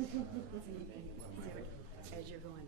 As you're going.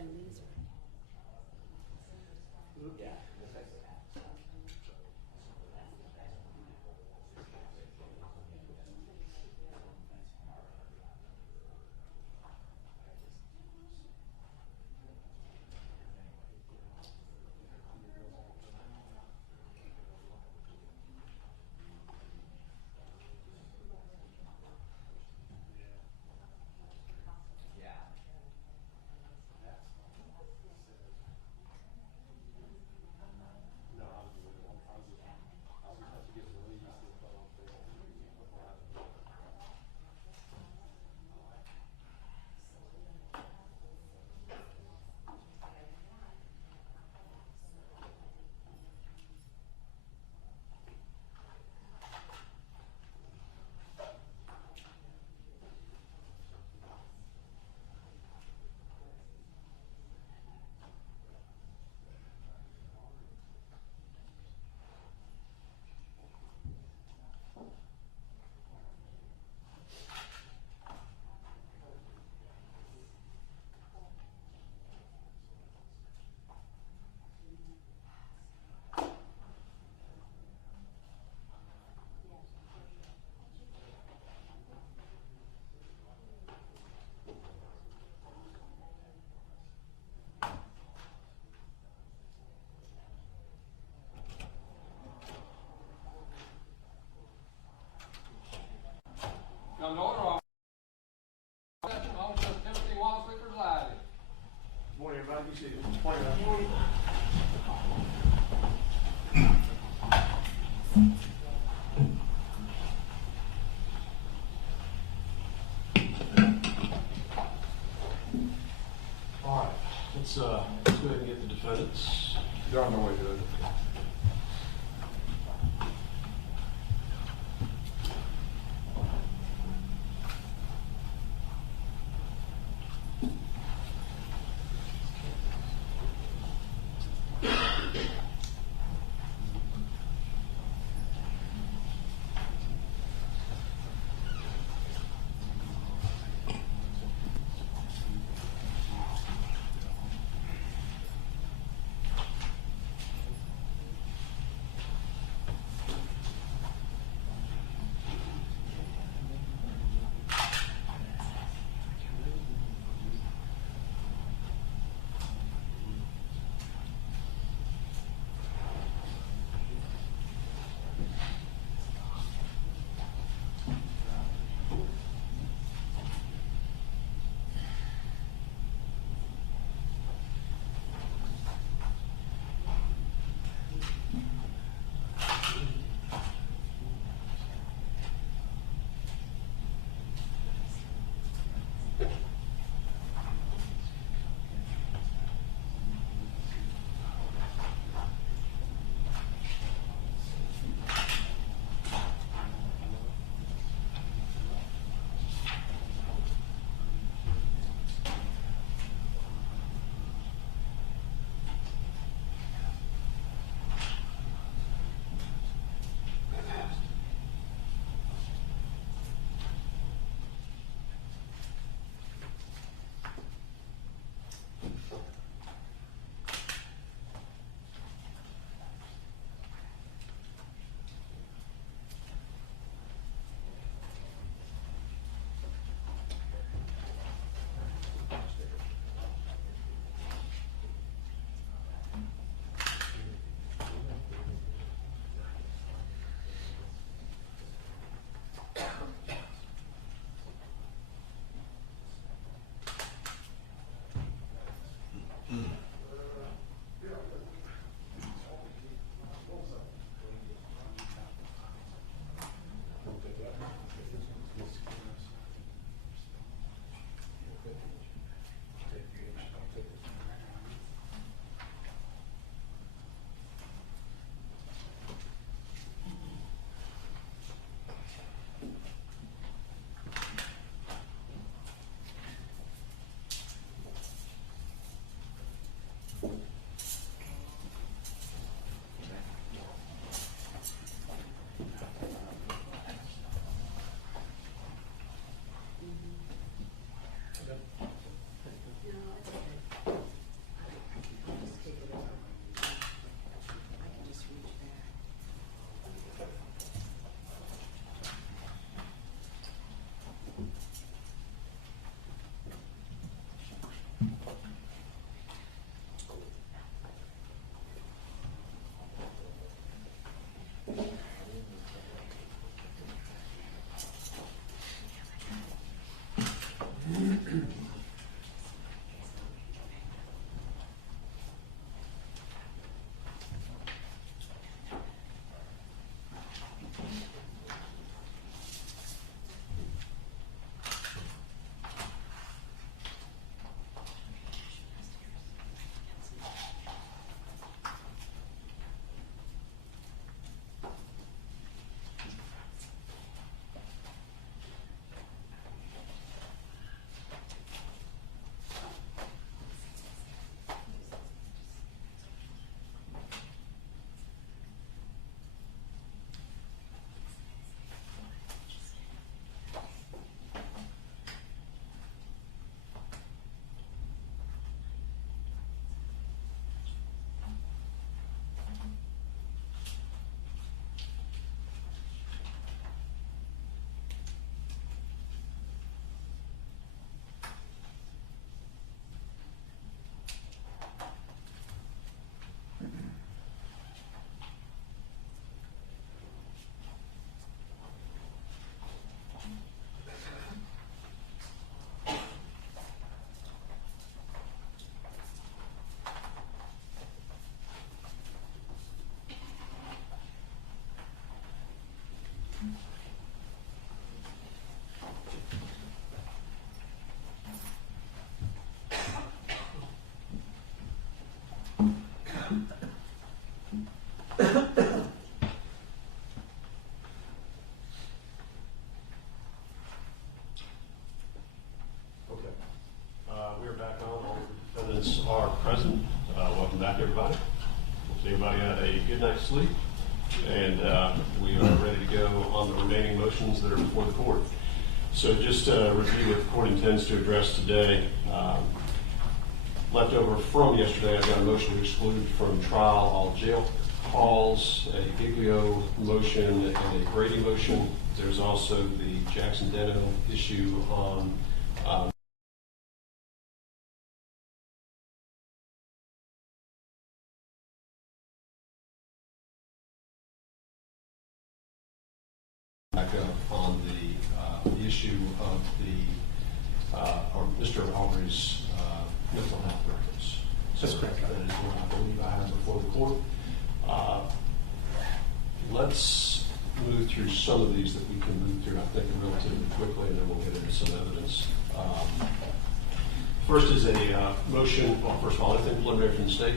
And these are. Morning, everybody. You see it. Morning. All right. Let's go ahead and get the defendants. They're on their way to it. Okay. We are back on. All the defendants are present. Welcome back, everybody. Hope everybody had a good night's sleep. And we are ready to go on the remaining motions that are before the court. So just to review what the court intends to address today. Left over from yesterday, I've got a motion to exclude from trial all jail calls, a Giglio motion, and a Brady motion. There's also the Jackson-Deno issue on back up on the issue of Mr. Arbery's mental health records. That's correct. That is what I believe I have before the court. Let's move through some of these that we can move through, I think, relatively quickly, and then we'll get into some evidence. First is a motion, well, first of all, anything preliminary from the state?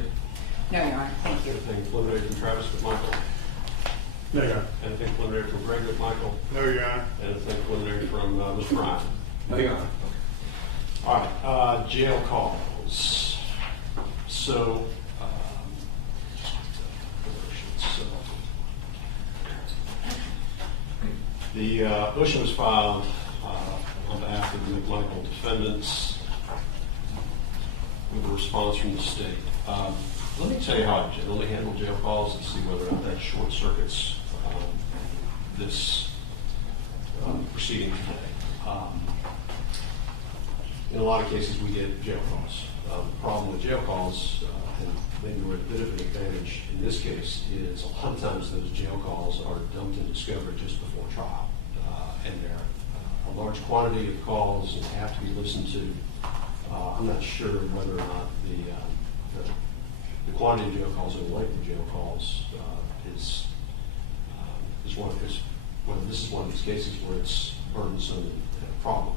No, Your Honor, thank you. Anything preliminary from Travis McMichael? No, Your Honor. Anything preliminary from Greg McMichael? No, Your Honor. Anything preliminary from Mr. Ryan? No, Your Honor. All right, jail calls. So, the motion was filed on behalf of the McMichael defendants with a response from the state. Let me tell you how I generally handle jail calls and see whether or not that short circuits this proceeding today. In a lot of cases, we get jail calls. The problem with jail calls, and maybe we're at a bit of an advantage in this case, is a lot of times those jail calls are dumped in discovery just before trial. And they're a large quantity of calls and have to be listened to. I'm not sure whether or not the quantity of jail calls or the length of jail calls is this is one of these cases where it's burdensome and a problem.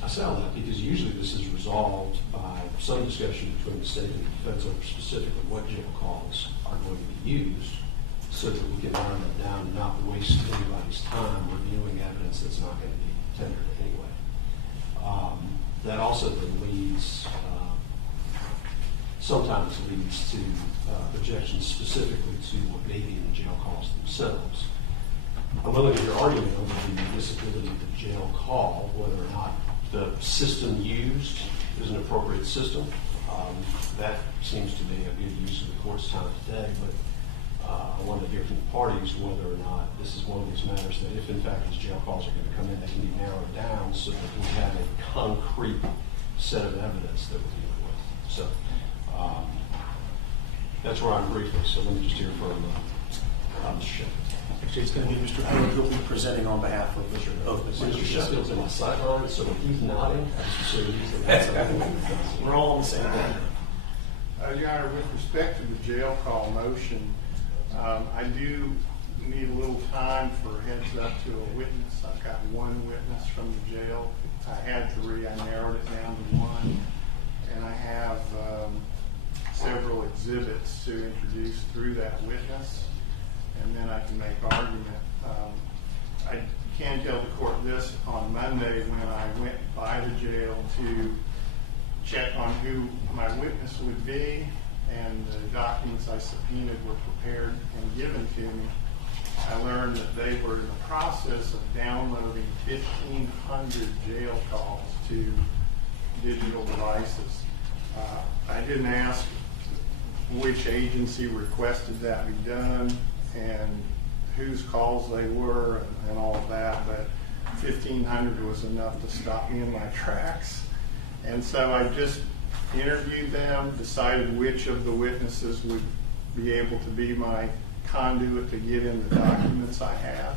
I say all that because usually this is resolved by some discussion between the state and the defense over specifically what jail calls are going to be used so that we can narrow it down and not waste anybody's time reviewing evidence that's not going to be tendered anyway. That also then sometimes leads to objections specifically to what may be in the jail calls themselves. I'm willing to hear argument over the admissibility of the jail call, whether or not the system used is an appropriate system. That seems to be a good use of the court's time today, but I want to hear from the parties whether or not this is one of these matters that if in fact these jail calls are going to come in, they can be narrowed down so that we have a concrete set of evidence that we're dealing with. So that's where I'm briefly, so let me just hear from Mr. Sheffield. Actually, it's going to be Mr. Howard who will be presenting on behalf of Mr. Sheffield's in my sideline, so when he's nodding, I just assume he's the guy. We're all on the same page. Your Honor, with respect to the jail call motion, I do need a little time for heads up to a witness. I've got one witness from the jail. I had 3. I narrowed it down to 1. And I have several exhibits to introduce through that witness. And then I can make argument. I can tell the court this: on Monday when I went by the jail to check on who my witness would be, and the documents I subpoenaed were prepared and given to me, I learned that they were in the process of downloading 1,500 jail calls to digital devices. I didn't ask which agency requested that be done and whose calls they were and all of that, but 1,500 was enough to stop me in my tracks. And so I just interviewed them, decided which of the witnesses would be able to be my conduit to get in the documents I have.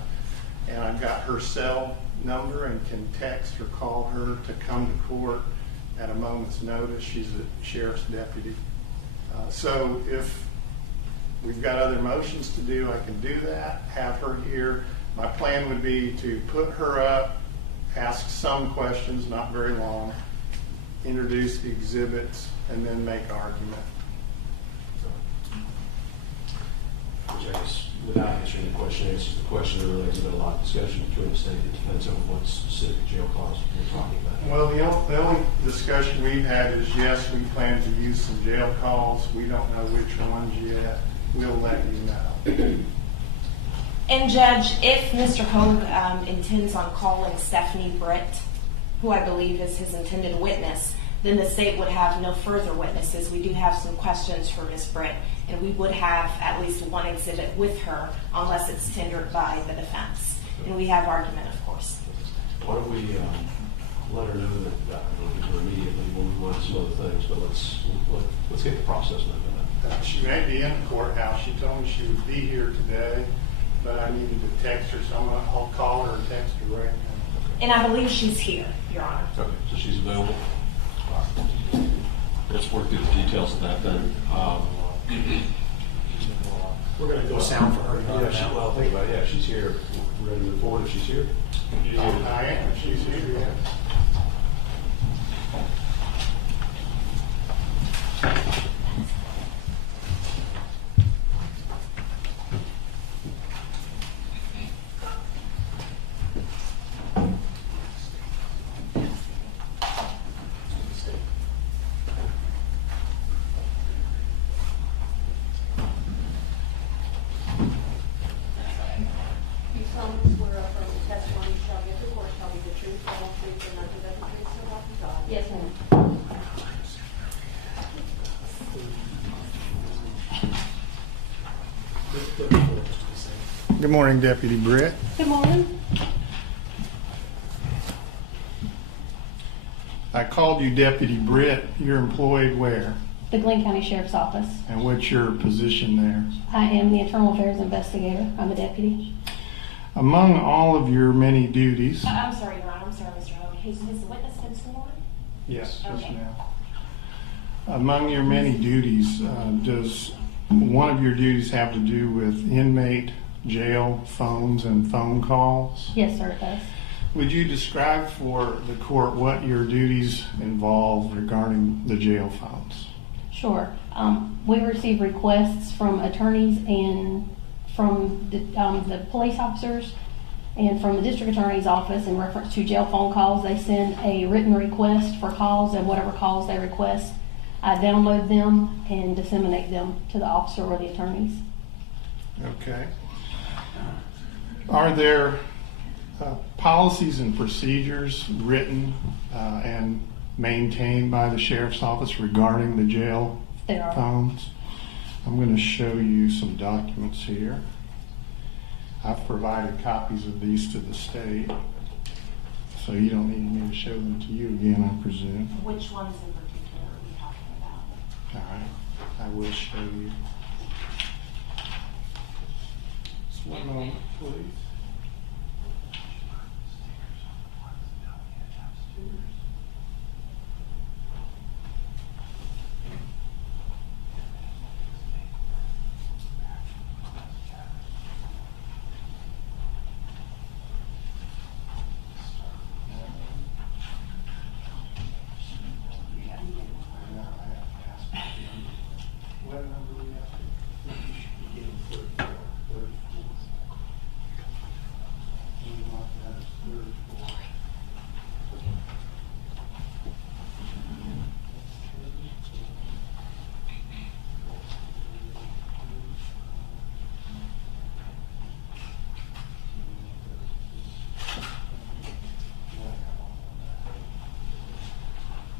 And I've got her cell number and can text or call her to come to court at a moment's notice. She's a sheriff's deputy. So if we've got other motions to do, I can do that, have her here. My plan would be to put her up, ask some questions, not very long, introduce the exhibits, and then make argument. Which I guess, without answering the question, answers the question. There really hasn't been a lot of discussion between the state. It depends on what specific jail calls we're talking about. Well, the only discussion we've had is, yes, we plan to use some jail calls. We don't know which ones yet. We'll let you know. And Judge, if Mr. Hogue intends on calling Stephanie Britt, who I believe is his intended witness, then the state would have no further witnesses. We do have some questions for Ms. Britt, and we would have at least one exhibit with her unless it's tendered by the defense. And we have argument, of course. Why don't we let her know that we'll get her immediately. We'll move on to some other things, but let's get the process moving. She may be in the courthouse. She told me she would be here today, but I needed to text her, so I'll call her and text her right now. And I believe she's here, Your Honor. Okay, so she's available. Let's work through the details of that then. We're going to go sound for her. Well, think about it. Yeah, she's here. We're ready to move forward if she's here. I am. She's here. Yeah. You solemnly swear affirm the testimony you shall give the court shall be the truth, the whole truth, and nothing but the truth, so help you God. Yes, ma'am. Good morning, Deputy Britt. Good morning. I called you Deputy Britt. You're employed where? The Glenn County Sheriff's Office. And what's your position there? I am the Internal Affairs Investigator. I'm a deputy. Among all of your many duties. I'm sorry, Your Honor. I'm sorry, Mr. Hogue. Has the witness been sworn? Yes, just Okay. now. Among your many duties, does one of your duties have to do with inmate jail phones and phone calls? Yes, sir, it does. Would you describe for the court what your duties involve regarding the jail phones? Sure. We receive requests from attorneys and from the police officers and from the district attorney's office in reference to jail phone calls. They send a written request for calls, and whatever calls they request, I download them and disseminate them to the officer or the attorneys. Okay. Are there policies and procedures written and maintained by the sheriff's office regarding the jail There are. phones? I'm going to show you some documents here. I've provided copies of these to the state, so you don't need me to show them to you again, I presume. Which ones in particular are we talking about? All right, I will show you. Just one moment, please. What number do we have to? You should be getting 34, 34. We want that as 34.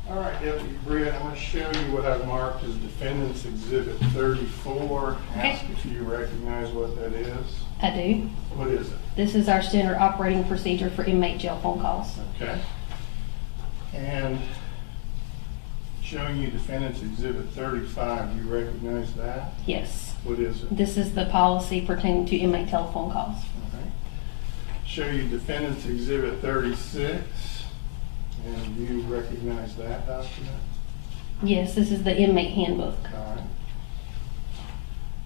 All right, Deputy Britt, I'm going to show you what I've marked as Defendant's Exhibit 34. Okay. Ask if you recognize what that is. I do. What is it? This is our standard operating procedure for inmate jail phone calls. Okay. And showing you Defendant's Exhibit 35, do you recognize that? Yes. What is it? This is the policy pertaining to inmate telephone calls. All right. Show you Defendant's Exhibit 36, and do you recognize that document? Yes, this is the inmate handbook. All right.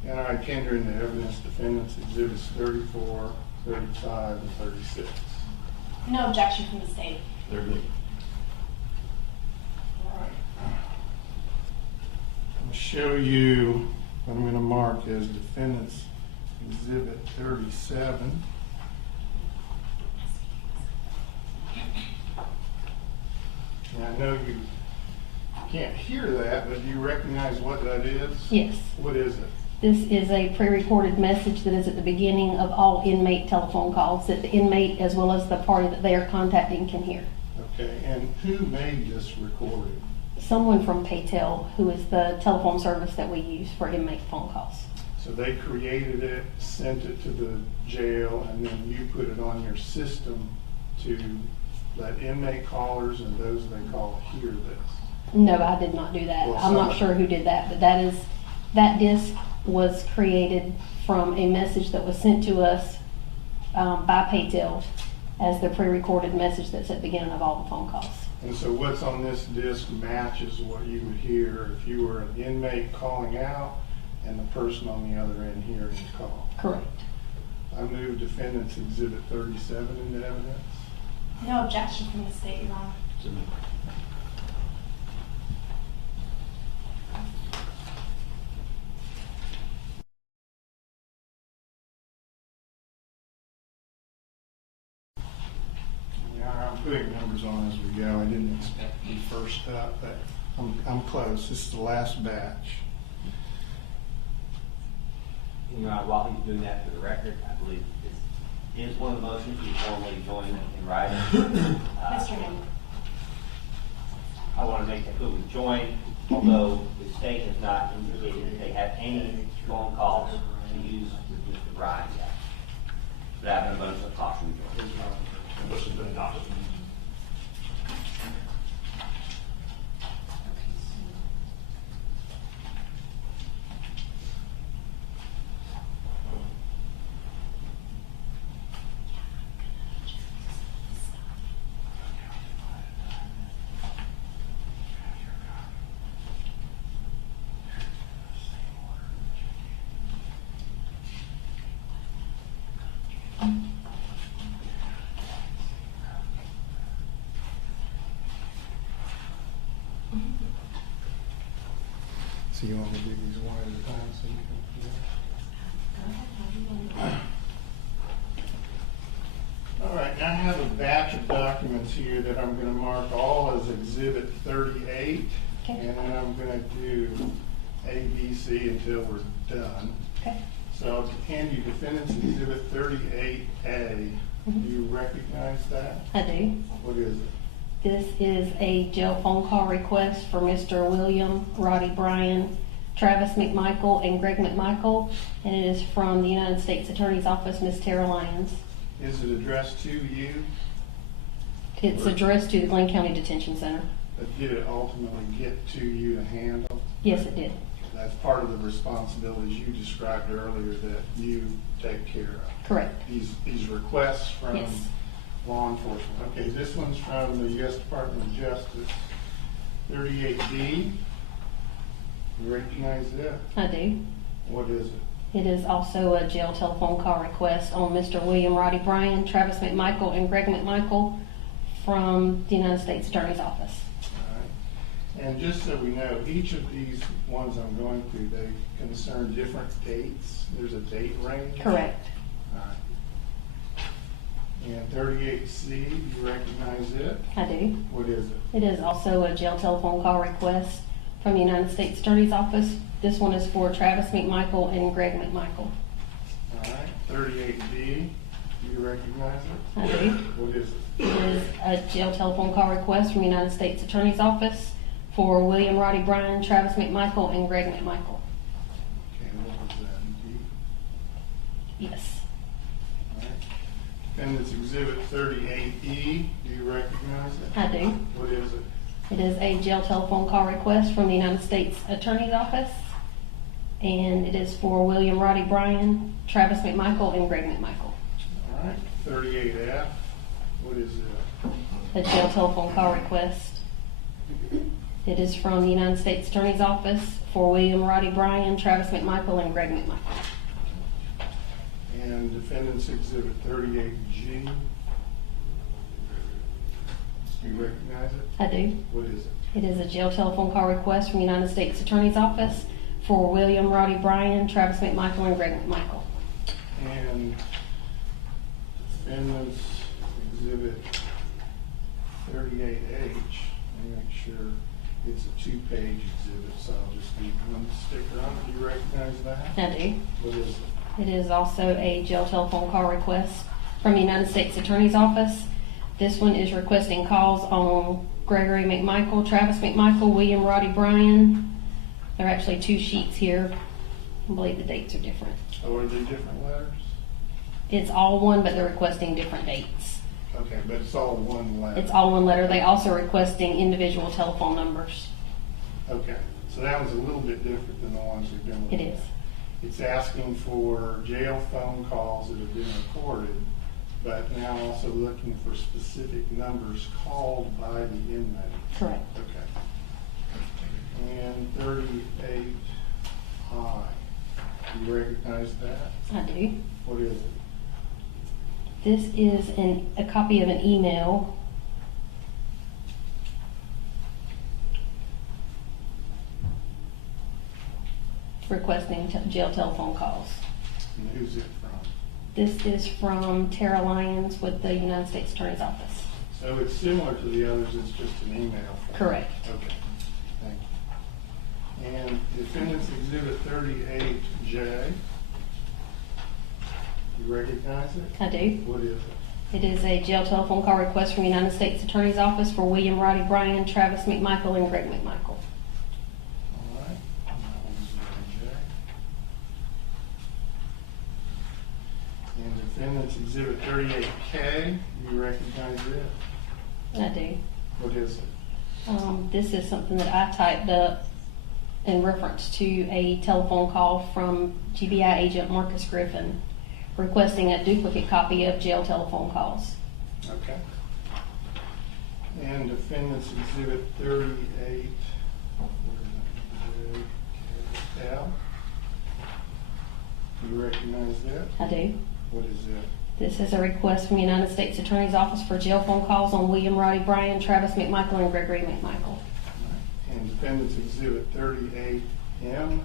And I tender in the evidence defendants exhibits 34, 35, and 36. No objection from the state. Very good. All right. I'll show you what I'm going to mark as defendants exhibit 37. And I know you can't hear that, but do you recognize what that is? Yes. What is it? This is a pre-recorded message that is at the beginning of all inmate telephone calls that the inmate as well as the party that they are contacting can hear. Okay, and who made this recording? Someone from Paytel, who is the telephone service that we use for inmate phone calls. So they created it, sent it to the jail, and then you put it on your system to let inmate callers and those they call hear this. No, I did not do that. Well, I'm not somebody- sure who did that, but that disc was created from a message that was sent to us by Paytel as the pre-recorded message that's at the beginning of all the phone calls. And so what's on this disc matches what you would hear if you were an inmate calling out and the person on the other end hearing the call. Correct. I move defendants exhibit 37 into evidence. No objection from the state, Your Honor. Yeah, I'm putting numbers on as we go. I didn't expect to be first up, but I'm close. This is the last batch. Your Honor, while he's doing that for the record, I believe this is one of the motions you formally joined in writing. Mr. Hammond. I want to make that clear, we joined, although the state has not indicated that they have any phone calls to use with Mr. Bryan yet. But I have a motion of caution we joined. So you want me to do these one at a time so you can? All right, now I have a batch of documents here that I'm going to mark all as Exhibit 38. Okay. And then I'm going to do A, B, C until we're done. Okay. So I'll hand you Defendant's Exhibit 38A. Do you recognize that? I do. What is it? This is a jail phone call request for Mr. William Roddy Bryan, Travis McMichael, and Greg McMichael, and it is from the United States Attorney's Office, Ms. Tara Lyons. Is it addressed to you? It's addressed to the Glenn County Detention Center. But did it ultimately get to you to handle? Yes, it did. That's part of the responsibilities you described earlier that you take care of. Correct. These requests from Yes. law enforcement. Okay, this one's from the U.S. Department of Justice, 38D. You recognize that? I do. What is it? It is also a jail telephone call request on Mr. William Roddy Bryan, Travis McMichael, and Greg McMichael from the United States Attorney's Office. All right. And just so we know, each of these ones I'm going through, they concern different dates. There's a date range. Correct. All right. And 38C, you recognize it? I do. What is it? It is also a jail telephone call request from the United States Attorney's Office. This one is for Travis McMichael and Greg McMichael. All right. 38D, do you recognize it? I do. What is it? It is a jail telephone call request from the United States Attorney's Office for William Roddy Bryan, Travis McMichael, and Greg McMichael. Okay, what was that? D? Yes. All right. Defendant's Exhibit 38E, do you recognize it? I do. What is it? It is a jail telephone call request from the United States Attorney's Office, and it is for William Roddy Bryan, Travis McMichael, and Greg McMichael. All right. 38F, what is it? A jail telephone call request It is from the United States Attorney's Office for William Roddy Bryan, Travis McMichael, and Greg McMichael. And Defendant's Exhibit 38G. Do you recognize it? I do. What is it? It is a jail telephone call request from the United States Attorney's Office for William Roddy Bryan, Travis McMichael, and Greg McMichael. And Defendant's Exhibit 38H. Let me make sure it's a two-page exhibit, so I'll just leave one sticker on it. Do you recognize that? I do. What is it? It is also a jail telephone call request from the United States Attorney's Office. This one is requesting calls on Gregory McMichael, Travis McMichael, William Roddy Bryan. There are actually two sheets here. I believe the dates are different. Oh, are they different letters? It's all one, but they're requesting different dates. Okay, but it's all one letter. It's all one letter. They also are requesting individual telephone numbers. Okay, so that was a little bit different than the ones we've been looking It at. is. It's asking for jail phone calls that have been recorded, but now also looking for specific numbers called by the inmate. Correct. Okay. And 38I. Do you recognize that? I do. What is it? This is a copy of an email requesting jail telephone calls. And who's it from? This is from Tara Lyons with the United States Attorney's Office. So it's similar to the others, it's just an email. Correct. Okay, thank you. And Defendant's Exhibit 38J. You recognize it? I do. What is it? It is a jail telephone call request from the United States Attorney's Office for William Roddy Bryan, Travis McMichael, and Greg McMichael. All right. And that one's J. And Defendant's Exhibit 38K. You recognize it? I do. What is it? This is something that I typed up in reference to a telephone call from GBI agent Marcus Griffin requesting a duplicate copy of jail telephone calls. Okay. And Defendant's Exhibit 38L. You recognize that? I do. What is that? This is a request from the United States Attorney's Office for jail phone calls on William Roddy Bryan, Travis McMichael, and Gregory McMichael. And Defendant's Exhibit 38M.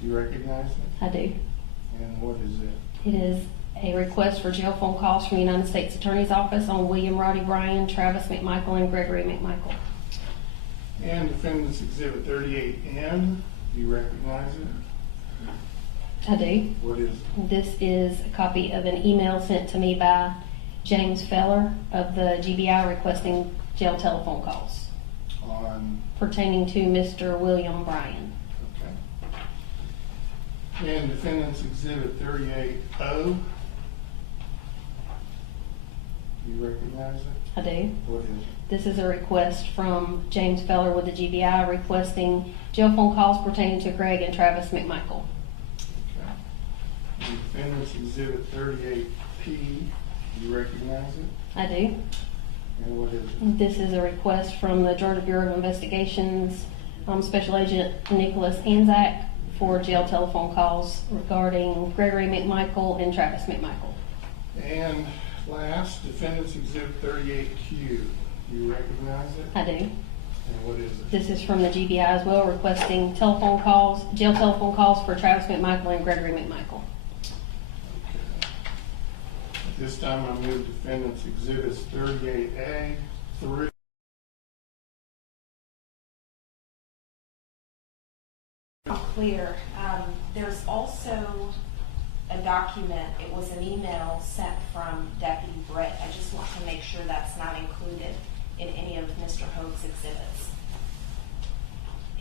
Do you recognize it? I do. And what is it? It is a request for jail phone calls from the United States Attorney's Office on William Roddy Bryan, Travis McMichael, and Gregory McMichael. And Defendant's Exhibit 38N. Do you recognize it? I do. What is it? This is a copy of an email sent to me by James Feller of the GBI requesting jail telephone calls On, pertaining to Mr. William Bryan. okay. And Defendant's Exhibit 38O. Do you recognize it? I do. What is it? This is a request from James Feller with the GBI requesting jail phone calls pertaining to Greg and Travis McMichael. Okay. And Defendant's Exhibit 38P. Do you recognize it? I do. And what is it? This is a request from the Georgia Bureau of Investigations Special Agent Nicholas Anzac for jail telephone calls regarding Gregory McMichael and Travis McMichael. And last, Defendant's Exhibit 38Q. Do you recognize it? I do. And what is it? This is from the GBI as well, requesting telephone calls, jail telephone calls for Travis McMichael and Gregory McMichael. Okay. At this time, I move Defendant's Exhibits 38A through. Clear. There's also a document, it was an email sent from Deputy Britt. I just want to make sure that's not included in any of Mr. Hoag's exhibits.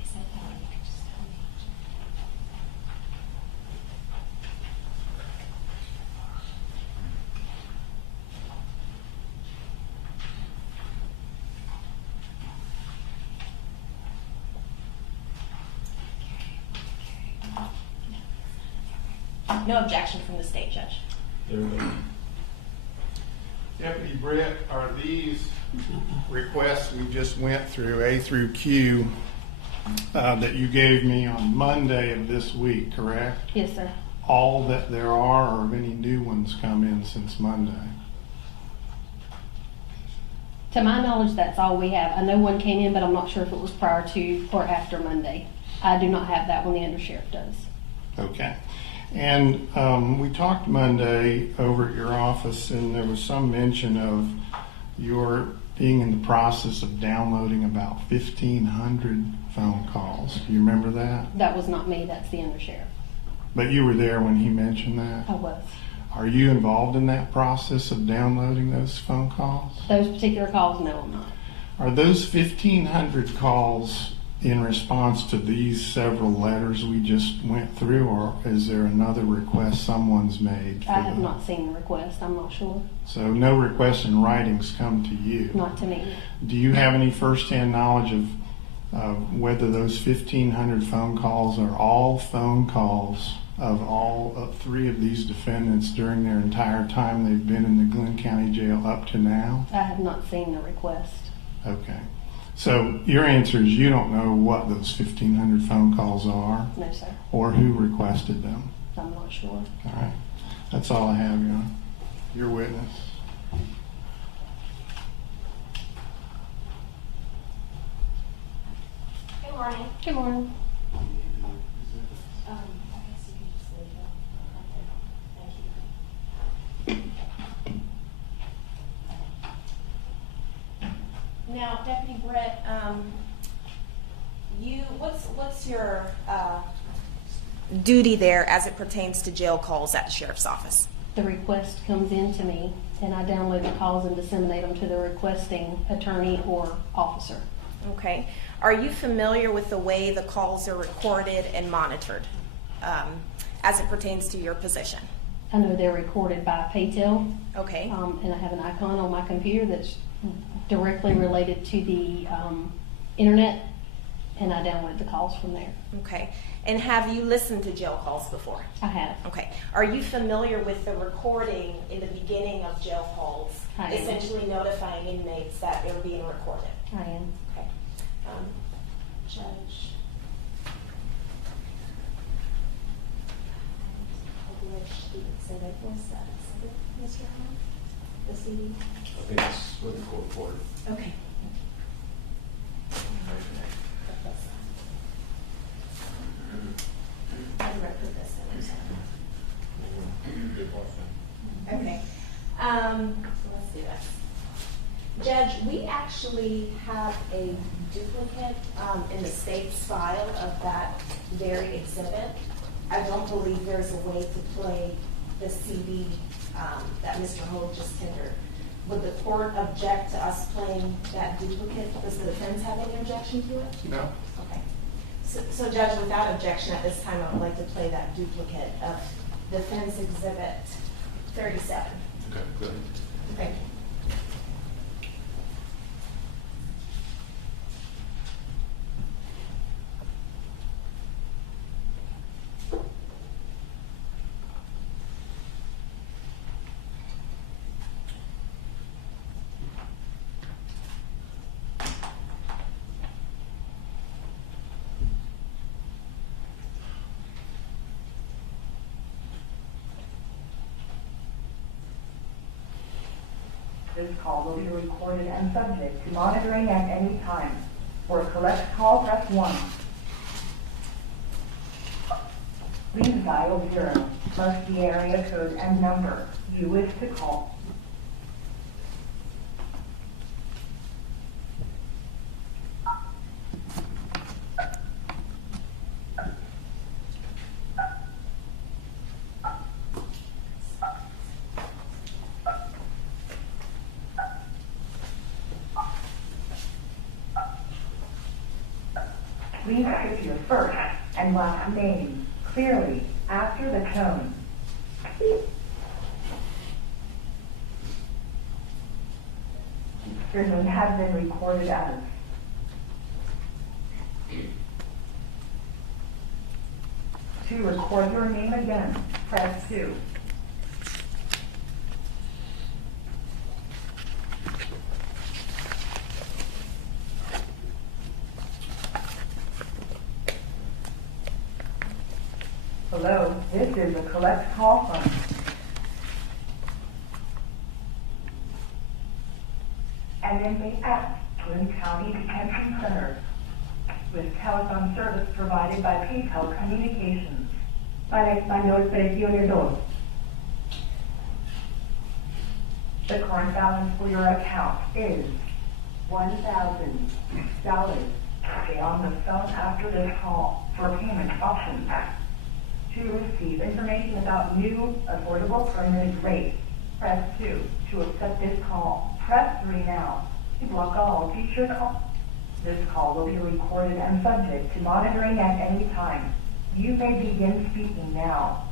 Is that how you could just tell me? No objection from the state judge. Deputy Britt, are these requests we just went through, A through Q, that you gave me on Monday of this week, correct? Yes, sir. All that there are, or have any new ones come in since Monday? To my knowledge, that's all we have. I know one came in, but I'm not sure if it was prior to or after Monday. I do not have that one. The undersheriff does. Okay. And we talked Monday over at your office, and there was some mention of your being in the process of downloading about 1,500 phone calls. Do you remember that? That was not me. That's the undersheriff. But you were there when he mentioned that? I was. Are you involved in that process of downloading those phone calls? Those particular calls, no, I'm not. Are those 1,500 calls in response to these several letters we just went through, or is there another request someone's made? I have not seen the request. I'm not sure. So no requests in writings come to you? Not to me. Do you have any firsthand knowledge of whether those 1,500 phone calls are all phone calls of all three of these defendants during their entire time they've been in the Glenn County Jail up to now? I have not seen the request. Okay. So your answer is you don't know what those 1,500 phone calls are No, sir. or who requested them? I'm not sure. All right. That's all I have, Your Honor. Your witness. Good morning. Good morning. Now, Deputy Britt, what's your duty there as it pertains to jail calls at the sheriff's office? The request comes in to me, and I download the calls and disseminate them to the requesting attorney or officer. Okay. Are you familiar with the way the calls are recorded and monitored as it pertains to your position? I know they're recorded by Paytel, Okay. and I have an icon on my computer that's directly related to the internet, and I download the calls from there. Okay. And have you listened to jail calls before? I have. Okay. Are you familiar with the recording in the beginning of jail calls, I am. essentially notifying inmates that they're being recorded? I am. Okay. Judge. Exhibit was that exhibit, Mr. Hahn? The CD? I think it's what the court reported. Okay. How do I put this in? Okay. So let's do this. Judge, we actually have a duplicate in the state's file of that very exhibit. I don't believe there's a way to play the CD that Mr. Holt just tendered. Would the court object to us playing that duplicate? Does the defense have any objection to it? No. Okay. So Judge, without objection at this time, I would like to play that duplicate of Defense Exhibit 37. Okay, good. Thank you. This call will be recorded and subject to monitoring at any time. For a collect call, press 1. Please dial 0, plus the area code and number you wish to call. Please put your first and last name clearly after the tone. Your name has been recorded as. To record your name again, press 2. Hello, this is a collect call from an inmate at Glynn County Detention Center with telephone service provided by PayPal Communications. Para español, presione dos. The current balance for your account is $1,000. Stay on the phone after this call for payment options. To receive information about new affordable permanent rates, press 2. To accept this call, press 3 now. To block all future calls. This call will be recorded and subject to monitoring at any time. You may begin speaking now.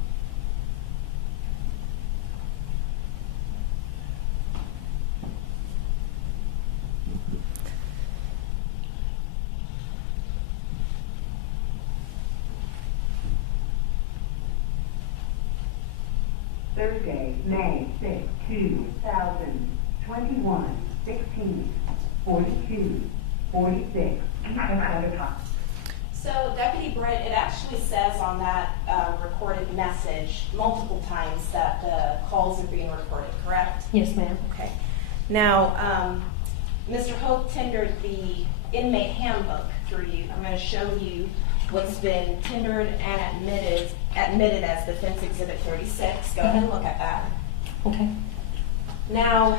Thursday, May 6, 2021, 16:42, 46, Eastern Standard Time. So Deputy Britt, it actually says on that recorded message multiple times that the calls are being recorded, correct? Yes, ma'am. Okay. Now, Mr. Hope tendered the inmate handbook through you. I'm going to show you what's been tendered and admitted as Defense Exhibit 36. Go ahead and look at that. Okay. Now,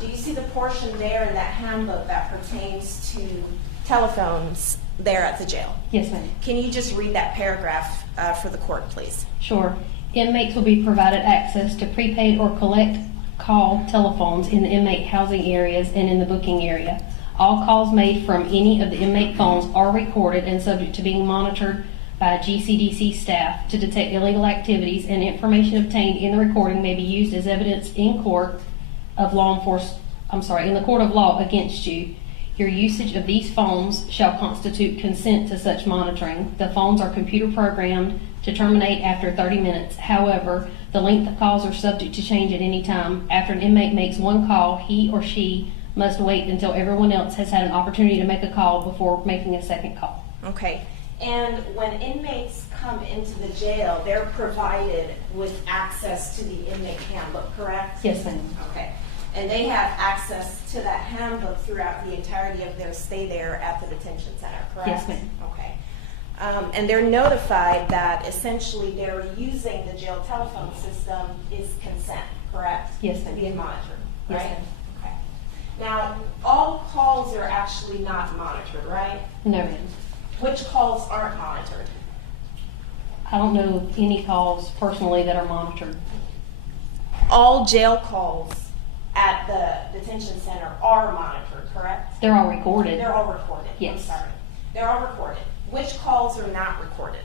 do you see the portion there in that handbook that pertains to telephones there at the jail? Yes, ma'am. Can you just read that paragraph for the court, please? Sure. Inmates will be provided access to prepaid or collect call telephones in the inmate housing areas and in the booking area. All calls made from any of the inmate phones are recorded and subject to being monitored by GCDC staff to detect illegal activities, and information obtained in the recording may be used as evidence in the court of law against you. Your usage of these phones shall constitute consent to such monitoring. The phones are computer programmed to terminate after 30 minutes. However, the length of calls are subject to change at any time. After an inmate makes one call, he or she must wait until everyone else has had an opportunity to make a call before making a second call. Okay. And when inmates come into the jail, they're provided with access to the inmate handbook, correct? Yes, ma'am. Okay. And they have access to that handbook throughout the entirety of their stay there at the detention center, correct? Yes, ma'am. Okay. And they're notified that essentially they're using the jail telephone system is consent, correct? Yes, To ma'am. be monitored, Yes, right? ma'am. Okay. Now, all calls are actually not monitored, right? No, ma'am. Which calls aren't monitored? I don't know of any calls personally that are monitored. All jail calls at the detention center are monitored, correct? They're all recorded. They're all recorded. Yes. I'm sorry. They're all recorded. Which calls are not recorded?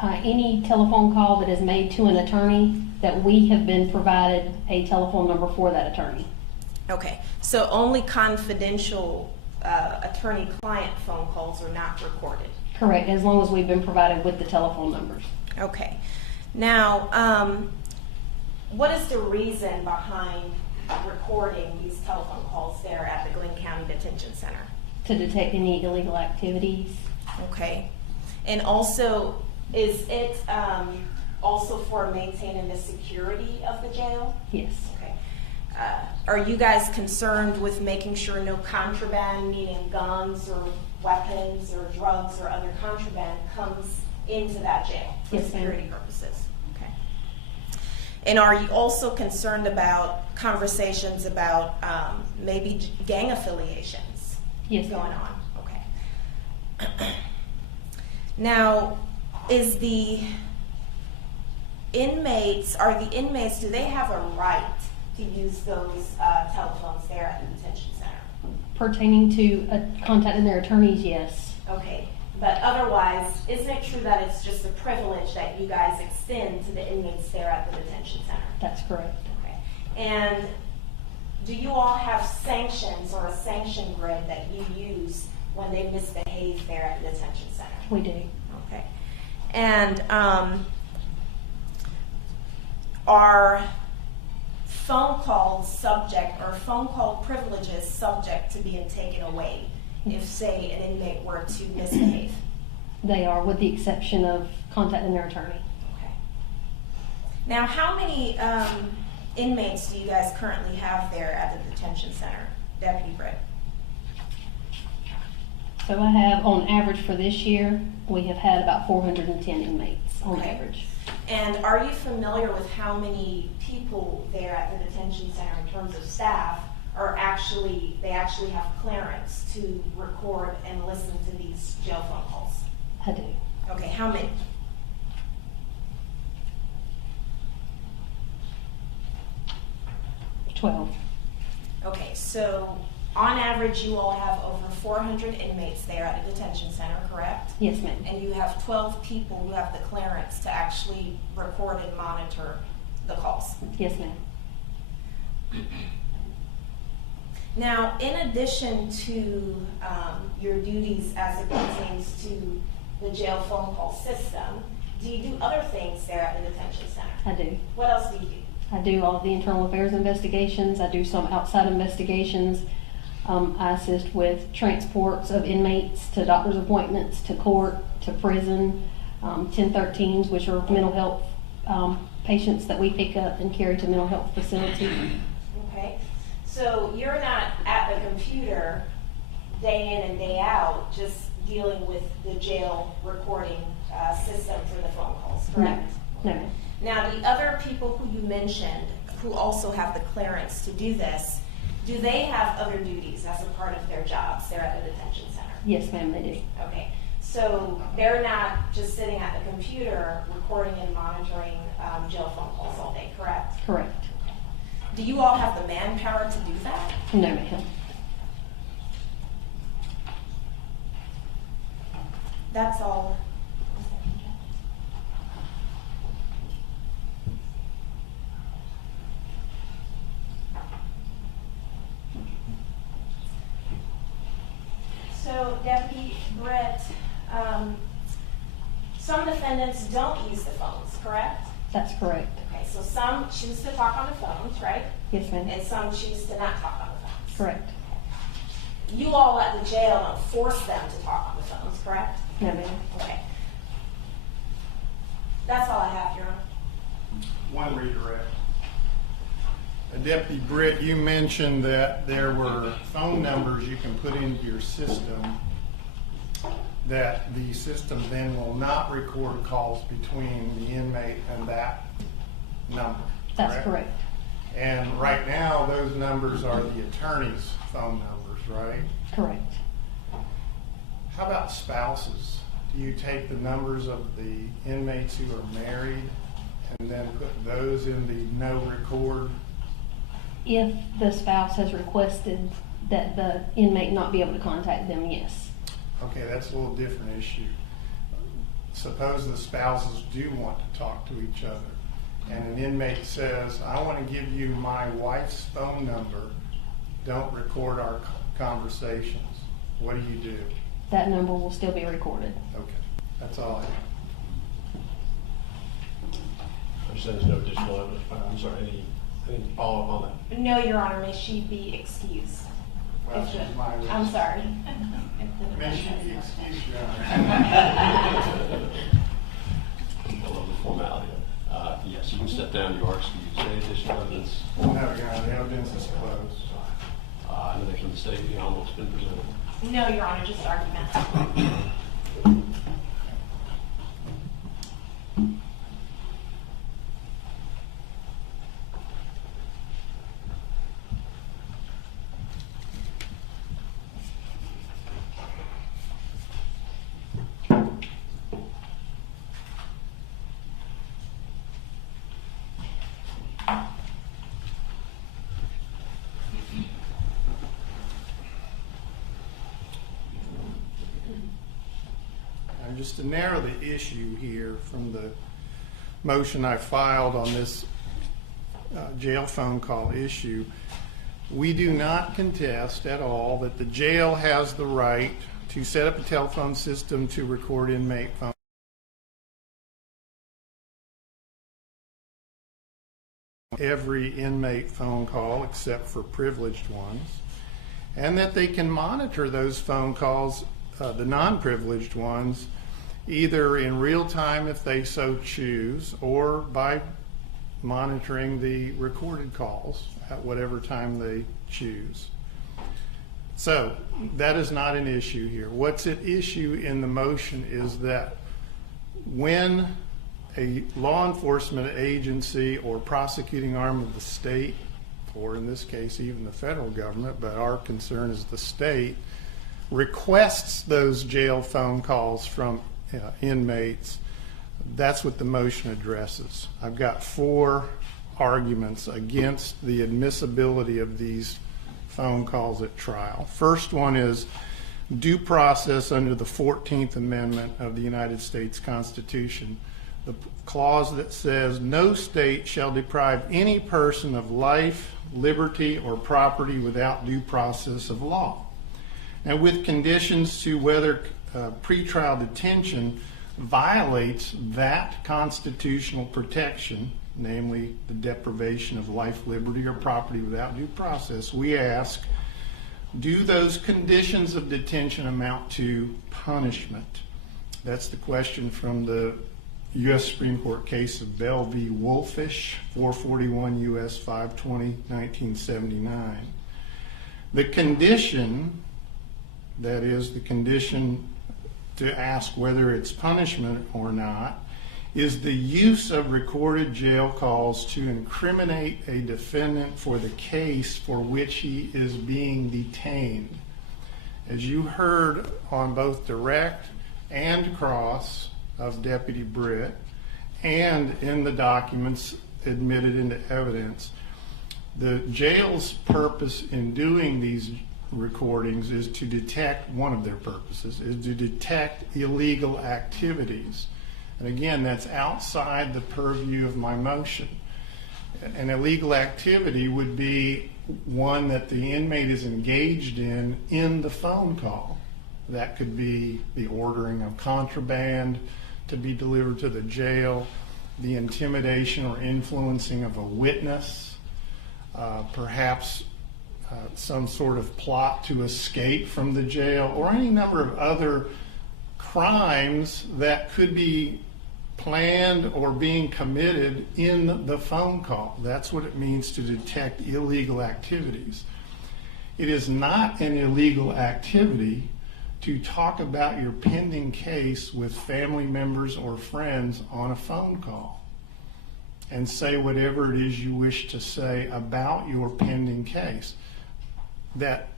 Any telephone call that is made to an attorney that we have been provided a telephone number for that attorney. Okay. So only confidential attorney-client phone calls are not recorded. Correct, as long as we've been provided with the telephone numbers. Okay. Now, what is the reason behind recording these telephone calls there at the Glynn County Detention Center? To detect any illegal activities. Okay. And also, is it also for maintaining the security of the jail? Yes. Okay. Are you guys concerned with making sure no contraband, meaning guns or weapons or drugs or other contraband, comes into that jail for Yes, ma'am. security purposes? Okay. And are you also concerned about conversations about maybe gang affiliations Yes, going ma'am. on? Okay. Now, is the inmates, do they have a right to use those telephones there at the detention center? Pertaining to contacting their attorneys, yes. Okay, but otherwise, isn't it true that it's just a privilege that you guys extend to the inmates there at the detention center? That's correct. Okay. And do you all have sanctions or a sanction grid that you use when they misbehave there at the detention center? We do. Okay. And are phone calls subject, or phone call privileges subject to being taken away if, say, an inmate were to misbehave? They are, with the exception of contacting their attorney. Now, how many inmates do you guys currently have there at the detention center, Deputy Britt? So I have, on average for this year, we have had about 410 inmates on Okay. average. And are you familiar with how many people there at the detention center in terms of staff they actually have clearance to record and listen to these jail phone calls? I do. Okay, how many? Okay, so on average, you all have over 400 inmates there at the detention center, correct? Yes, ma'am. And you have 12 people who have the clearance to actually record and monitor the calls. Yes, ma'am. Now, in addition to your duties as it pertains to the jail phone call system, do you do other things there at the detention center? I do. What else do you do? I do all of the internal affairs investigations. I do some outside investigations. I assist with transports of inmates to doctor's appointments, to court, to prison, 1013s, which are mental health patients that we pick up and carry to mental health facilities. Okay, so you're not at the computer day in and day out, just dealing with the jail recording system for the phone calls, correct? No, ma'am. Now, the other people who you mentioned who also have the clearance to do this, do they have other duties as a part of their jobs there at the detention center? Yes, ma'am, they do. Okay, so they're not just sitting at the computer recording and monitoring jail phone calls all day, correct? Correct. Do you all have the manpower to do that? No, ma'am. That's all. So, Deputy Britt, some defendants don't use the phones, correct? That's correct. Okay, so some choose to talk on the phones, right? Yes, ma'am. And some choose to not talk on the phones. Correct. You all at the jail don't force them to talk on the phones, correct? No, ma'am. Okay. That's all I have, Your Honor. One redirect. Deputy Britt, you mentioned that there were phone numbers you can put into your system, that the system then will not record calls between the inmate and that number. That's correct. And right now, those numbers are the attorney's phone numbers, right? Correct. How about spouses? Do you take the numbers of the inmates who are married and then put those in the no record? If the spouse has requested that the inmate not be able to contact them, yes. Okay, that's a little different issue. Suppose the spouses do want to talk to each other, and an inmate says, I want to give you my wife's phone number, don't record our conversations. What do you do? That number will still be recorded. Okay, that's all I have. I understand there's no additional evidence. I'm sorry, any follow-up on that? No, Your Honor, may she be excused. Well, If the- she's my witness. I'm sorry. May she be excused, Your Honor. I love the formality of it. Yes, you can step down, you are excused. Any additional evidence? No, Your Honor, the evidence is closed. Anything from the state beyond what's been presented? No, Your Honor, just argument. And just to narrow the issue here from the motion I filed on this jail phone call issue, we do not contest at all that the jail has the right to set up a telephone system to record inmate phone. Every inmate phone call except for privileged ones, and that they can monitor those phone calls, the non-privileged ones, either in real time if they so choose, or by monitoring the recorded calls at whatever time they choose. So that is not an issue here. What's at issue in the motion is that when a law enforcement agency or prosecuting arm of the state, or in this case even the federal government, but our concern is the state, requests those jail phone calls from inmates, that's what the motion addresses. I've got 4 arguments against the admissibility of these phone calls at trial. First one is due process under the 14th Amendment of the United States Constitution. The clause that says, no state shall deprive any person of life, liberty, or property without due process of law. And with conditions to whether pretrial detention violates that constitutional protection, namely the deprivation of life, liberty, or property without due process, we ask, do those conditions of detention amount to punishment? That's the question from the U.S. Supreme Court case of Bell v. Wolfish, 441 U.S. 520, 1979. The condition, that is the condition to ask whether it's punishment or not, is the use of recorded jail calls to incriminate a defendant for the case for which he is being detained. As you heard on both direct and cross of Deputy Britt, and in the documents admitted into evidence, the jail's purpose in doing these recordings is to detect, one of their purposes, is to detect illegal activities. And again, that's outside the purview of my motion. An illegal activity would be one that the inmate is engaged in the phone call. That could be the ordering of contraband to be delivered to the jail, the intimidation or influencing of a witness, perhaps some sort of plot to escape from the jail, or any number of other crimes that could be planned or being committed in the phone call. That's what it means to detect illegal activities. It is not an illegal activity to talk about your pending case with family members or friends on a phone call and say whatever it is you wish to say about your pending case. That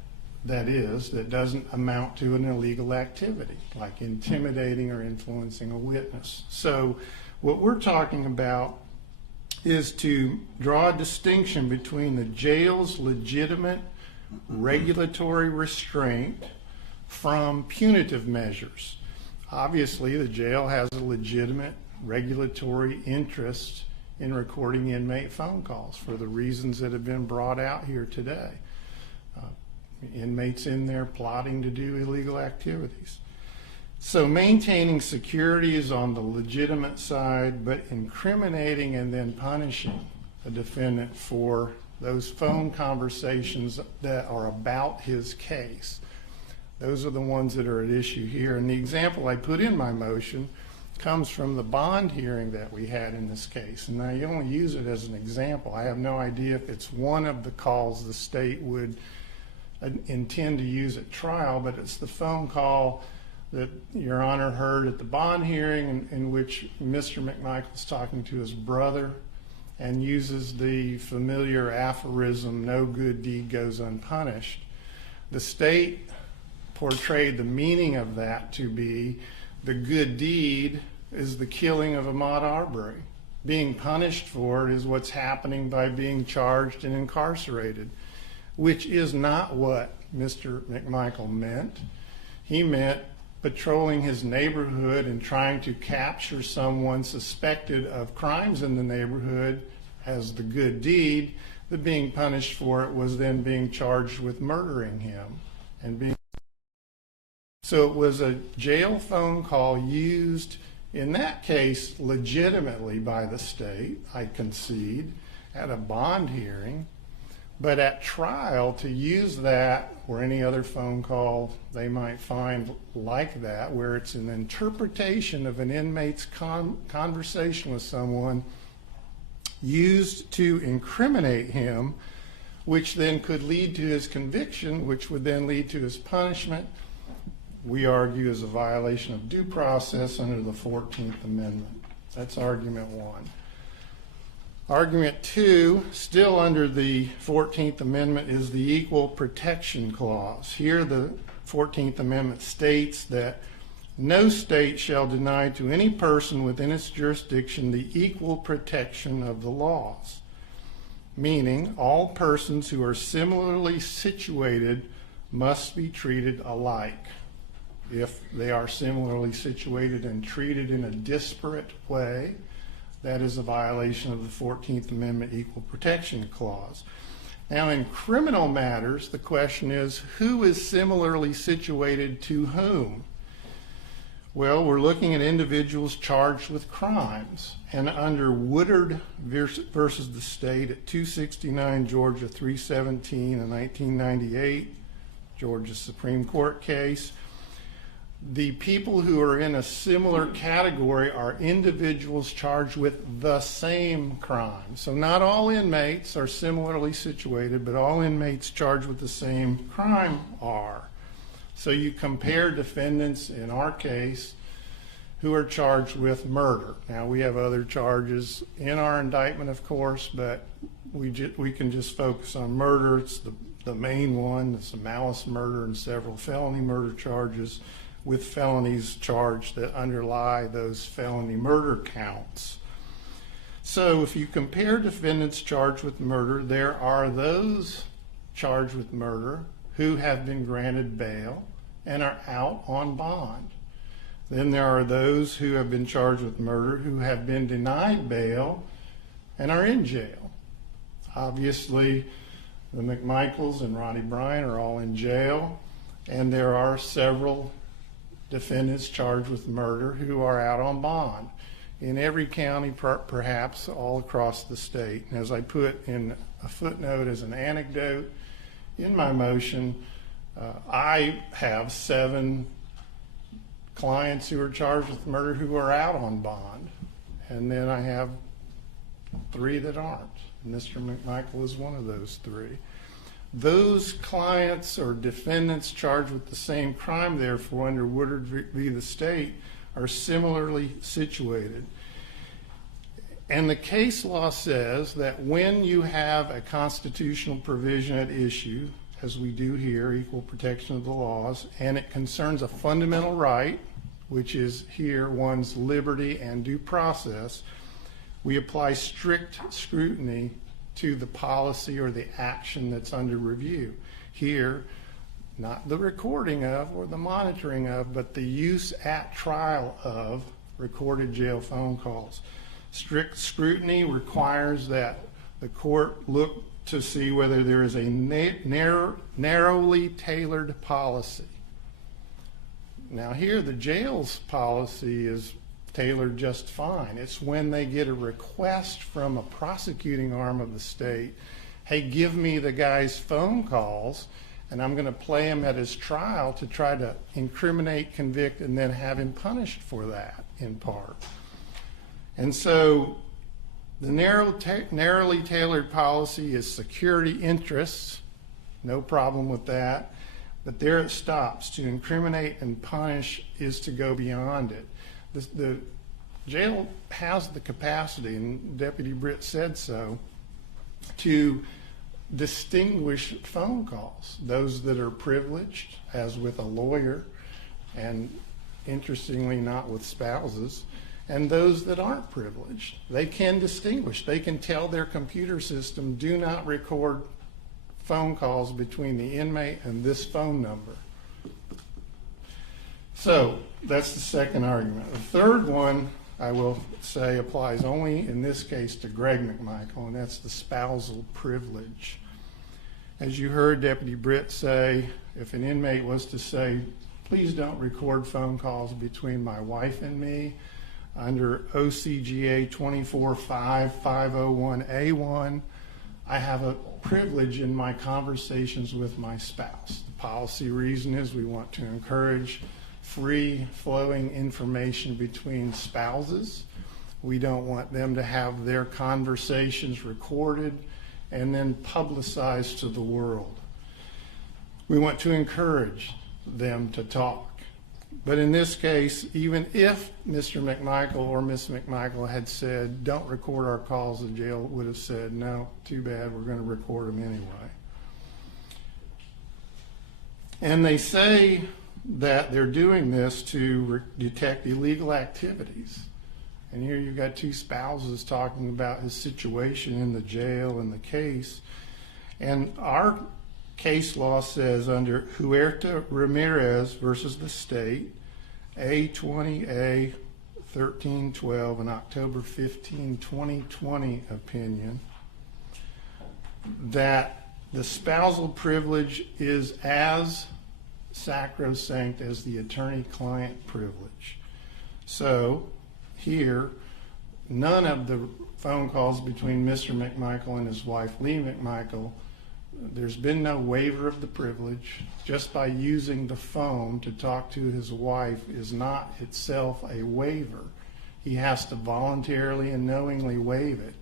doesn't amount to an illegal activity, like intimidating or influencing a witness. So what we're talking about is to draw a distinction between the jail's legitimate regulatory restraint from punitive measures. Obviously, the jail has a legitimate regulatory interest in recording inmate phone calls for the reasons that have been brought out here today. Inmates in there plotting to do illegal activities. So maintaining security is on the legitimate side, but incriminating and then punishing a defendant for those phone conversations that are about his case, those are the ones that are at issue here. And the example I put in my motion comes from the bond hearing that we had in this case. And I only use it as an example. I have no idea if it's one of the calls the state would intend to use at trial, but it's the phone call that Your Honor heard at the bond hearing in which Mr. McMichael is talking to his brother and uses the familiar aphorism, no good deed goes unpunished. The state portrayed the meaning of that to be the good deed is the killing of Ahmaud Arbery. Being punished for it is what's happening by being charged and incarcerated, which is not what Mr. McMichael meant. He meant patrolling his neighborhood and trying to capture someone suspected of crimes in the neighborhood as the good deed. The being punished for it was then being charged with murdering him. So it was a jail phone call used, in that case, legitimately by the state, I concede, at a bond hearing. But at trial, to use that or any other phone call they might find like that, where it's an interpretation of an inmate's conversation with someone used to incriminate him, which then could lead to his conviction, which would then lead to his punishment, we argue is a violation of due process under the 14th Amendment. That's argument one. Argument two, still under the 14th Amendment, is the Equal Protection Clause. Here the 14th Amendment states that no state shall deny to any person within its jurisdiction the equal protection of the laws, meaning all persons who are similarly situated must be treated alike. If they are similarly situated and treated in a disparate way, that is a violation of the 14th Amendment Equal Protection Clause. Now, in criminal matters, the question is, who is similarly situated to whom? Well, we're looking at individuals charged with crimes. And under Woodard versus the state at 269 Georgia 317, a 1998 Georgia Supreme Court case, the people who are in a similar category are individuals charged with the same crime. So not all inmates are similarly situated, but all inmates charged with the same crime are. So you compare defendants in our case who are charged with murder. Now we have other charges in our indictment, of course, but we can just focus on murder. It's the main one. It's a malice murder and several felony murder charges, with felonies charged that underlie those felony murder counts. So if you compare defendants charged with murder, there are those charged with murder who have been granted bail and are out on bond. Then there are those who have been charged with murder who have been denied bail and are in jail. Obviously, the McMichaels and Ronnie Bryan are all in jail, and there are several defendants charged with murder who are out on bond in every county, perhaps all across the state. And as I put in a footnote as an anecdote in my motion, I have 7 clients who are charged with murder who are out on bond, and then I have 3 that aren't. Mr. McMichael is one of those 3. Those clients or defendants charged with the same crime, therefore, under Woodard v. the state, are similarly situated. And the case law says that when you have a constitutional provision at issue, as we do here, equal protection of the laws, and it concerns a fundamental right, which is here one's liberty and due process, we apply strict scrutiny to the policy or the action that's under review. Here, not the recording of or the monitoring of, but the use at trial of recorded jail phone calls. Strict scrutiny requires that the court look to see whether there is a narrowly tailored policy. Now here, the jail's policy is tailored just fine. It's when they get a request from a prosecuting arm of the state, hey, give me the guy's phone calls, and I'm going to play him at his trial to try to incriminate, convict, and then have him punished for that, in part. And so the narrowly tailored policy is security interests, no problem with that, but there it stops. To incriminate and punish is to go beyond it. The jail has the capacity, and Deputy Britt said so, to distinguish phone calls, those that are privileged, as with a lawyer, and interestingly not with spouses, and those that aren't privileged. They can distinguish. They can tell their computer system, do not record phone calls between the inmate and this phone number. So that's the second argument. The third one, I will say, applies only in this case to Greg McMichael, and that's the spousal privilege. As you heard Deputy Britt say, if an inmate was to say, please don't record phone calls between my wife and me, under OCGA 24.5.501A1, I have a privilege in my conversations with my spouse. The policy reason is we want to encourage free flowing information between spouses. We don't want them to have their conversations recorded and then publicized to the world. We want to encourage them to talk. But in this case, even if Mr. McMichael or Miss McMichael had said, don't record our calls, the jail would have said, no, too bad, we're going to record them anyway. And they say that they're doing this to detect illegal activities. And here you've got two spouses talking about his situation in the jail and the case. And our case law says under Huerta Ramirez versus the state, A20A 1312, an October 15, 2020 opinion, that the spousal privilege is as sacrosanct as the attorney-client privilege. So here, none of the phone calls between Mr. McMichael and his wife, Lee McMichael, there's been no waiver of the privilege. Just by using the phone to talk to his wife is not itself a waiver. He has to voluntarily and knowingly waive it.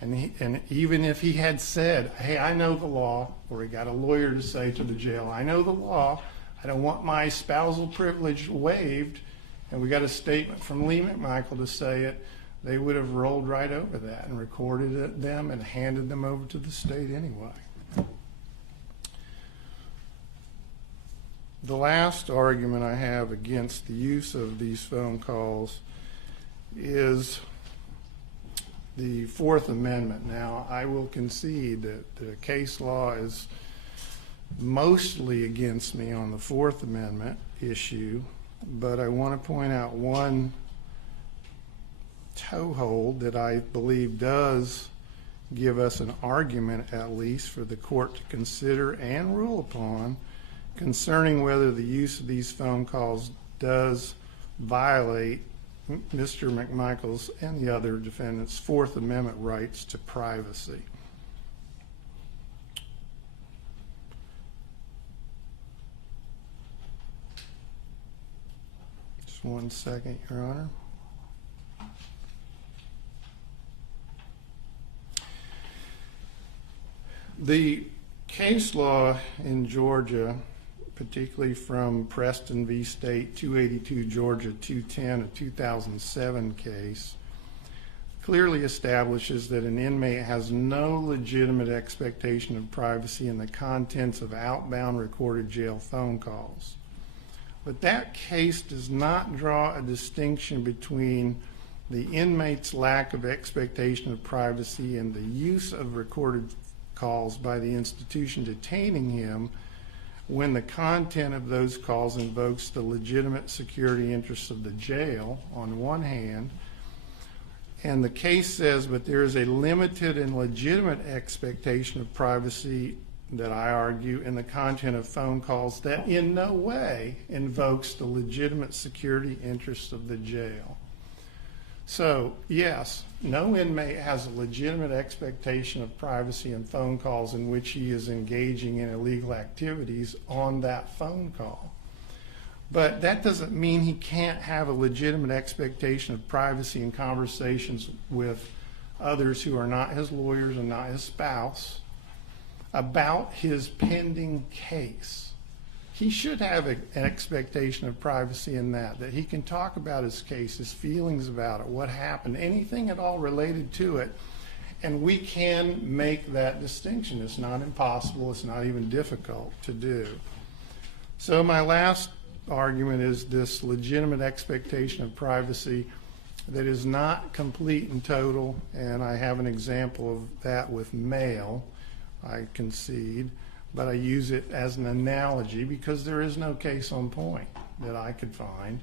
And even if he had said, hey, I know the law, or he got a lawyer to say to the jail, I know the law, I don't want my spousal privilege waived, and we got a statement from Lee McMichael to say it, they would have rolled right over that and recorded them and handed them over to the state anyway. The last argument I have against the use of these phone calls is the Fourth Amendment. Now, I will concede that the case law is mostly against me on the Fourth Amendment issue, but I want to point out one toehold that I believe does give us an argument, at least, for the court to consider and rule upon concerning whether the use of these phone calls does violate Mr. McMichael's and the other defendants' Fourth Amendment rights to privacy. Just 1 second, Your Honor. The case law in Georgia, particularly from Preston v. State 282 Georgia 210, a 2007 case, clearly establishes that an inmate has no legitimate expectation of privacy in the contents of outbound recorded jail phone calls. But that case does not draw a distinction between the inmate's lack of expectation of privacy and the use of recorded calls by the institution detaining him when the content of those calls invokes the legitimate security interests of the jail on one hand, and the case says, but there is a limited and legitimate expectation of privacy that I argue in the content of phone calls that in no way invokes the legitimate security interests of the jail. So, yes, no inmate has a legitimate expectation of privacy in phone calls in which he is engaging in illegal activities on that phone call. But that doesn't mean he can't have a legitimate expectation of privacy in conversations with others who are not his lawyers and not his spouse about his pending case. He should have an expectation of privacy in that he can talk about his case, his feelings about it, what happened, anything at all related to it, and we can make that distinction. It's not impossible, it's not even difficult to do. So my last argument is this legitimate expectation of privacy that is not complete and total, and I have an example of that with mail, I concede, but I use it as an analogy because there is no case on point that I could find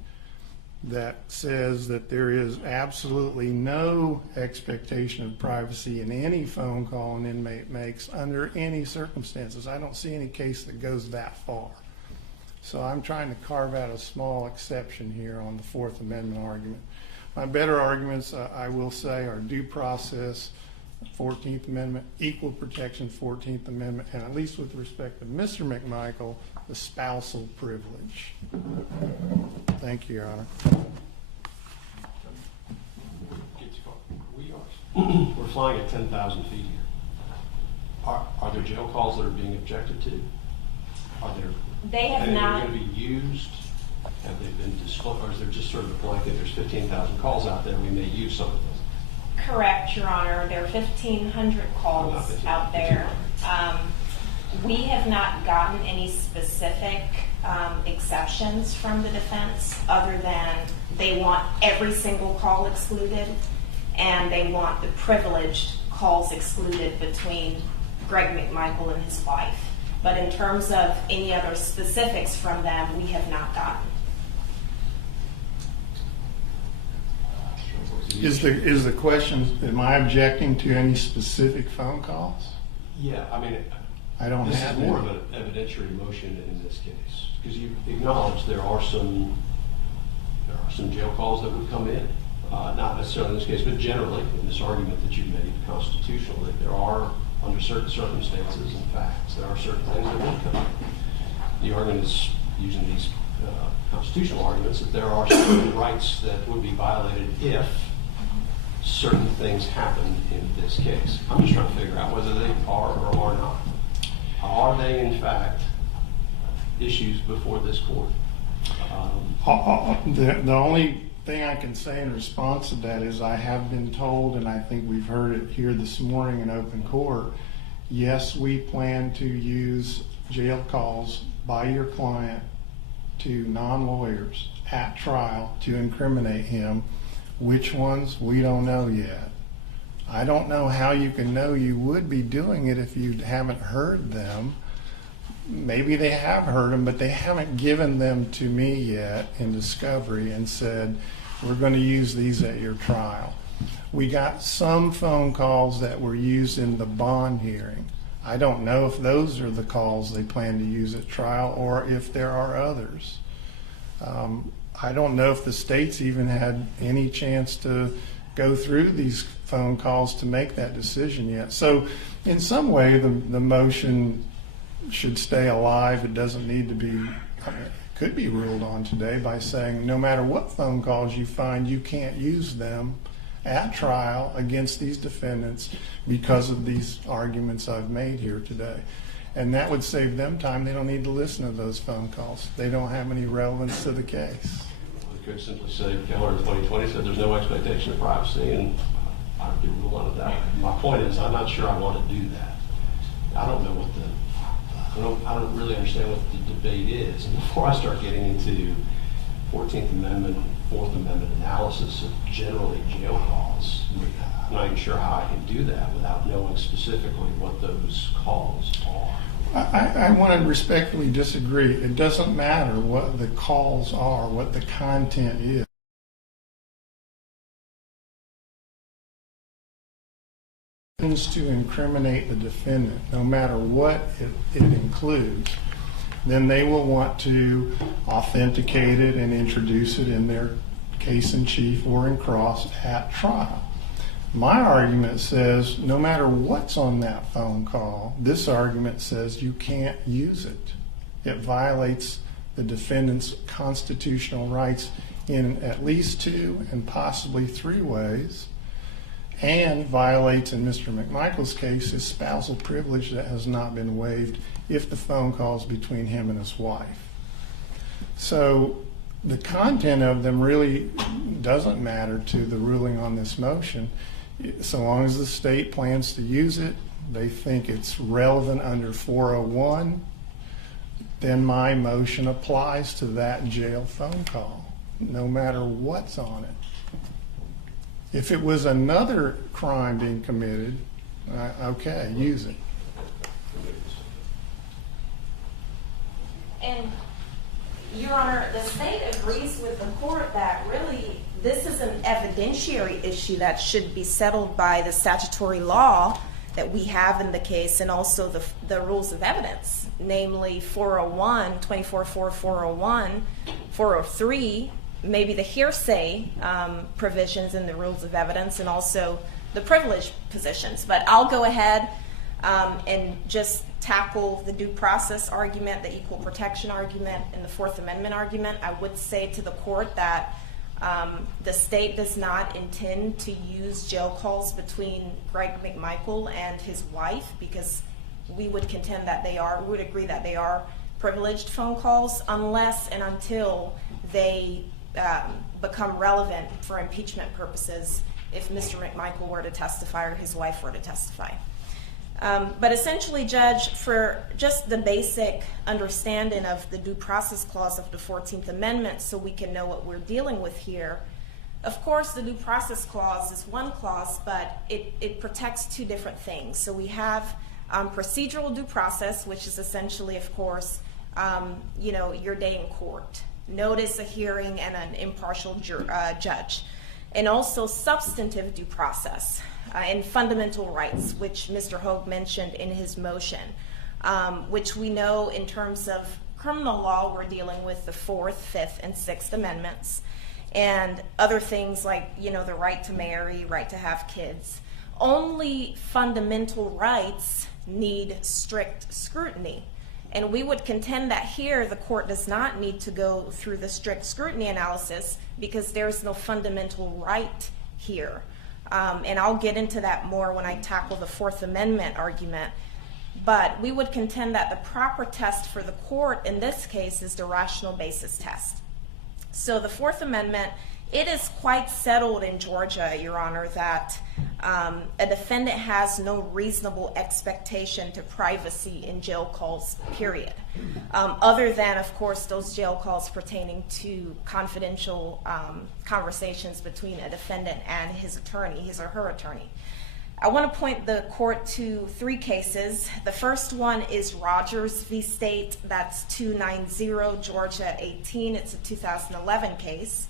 that says that there is absolutely no expectation of privacy in any phone call an inmate makes under any circumstances. I don't see any case that goes that far. So I'm trying to carve out a small exception here on the Fourth Amendment argument. My better arguments, I will say, are due process, 14th Amendment, equal protection, 14th Amendment, and at least with respect to Mr. McMichael, the spousal privilege. Thank you, Your Honor. Give We're flying at 10,000 feet here. Are there jail calls that are being objected to? Are there? They have and not. Are they going to be used? Have they been disclosed? Or is there just sort of a blanket? There's 15,000 calls out there. We may use some of them. Correct, Your Honor. There are 1,500 calls out there. We have not gotten any specific exceptions from the defense other than they want every single call excluded and they want the privileged calls excluded between Greg McMichael and his wife. But in terms of any other specifics from them, we have not gotten. Is the question, am I objecting to any specific phone calls? Yeah, I mean, I don't this have is more any. of an evidentiary motion in this case, because you acknowledge there are some jail calls that would come in, not necessarily in this case, but generally in this argument that you've made constitutional, that there are, under certain circumstances and facts, there are certain things that would come in. The argument is, using these constitutional arguments, that there are certain rights that would be violated if certain things happen in this case. I'm just trying to figure out whether they are or are not. Are they, in fact, issues before this court? The only thing I can say in response to that is I have been told, and I think we've heard it here this morning in open court, yes, we plan to use jail calls by your client to non-lawyers at trial to incriminate him. Which ones, we don't know yet. I don't know how you can know you would be doing it if you haven't heard them. Maybe they have heard them, but they haven't given them to me yet in discovery and said, we're going to use these at your trial. We got some phone calls that were used in the bond hearing. I don't know if those are the calls they plan to use at trial or if there are others. I don't know if the state's even had any chance to go through these phone calls to make that decision yet. So in some way, the motion should stay alive. It doesn't need to be, it could be ruled on today by saying no matter what phone calls you find, you can't use them at trial against these defendants because of these arguments I've made here today. And that would save them time. They don't need to listen to those phone calls. They don't have any relevance to the case. We could simply say, Keller in 2020 said there's no expectation of privacy, and I would give rule on it that way. My point is, I'm not sure I want to do that. I don't know what I don't really understand what the debate is. And before I start getting into 14th Amendment, 4th Amendment analysis of generally jail calls, I'm not even sure how I can do that without knowing specifically what those calls are. I want to respectfully disagree. It doesn't matter what the calls are, what the content is. To incriminate the defendant, no matter what it includes, then they will want to authenticate it and introduce it in their case in chief or in cross at trial. My argument says no matter what's on that phone call, this argument says you can't use it. It violates the defendant's constitutional rights in at least 2 and possibly 3 ways, and violates, in Mr. McMichael's case, his spousal privilege that has not been waived if the phone call's between him and his wife. So the content of them really doesn't matter to the ruling on this motion. So long as the state plans to use it, they think it's relevant under 401, then my motion applies to that jail phone call, no matter what's on it. If it was another crime being committed, okay, use it. And, Your Honor, the state agrees with the court that really this is an evidentiary issue that should be settled by the statutory law that we have in the case and also the rules of evidence, namely 401, 24-401, 403, maybe the hearsay provisions in the rules of evidence and also the privilege positions. But I'll go ahead and just tackle the due process argument, the equal protection argument, and the Fourth Amendment argument. I would say to the court that The state does not intend to use jail calls between Greg McMichael and his wife, because we would contend that we would agree that they are privileged phone calls unless and until they become relevant for impeachment purposes if Mr. McMichael were to testify or his wife were to testify. But essentially, Judge, for just the basic understanding of the Due Process Clause of the 14th Amendment, so we can know what we're dealing with here, of course, the Due Process Clause is one clause, but it protects two different things. So we have procedural due process, which is essentially, of course, your day in court, notice a hearing and an impartial judge, and also substantive due process and fundamental rights, which Mr. Hogue mentioned in his motion, which we know in terms of criminal law, we're dealing with the 4th, 5th, and 6th Amendments, and other things like, the right to marry, right to have kids. Only fundamental rights need strict scrutiny. And we would contend that here the court does not need to go through the strict scrutiny analysis because there's no fundamental right here. And I'll get into that more when I tackle the 4th Amendment argument. But we would contend that the proper test for the court in this case is the rational basis test. So the 4th Amendment, it is quite settled in Georgia, Your Honor, that a defendant has no reasonable expectation to privacy in jail calls, period. Other than, of course, those jail calls pertaining to confidential conversations between a defendant and his attorney, his or her attorney. I want to point the court to 3 cases. The first one is Rogers v. State. That's 290 Georgia 18. It's a 2011 case.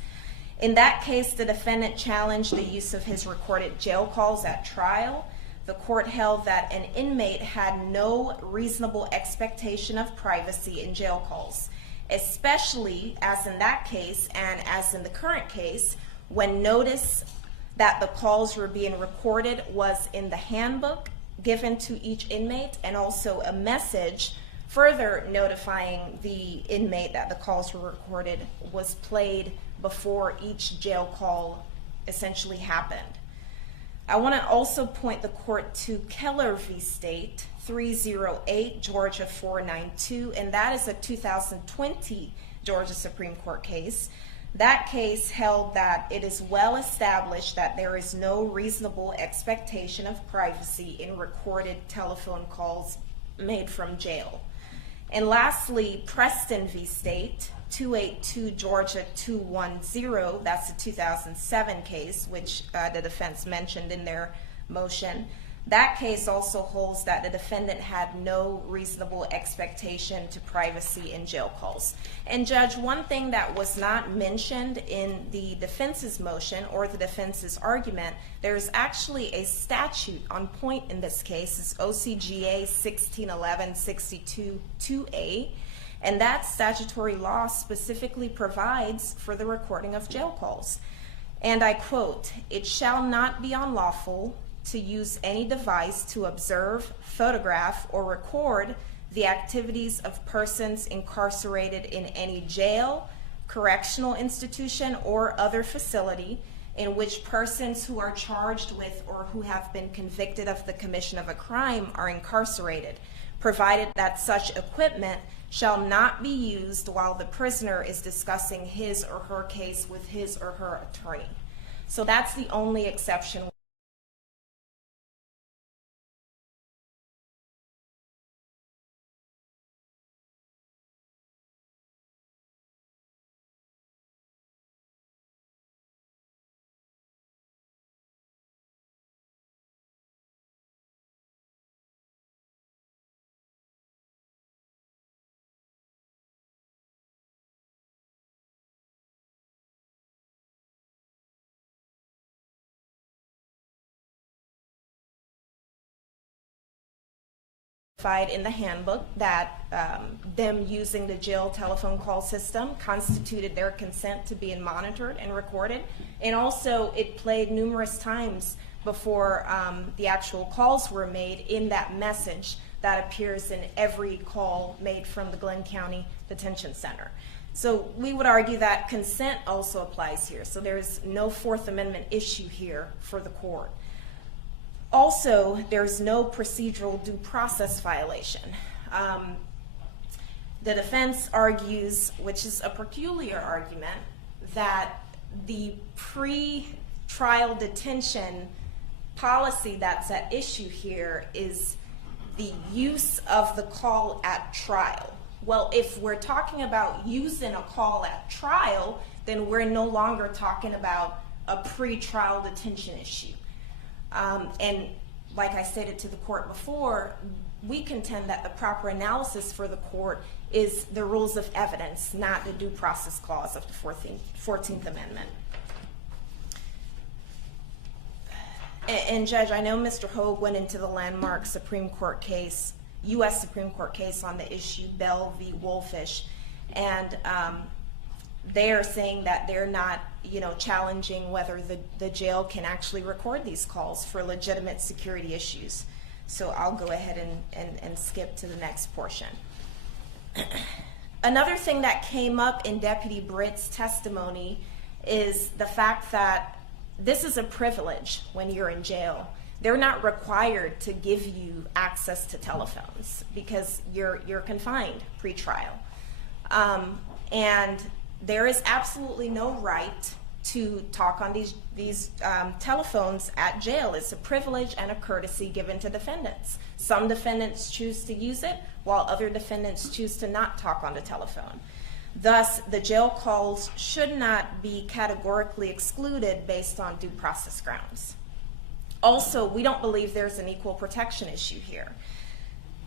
In that case, the defendant challenged the use of his recorded jail calls at trial. The court held that an inmate had no reasonable expectation of privacy in jail calls, especially as in that case and as in the current case, when notice that the calls were being recorded was in the handbook given to each inmate, and also a message further notifying the inmate that the calls were recorded was played before each jail call essentially happened. I want to also point the court to Keller v. State, 308 Georgia 492, and that is a 2020 Georgia Supreme Court case. That case held that it is well established that there is no reasonable expectation of privacy in recorded telephone calls made from jail. And lastly, Preston v. State, 282 Georgia 210, that's a 2007 case, which the defense mentioned in their motion. That case also holds that the defendant had no reasonable expectation to privacy in jail calls. And Judge, one thing that was not mentioned in the defense's motion or the defense's argument, there's actually a statute on point in this case. It's OCGA 1611-62-2A, and that statutory law specifically provides for the recording of jail calls. And I quote, "It shall not be unlawful to use any device to observe, photograph, or record the activities of persons incarcerated in any jail, correctional institution, or other facility in which persons who are charged with or who have been convicted of the commission of a crime are incarcerated, provided that such equipment shall not be used while the prisoner is discussing his or her case with his or her attorney." So that's the only exception. In the handbook that them using the jail telephone call system constituted their consent to being monitored and recorded, and also it played numerous times before the actual calls were made in that message that appears in every call made from the Glenn County Detention Center. So we would argue that consent also applies here. So there's no Fourth Amendment issue here for the court. Also, there's no procedural due process violation. The defense argues, which is a peculiar argument, that the pre-trial detention policy that's at issue here is the use of the call at trial. Well, if we're talking about using a call at trial, then we're no longer talking about a pre-trial detention issue. And like I stated to the court before, we contend that the proper analysis for the court is the rules of evidence, not the due process clause of the 14th Amendment. And Judge, I know Mr. Hogue went into the landmark Supreme Court case, U.S. Supreme Court case on the issue Bell v. Wolfish, and they are saying that they're not, challenging whether the jail can actually record these calls for legitimate security issues. So I'll go ahead and skip to the next portion. Another thing that came up in Deputy Britt's testimony is the fact that this is a privilege when you're in jail. They're not required to give you access to telephones because you're confined pre-trial. And there is absolutely no right to talk on these telephones at jail. It's a privilege and a courtesy given to defendants. Some defendants choose to use it, while other defendants choose to not talk on the telephone. Thus, the jail calls should not be categorically excluded based on due process grounds. Also, we don't believe there's an equal protection issue here.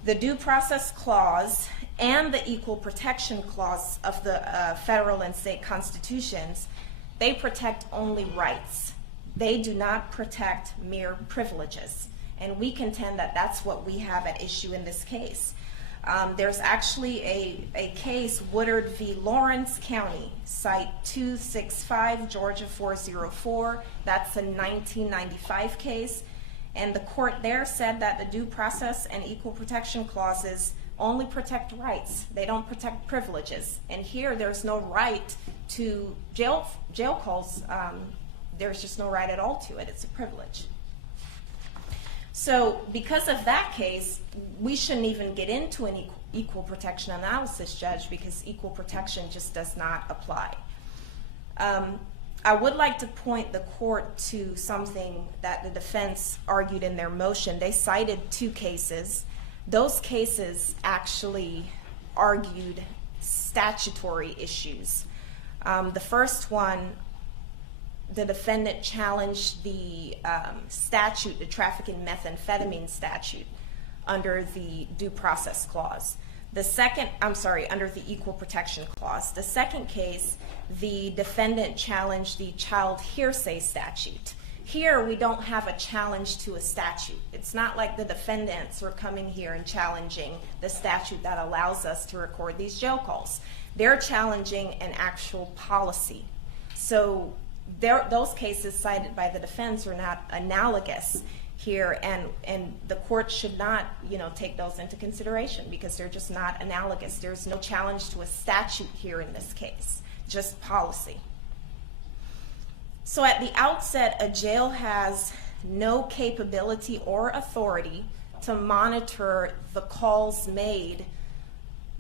The due process clause and the equal protection clause of the federal and state constitutions, they protect only rights. They do not protect mere privileges. And we contend that that's what we have at issue in this case. There's actually a case, Woodard v. Lawrence County, site 265, Georgia 404. That's a 1995 case. And the court there said that the due process and equal protection clauses only protect rights. They don't protect privileges. And here there's no right to jail calls. There's just no right at all to it. It's a privilege. So because of that case, we shouldn't even get into an equal protection analysis, Judge, because equal protection just does not apply. I would like to point the court to something that the defense argued in their motion. They cited two cases. Those cases actually argued statutory issues. The first one, the defendant challenged the statute, the trafficking methamphetamine statute, under the due process clause. Under the equal protection clause. The second case, the defendant challenged the child hearsay statute. Here, we don't have a challenge to a statute. It's not like the defendants were coming here and challenging the statute that allows us to record these jail calls. They're challenging an actual policy. So those cases cited by the defense are not analogous here, and the court should not, take those into consideration because they're just not analogous. There's no challenge to a statute here in this case, just policy. So at the outset, a jail has no capability or authority to monitor the calls made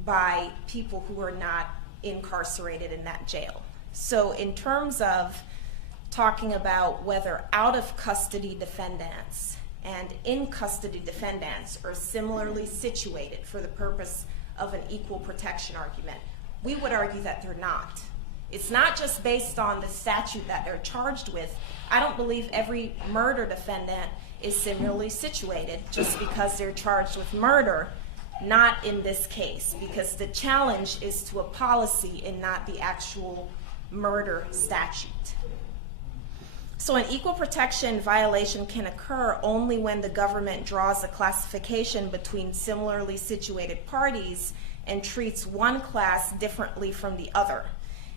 by people who are not incarcerated in that jail. So in terms of talking about whether out-of-custody defendants and in-custody defendants are similarly situated for the purpose of an equal protection argument, we would argue that they're not. It's not just based on the statute that they're charged with. I don't believe every murder defendant is similarly situated just because they're charged with murder, not in this case, because the challenge is to a policy and not the actual murder statute. So an equal protection violation can occur only when the government draws a classification between similarly situated parties and treats one class differently from the other.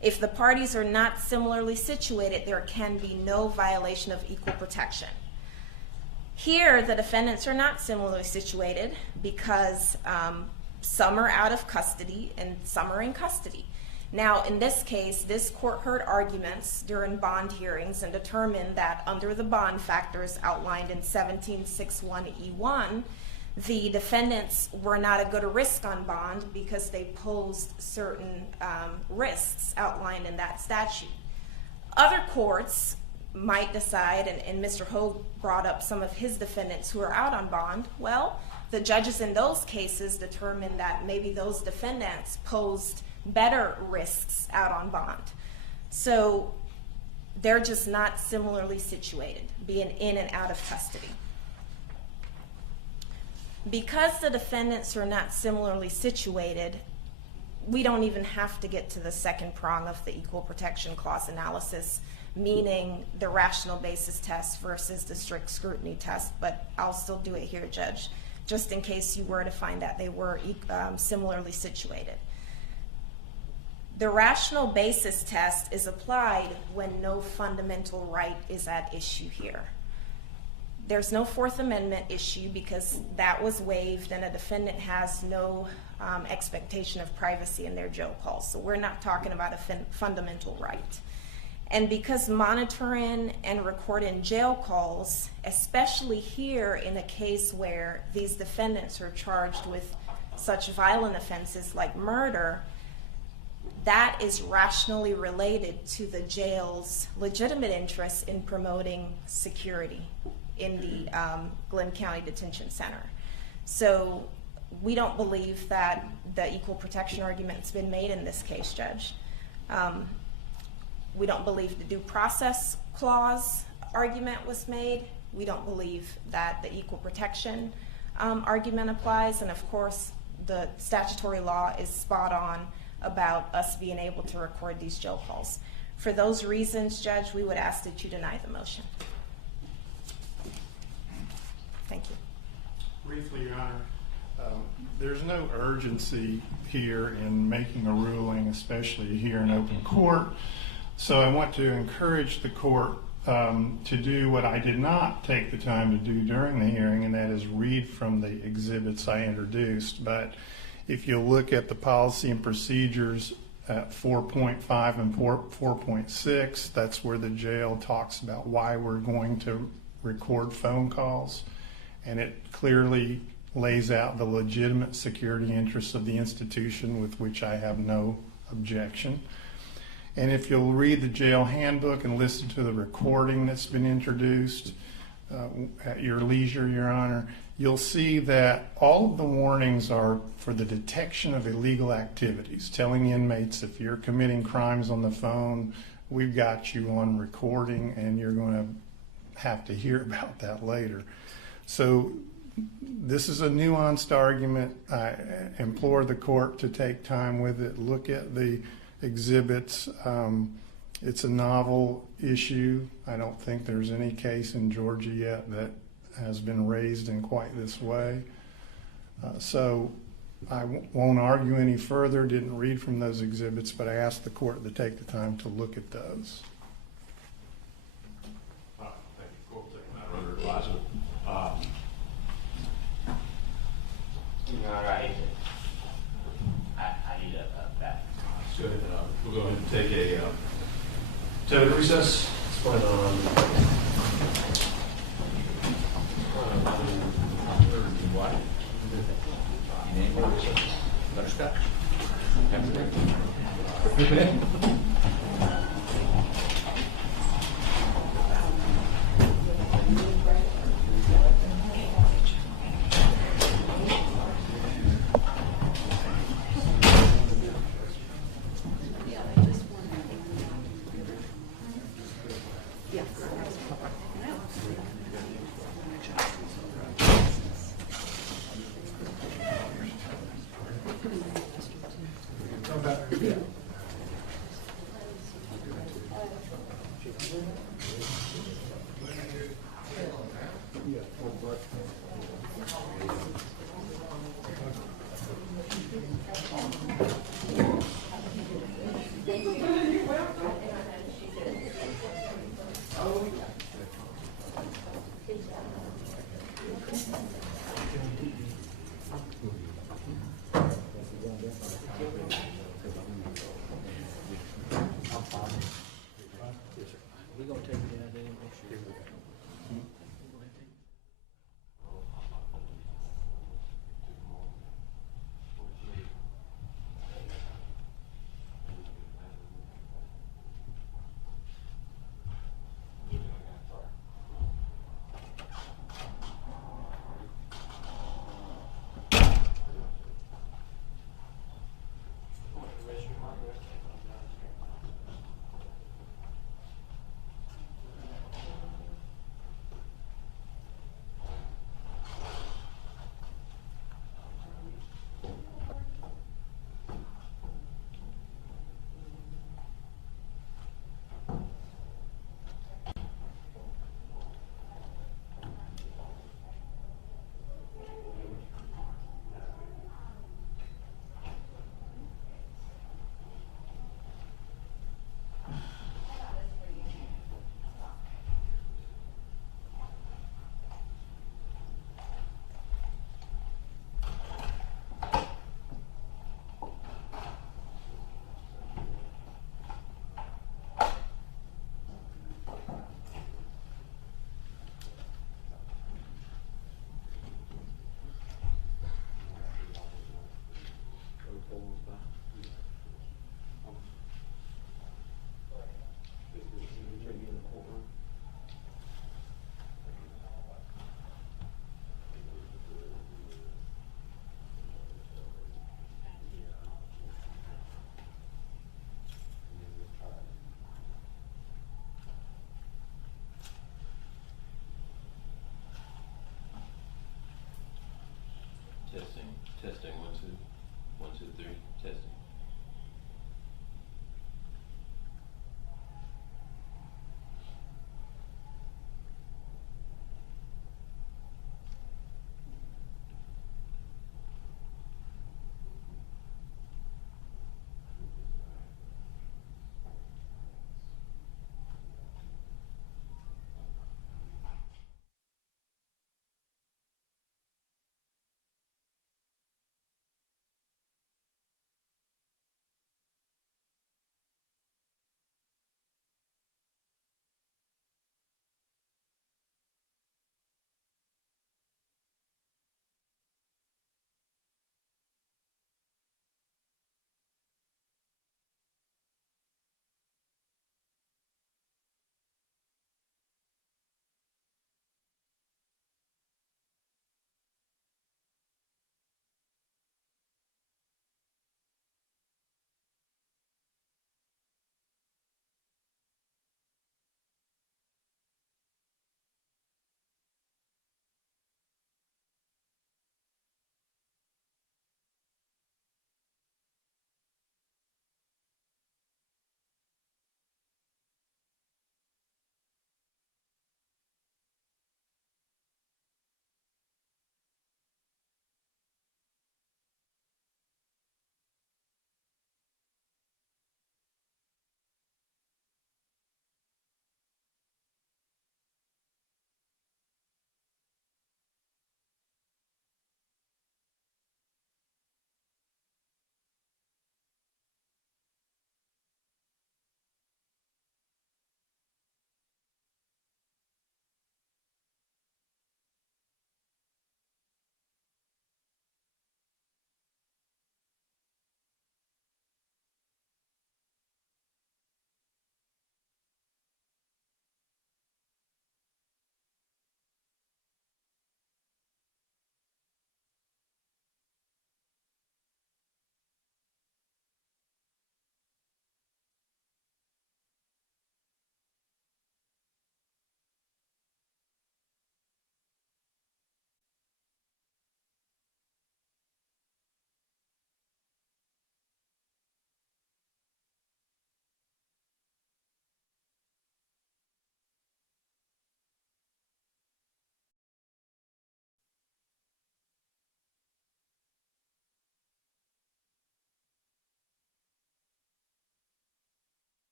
If the parties are not similarly situated, there can be no violation of equal protection. Here, the defendants are not similarly situated because some are out of custody and some are in custody. Now, in this case, this court heard arguments during bond hearings and determined that under the bond factors outlined in 1761E1, the defendants were not a good risk on bond because they posed certain risks outlined in that statute. Other courts might decide, and Mr. Hogue brought up some of his defendants who are out on bond. Well, the judges in those cases determined that maybe those defendants posed better risks out on bond. So they're just not similarly situated, being in and out of custody. Because the defendants are not similarly situated, we don't even have to get to the second prong of the Equal Protection Clause analysis, meaning the rational basis test versus the strict scrutiny test, but I'll still do it here, Judge, just in case you were to find that they were similarly situated. The rational basis test is applied when no fundamental right is at issue here. There's no Fourth Amendment issue because that was waived and a defendant has no expectation of privacy in their jail calls. So we're not talking about a fundamental right. And because monitoring and recording jail calls, especially here in a case where these defendants are charged with such violent offenses like murder, that is rationally related to the jail's legitimate interest in promoting security in the Glenn County Detention Center. So we don't believe that the equal protection argument's been made in this case, Judge. We don't believe the due process clause argument was made. We don't believe that the equal protection argument applies. And of course, the statutory law is spot on about us being able to record these jail calls. For those reasons, Judge, we would ask that you deny the motion. Thank you. Briefly, Your Honor, there's no urgency here in making a ruling, especially here in open court. So I want to encourage the court to do what I did not take the time to do during the hearing, and that is read from the exhibits I introduced. But if you look at the policy and procedures at 4.5 and 4.6, that's where the jail talks about why we're going to record phone calls. And it clearly lays out the legitimate security interests of the institution, with which I have no objection. And if you'll read the jail handbook and listen to the recording that's been introduced at your leisure, Your Honor, you'll see that all of the warnings are for the detection of illegal activities, telling inmates if you're committing crimes on the phone, we've got you on recording and you're going to have to hear about that later. So this is a nuanced argument. I implore the court to take time with it, look at the exhibits. It's a novel issue. I don't think there's any case in Georgia yet that has been raised in quite this way. So I won't argue any further, didn't read from those exhibits, but I asked the court to take the time to look at those. Thank you. Court will take a matter under advisement. All right. I need a back. Let's go ahead. We'll go ahead and take a 10-minute recess. Let's plan on 11:30. What? Butterscotch?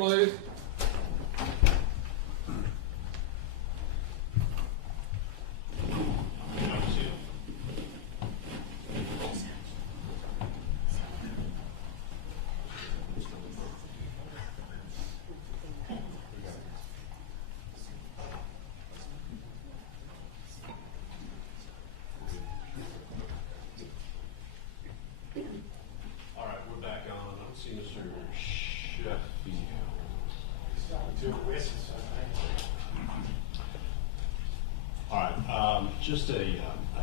please. All right, we're back on. Let's see, Mr. Sheffield. All right, just a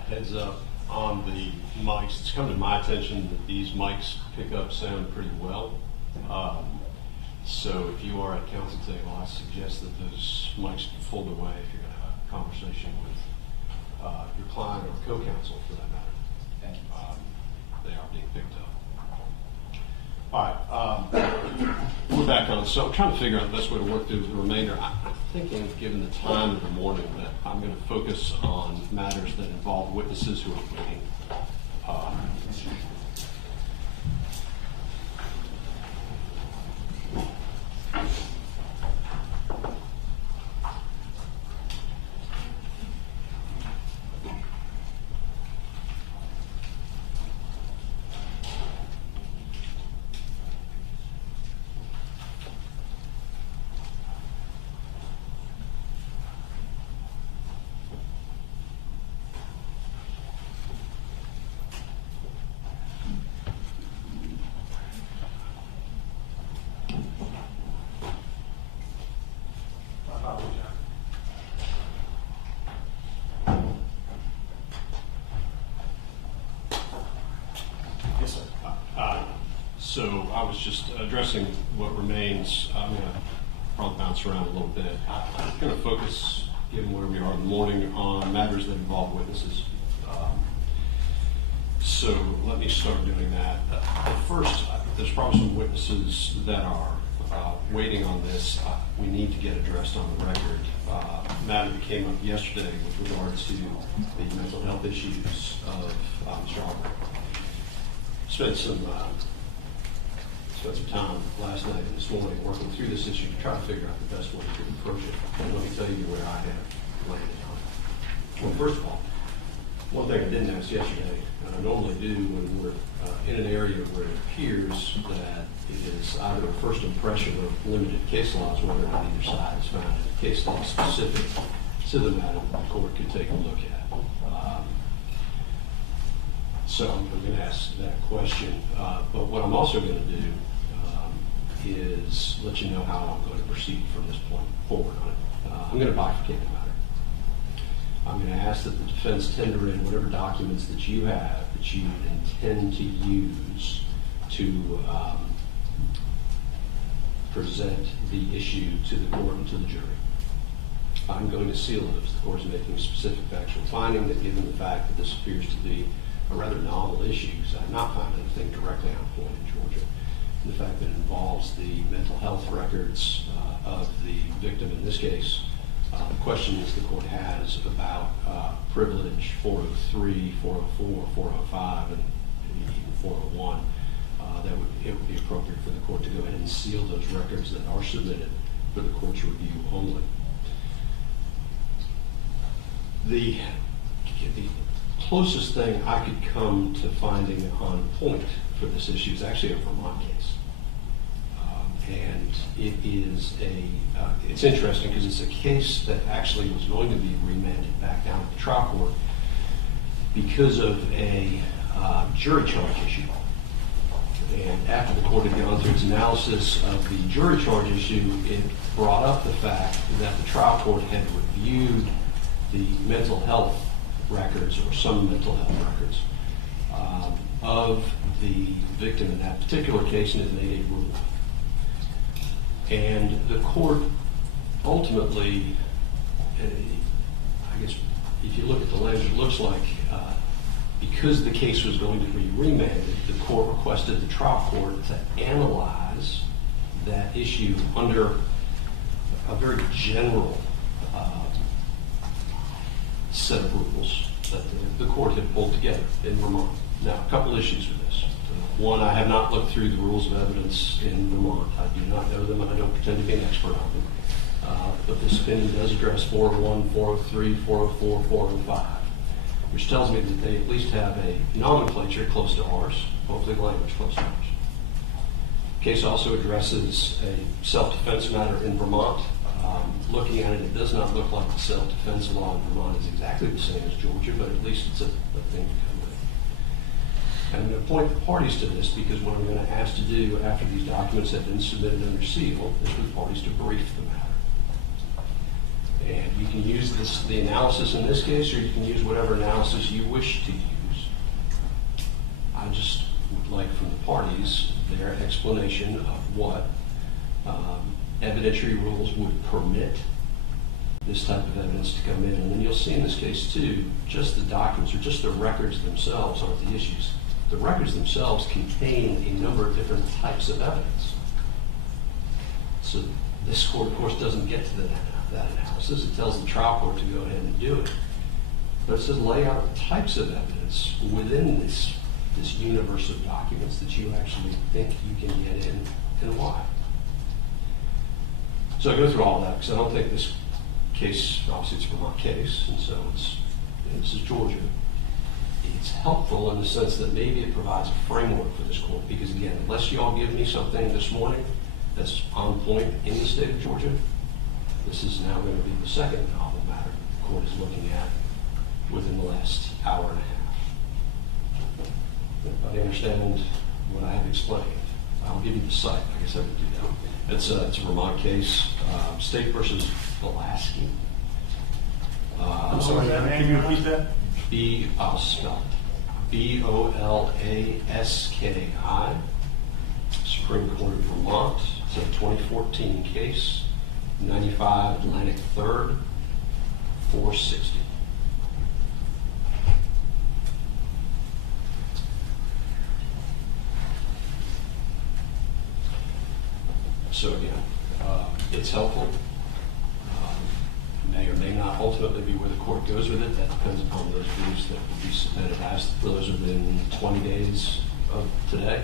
heads up on the mics. It's come to my attention that these mics pick up sound pretty well. So if you are at council table, I suggest that those mics be pulled away if you're going to have a conversation with your client or co-counsel for that matter. They are being picked up. All right, we're back on. So I'm trying to figure out the best way to work through the remainder. I'm thinking, given the time of the morning, that I'm going to focus on matters that involve witnesses who are waiting. Yes, sir. So I was just addressing what remains. I'm going to probably bounce around a little bit. I'm going to focus, given where we are in the morning, on matters that involve witnesses. So let me start doing that. First, there's probably some witnesses that are waiting on this. We need to get addressed on the record. Matter that came up yesterday with regard to the mental health issues of Mr. Arbery. Spent some time last night and this morning working through this issue to try to figure out the best way to approach it. And let me tell you where I have landed on it. Well, first of all, one thing I didn't ask yesterday, and I normally do when we're in an area where it appears that it is either a first impression of limited case laws, whether or not either side has found a case law specific to the matter that the court could take a look at. So I'm going to ask that question. But what I'm also going to do is let you know how I'm going to proceed from this point forward on it. I'm going to bifurcate the matter. I'm going to ask that the defense tender in whatever documents that you have that you intend to use to present the issue to the court and to the jury. I'm going to seal those. The court is making a specific factual finding that, given the fact that this appears to be a rather novel issue, because I have not found anything directly on point in Georgia, and the fact that it involves the mental health records of the victim in this case. The questions the court has about privilege 403, 404, 405, and even 401, it would be appropriate for the court to go ahead and seal those records that are submitted for the court's review only. The closest thing I could come to finding on point for this issue is actually a Vermont case. And it is it's interesting because it's a case that actually was going to be remanded back down to the trial court because of a jury charge issue. And after the court had gone through its analysis of the jury charge issue, it brought up the fact that the trial court had reviewed the mental health records, or some mental health records, of the victim in that particular case, and it made a ruling. And the court ultimately, I guess if you look at the language, it looks like because the case was going to be remanded, the court requested the trial court to analyze that issue under a very general set of rules that the court had pulled together in Vermont. Now, a couple issues with this. One, I have not looked through the rules of evidence in Vermont. I do not know them, and I don't pretend to be an expert on them. But this opinion does address 401, 403, 404, 405, which tells me that they at least have a nomenclature close to ours, hopefully language close to ours. The case also addresses a self-defense matter in Vermont. Looking at it, it does not look like the self-defense law in Vermont is exactly the same as Georgia, but at least it's a thing to come with. And I'm going to point the parties to this because what I'm going to ask to do after these documents have been submitted under seal is for the parties to brief the matter. And you can use the analysis in this case, or you can use whatever analysis you wish to use. I just would like from the parties their explanation of what evidentiary rules would permit this type of evidence to come in. And then you'll see in this case too, just the documents or just the records themselves aren't the issues. The records themselves contain a number of different types of evidence. So this court, of course, doesn't get to that analysis. It tells the trial court to go ahead and do it. But it says lay out types of evidence within this universe of documents that you actually think you can get in and why. So I go through all that because I don't think this case, obviously it's a Vermont case, and so this is Georgia. It's helpful in the sense that maybe it provides a framework for this court because, again, unless you all give me something this morning that's on point in the state of Georgia, this is now going to be the second novel matter the court is looking at within the last hour and a half. Everybody understand what I have explained? I'll give you the site. I guess I would do that. It's a Vermont case, State versus Pulaski. I'm sorry, can you repeat that? I'll spell it. Bolaski, Supreme Court of Vermont. It's a 2014 case, 95 Atlantic 3rd, 460. So again, it's helpful. May or may not ultimately be where the court goes with it. That depends upon those briefs that will be submitted as those within 20 days of today.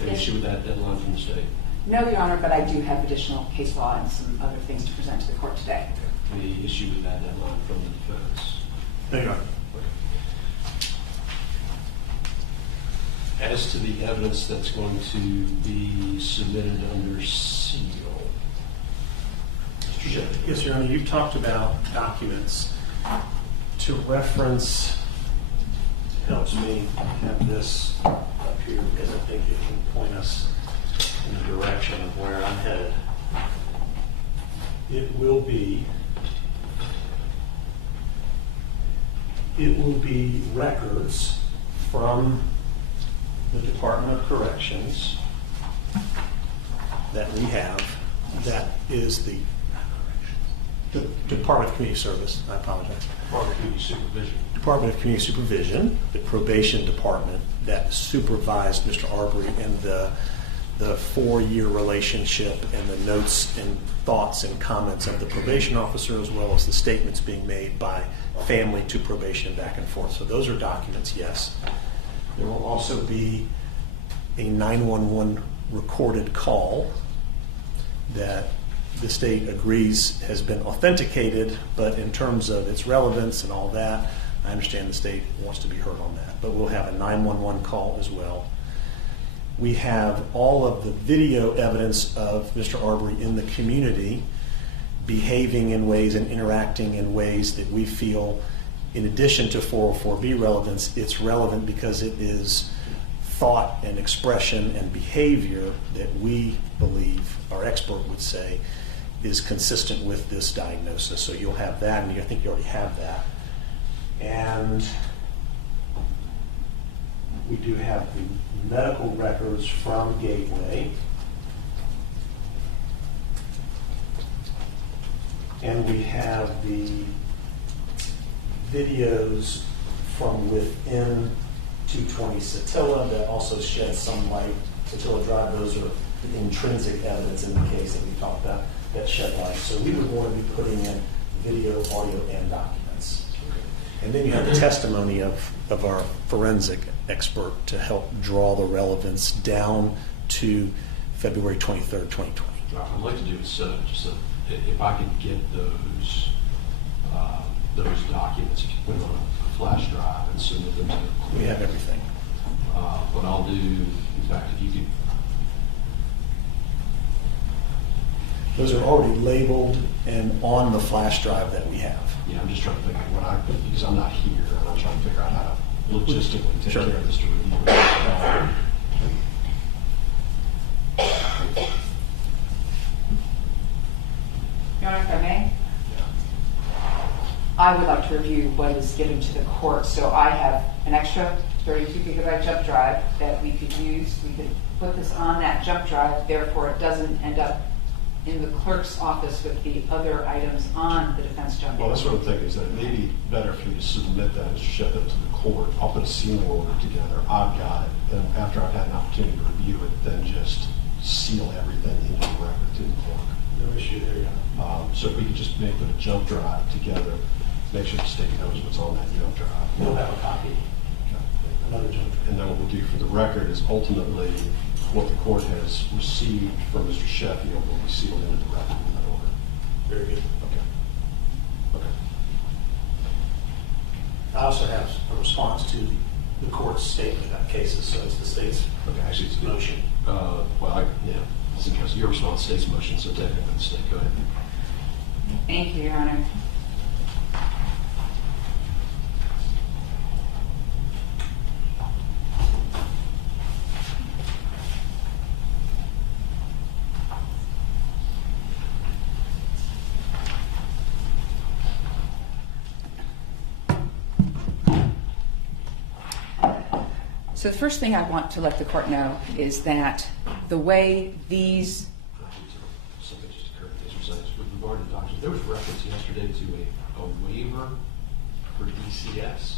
Any issue with that deadline from the state? No, Your Honor, but I do have additional case law and some other things to present to the court today. Any issue with that deadline from the defense? No, Your Honor. As to the evidence that's going to be submitted under seal, Mr. Shepard. Yes, Your Honor, you've talked about documents. To reference, helps me have this up here because I think it can point us in the direction of where I'm headed. It will be records from the Department of Corrections that we have. That is the Department of Community Service. I apologize. Department of Community Supervision. Department of Community Supervision, the probation department that supervised Mr. Arbery and the 4-year relationship and the notes and thoughts and comments of the probation officer, as well as the statements being made by family to probation back and forth. So those are documents, yes. There will also be a 911 recorded call that the state agrees has been authenticated, but in terms of its relevance and all that, I understand the state wants to be heard on that. But we'll have a 911 call as well. We have all of the video evidence of Mr. Arbery in the community behaving in ways and interacting in ways that we feel, in addition to 404B relevance, it's relevant because it is thought and expression and behavior that we believe, our expert would say, is consistent with this diagnosis. So you'll have that, and I think you already have that. And we do have the medical records from Gateway. And we have the videos from within 220 Satilla that also shed some light. Satilla Drive, those are the intrinsic evidence in the case that we talked about that shed light. So we would want to be putting in video, audio, and documents. And then you have the testimony of our forensic expert to help draw the relevance down to February 23rd, 2020. What I'd like to do is set up just if I could get those documents, if you put them on a flash drive and submit them to the court. We have everything. What I'll do, in fact, if you could. Those are already labeled and on the flash drive that we have. Yeah, I'm just trying to think of because I'm not here, and I'm trying to figure out how to logistically take Sure. care of this to review it. Your Honor, if I may, I would like to review what is given to the court. So I have an extra 32 gigabyte jump drive that we could use. We could put this on that jump drive, therefore it doesn't end up in the clerk's office with the other items on the defense jump drive. Well, that's what I'm thinking, is that it may be better for you to submit that and ship it to the court. I'll put a seal order together. I've got it. Then after I've had an opportunity to review it, then just seal everything into the record to the clerk. No issue there, yeah. So if we could just maybe put a jump drive together, make sure the state knows what's on that jump drive. We'll have a copy. Another jump drive. And then what we'll do for the record is ultimately what the court has received from Mr. Sheffield will be sealed into the record in that order. Very good. Okay. I also have a response to the court's statement about cases, so it's the state's Okay, actually, it's motion. It's interesting. Your response state's motion, so technically the state. Go ahead. Thank you, Your Honor. So the first thing I want to let the court know is that the way these Something just occurred to me. With regard to doctors, there was reference yesterday to a waiver for DCS.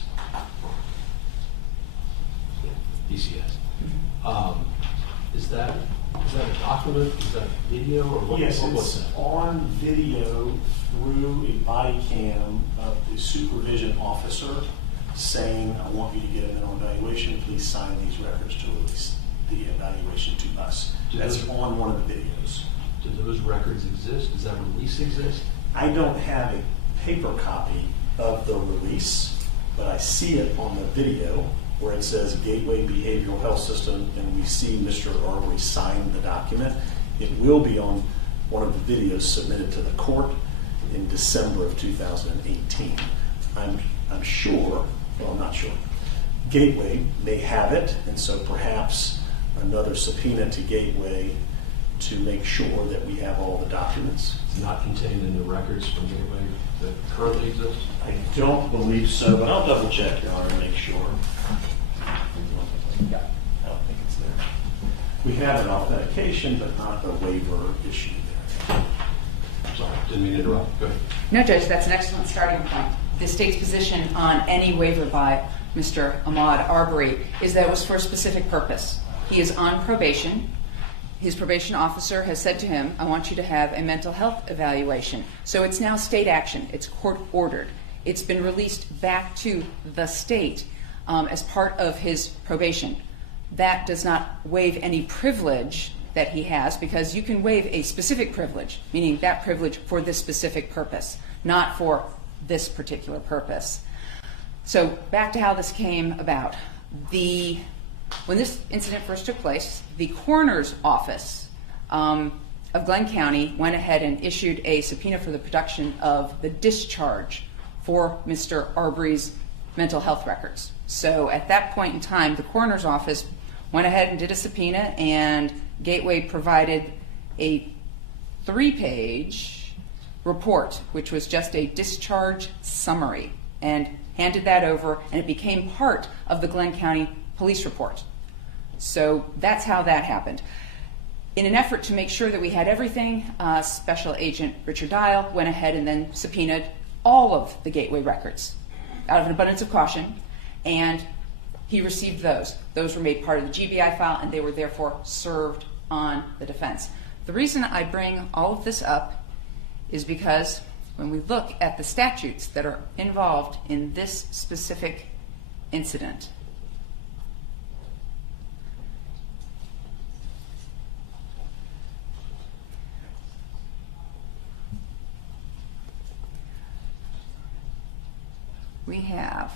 Yeah, DCS. Is that a document? Is that video? Or what? Yes, what was it's that? on video through a body cam of the supervision officer saying, I want you to get a mental evaluation, please sign these records to release the evaluation to us. That's on one of the videos. Do those records exist? Does that release exist? I don't have a paper copy of the release, but I see it on the video where it says Gateway Behavioral Health System, and we see Mr. Arbery sign the document. It will be on one of the videos submitted to the court in December of 2018. I'm sure, well, I'm not sure. Gateway may have it, and so perhaps another subpoena to Gateway to make sure that we have all the documents. It's not contained in the records from Gateway that currently exist? I don't believe so, but I'll double check, Your Honor, and make sure. Yeah, I don't think it's there. We have an authentication, but not the waiver issue there. Sorry, didn't mean to interrupt. Go ahead. No, Judge, that's an excellent starting point. The state's position on any waiver by Mr. Ahmaud Arbery is that it was for a specific purpose. He is on probation. His probation officer has said to him, I want you to have a mental health evaluation. So it's now state action. It's court ordered. It's been released back to the state as part of his probation. That does not waive any privilege that he has, because you can waive a specific privilege, meaning that privilege for this specific purpose, not for this particular purpose. So back to how this came about. When this incident first took place, the coroner's office of Glenn County went ahead and issued a subpoena for the production of the discharge for Mr. Arbery's mental health records. So at that point in time, the coroner's office went ahead and did a subpoena, and Gateway provided a 3-page report, which was just a discharge summary, and handed that over, and it became part of the Glenn County police report. So that's how that happened. In an effort to make sure that we had everything, Special Agent Richard Dial went ahead and then subpoenaed all of the Gateway records out of an abundance of caution, and he received those. Those were made part of the GBI file, and they were therefore served on the defense. The reason I bring all of this up is because when we look at the statutes that are involved in this specific incident, we have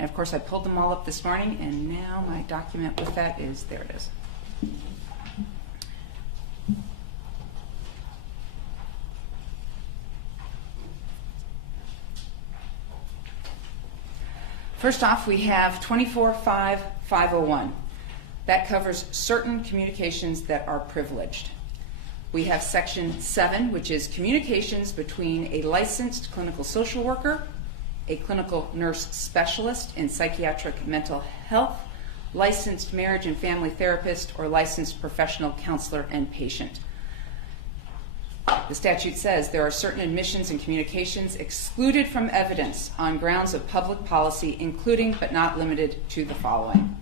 and of course I pulled them all up this morning, and now my document with that is, there it is. First off, we have 24.5.501. That covers certain communications that are privileged. We have Section 7, which is communications between a licensed clinical social worker, a clinical nurse specialist in psychiatric mental health, licensed marriage and family therapist, or licensed professional counselor and patient. The statute says there are certain admissions and communications excluded from evidence on grounds of public policy, including but not limited to the following.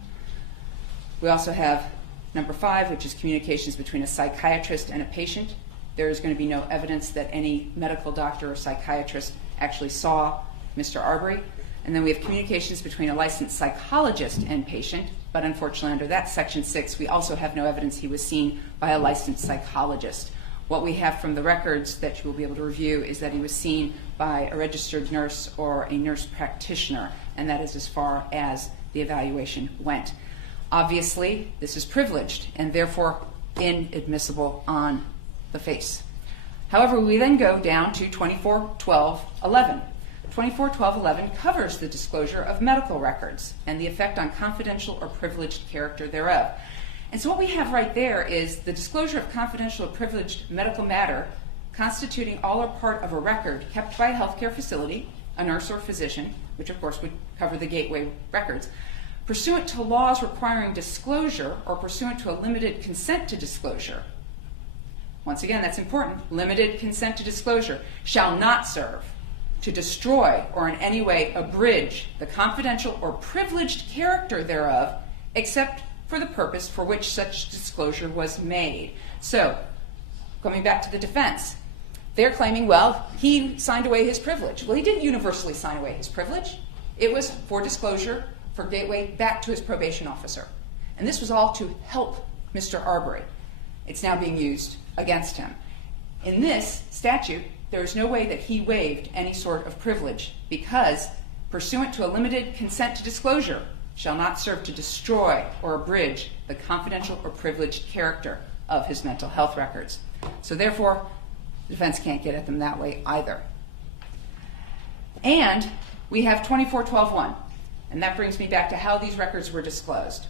We also have number 5, which is communications between a psychiatrist and a patient. There is going to be no evidence that any medical doctor or psychiatrist actually saw Mr. Arbery. And then we have communications between a licensed psychologist and patient, but unfortunately under that Section 6, we also have no evidence he was seen by a licensed psychologist. What we have from the records that you will be able to review is that he was seen by a registered nurse or a nurse practitioner, and that is as far as the evaluation went. Obviously, this is privileged and therefore inadmissible on the face. However, we then go down to 24.12.11. 24.12.11 covers the disclosure of medical records and the effect on confidential or privileged character thereof. And so what we have right there is the disclosure of confidential or privileged medical matter constituting all or part of a record kept by a healthcare facility, a nurse or physician, which of course would cover the gateway records, pursuant to laws requiring disclosure or pursuant to a limited consent to disclosure. Once again, that's important. Limited consent to disclosure shall not serve to destroy or in any way abridge the confidential or privileged character thereof, except for the purpose for which such disclosure was made. So, coming back to the defense, they're claiming, well, he signed away his privilege. Well, he didn't universally sign away his privilege. It was for disclosure for Gateway back to his probation officer. And this was all to help Mr. Arbery. It's now being used against him. In this statute, there is no way that he waived any sort of privilege because, pursuant to a limited consent to disclosure, shall not serve to destroy or abridge the confidential or privileged character of his mental health records. So therefore, the defense can't get at them that way either. And we have 24.12.1, and that brings me back to how these records were disclosed.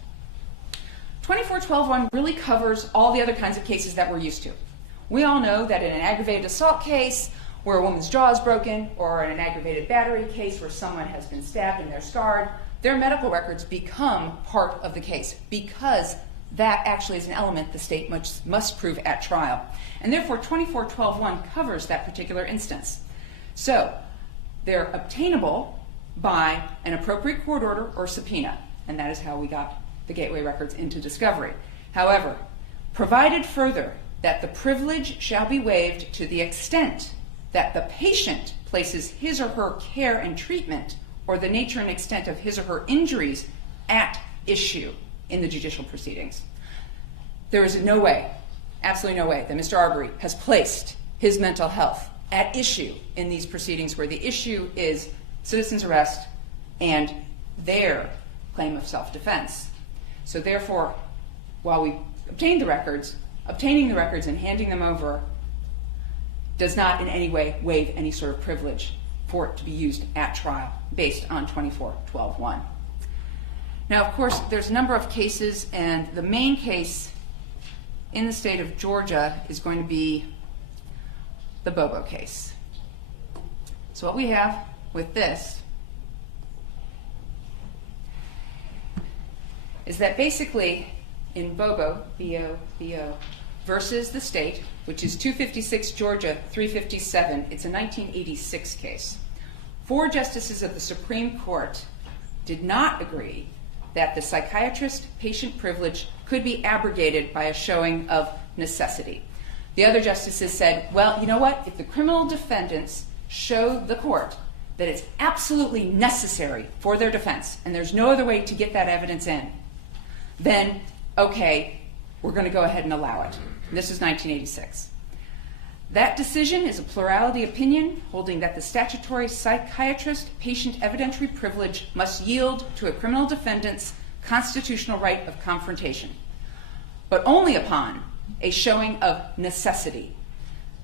24.12.1 really covers all the other kinds of cases that we're used to. We all know that in an aggravated assault case where a woman's jaw is broken, or in an aggravated battery case where someone has been stabbed and they're scarred, their medical records become part of the case because that actually is an element the state must prove at trial. And therefore, 24.12.1 covers that particular instance. So they're obtainable by an appropriate court order or subpoena, and that is how we got the Gateway records into discovery. However, provided further that the privilege shall be waived to the extent that the patient places his or her care and treatment or the nature and extent of his or her injuries at issue in the judicial proceedings. There is no way, absolutely no way, that Mr. Arbery has placed his mental health at issue in these proceedings where the issue is citizen's arrest and their claim of self-defense. So therefore, while we obtained the records, obtaining the records and handing them over does not in any way waive any sort of privilege for it to be used at trial based on 24.12.1. Now, of course, there's a number of cases, and the main case in the state of Georgia is going to be the Bobo case. So what we have with this is that basically in Bobo, B-O, versus the state, which is 256 Georgia 357, it's a 1986 case. 4 justices of the Supreme Court did not agree that the psychiatrist-patient privilege could be abrogated by a showing of necessity. The other justices said, well, you know what? If the criminal defendants show the court that it's absolutely necessary for their defense and there's no other way to get that evidence in, then, okay, we're going to go ahead and allow it. And this is 1986. That decision is a plurality opinion holding that the statutory psychiatrist-patient evidentiary privilege must yield to a criminal defendant's constitutional right of confrontation, but only upon a showing of necessity.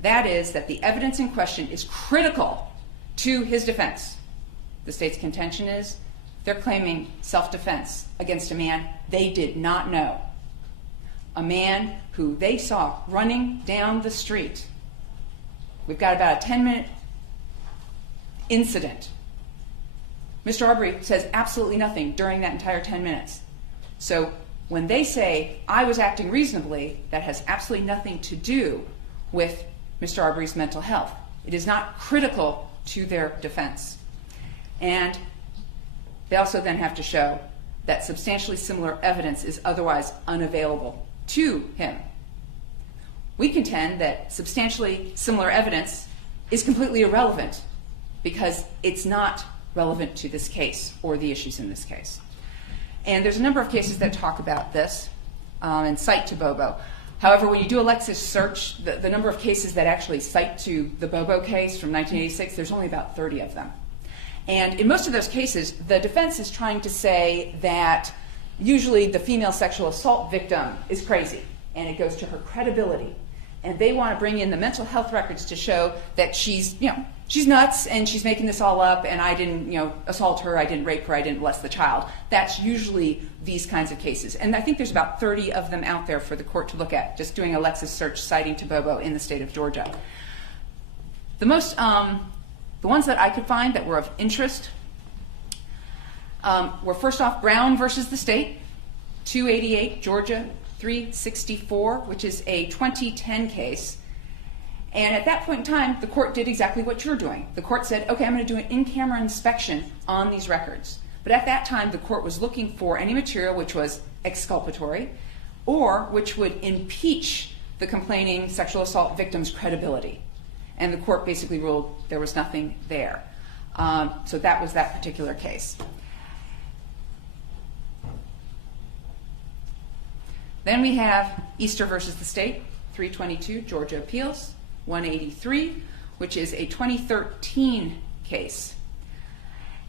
That is, that the evidence in question is critical to his defense. The state's contention is they're claiming self-defense against a man they did not know, a man who they saw running down the street. We've got about a 10-minute incident. Mr. Arbery says absolutely nothing during that entire 10 minutes. So when they say, I was acting reasonably, that has absolutely nothing to do with Mr. Arbery's mental health. It is not critical to their defense. And they also then have to show that substantially similar evidence is otherwise unavailable to him. We contend that substantially similar evidence is completely irrelevant because it's not relevant to this case or the issues in this case. And there's a number of cases that talk about this and cite to Bobo. However, when you do a Lexis search, the number of cases that actually cite to the Bobo case from 1986, there's only about 30 of them. And in most of those cases, the defense is trying to say that usually the female sexual assault victim is crazy, and it goes to her credibility. And they want to bring in the mental health records to show that she's nuts and she's making this all up and I didn't, assault her, I didn't rape her, I didn't molest the child. That's usually these kinds of cases. And I think there's about 30 of them out there for the court to look at, just doing a Lexis search citing to Bobo in the state of Georgia. The ones that I could find that were of interest were first off Brown versus the state, 288 Georgia 364, which is a 2010 case. And at that point in time, the court did exactly what you're doing. The court said, okay, I'm going to do an in-camera inspection on these records. But at that time, the court was looking for any material which was exculpatory or which would impeach the complaining sexual assault victim's credibility. And the court basically ruled there was nothing there. So that was that particular case. Then we have Easter versus the state, 322 Georgia Appeals, 183, which is a 2013 case.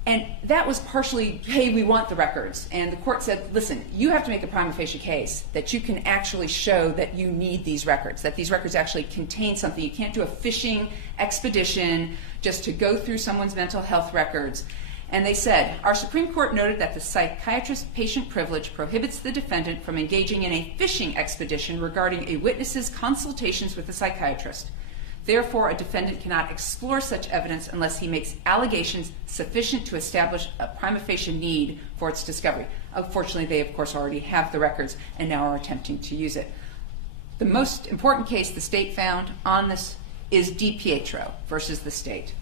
And that was partially, hey, we want the records. And the court said, listen, you have to make a prima facie case that you can actually show that you need these records, that these records actually contain something. You can't do a fishing expedition just to go through someone's mental health records. And they said, our Supreme Court noted that the psychiatrist-patient privilege prohibits the defendant from engaging in a fishing expedition regarding a witness's consultations with a psychiatrist. Therefore, a defendant cannot explore such evidence unless he makes allegations sufficient to establish a prima facie need for its discovery. Unfortunately, they, of course, already have the records and now are attempting to use it. The most important case the state found on this is DiPietro versus the state.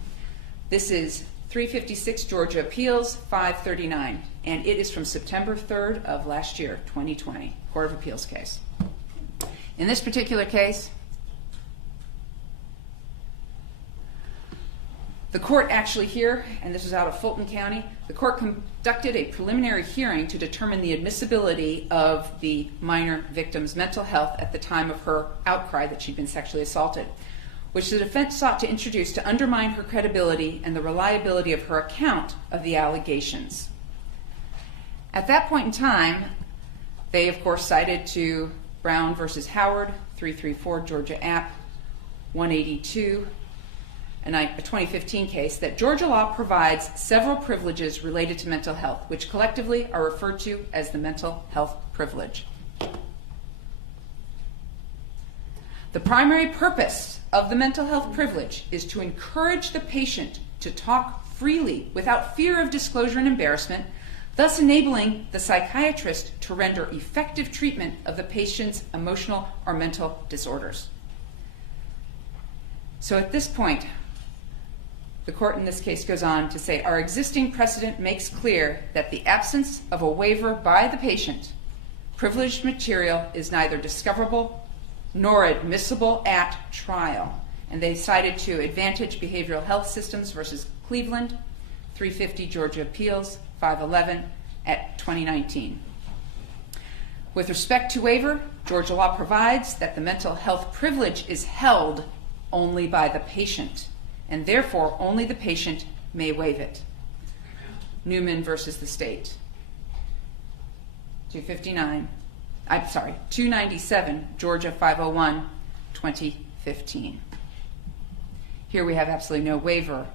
This is 356 Georgia Appeals, 539, and it is from September 3rd of last year, 2020, Court of Appeals case. In this particular case, the court actually here, and this was out of Fulton County, the court conducted a preliminary hearing to determine the admissibility of the minor victim's mental health at the time of her outcry that she'd been sexually assaulted, which the defense sought to introduce to undermine her credibility and the reliability of her account of the allegations. At that point in time, they, of course, cited to Brown versus Howard, 334 Georgia App, 182, a 2015 case, that Georgia law provides several privileges related to mental health, which collectively are referred to as the mental health privilege. The primary purpose of the mental health privilege is to encourage the patient to talk freely without fear of disclosure and embarrassment, thus enabling the psychiatrist to render effective treatment of the patient's emotional or mental disorders. So at this point, the court in this case goes on to say, our existing precedent makes clear that the absence of a waiver by the patient, privileged material is neither discoverable nor admissible at trial. And they cited to Advantage Behavioral Health Systems versus Cleveland, 350 Georgia Appeals, 511 at 2019. With respect to waiver, Georgia law provides that the mental health privilege is held only by the patient, and therefore only the patient may waive it. Newman versus the state. 297, Georgia 501, 2015. Here we have absolutely no waiver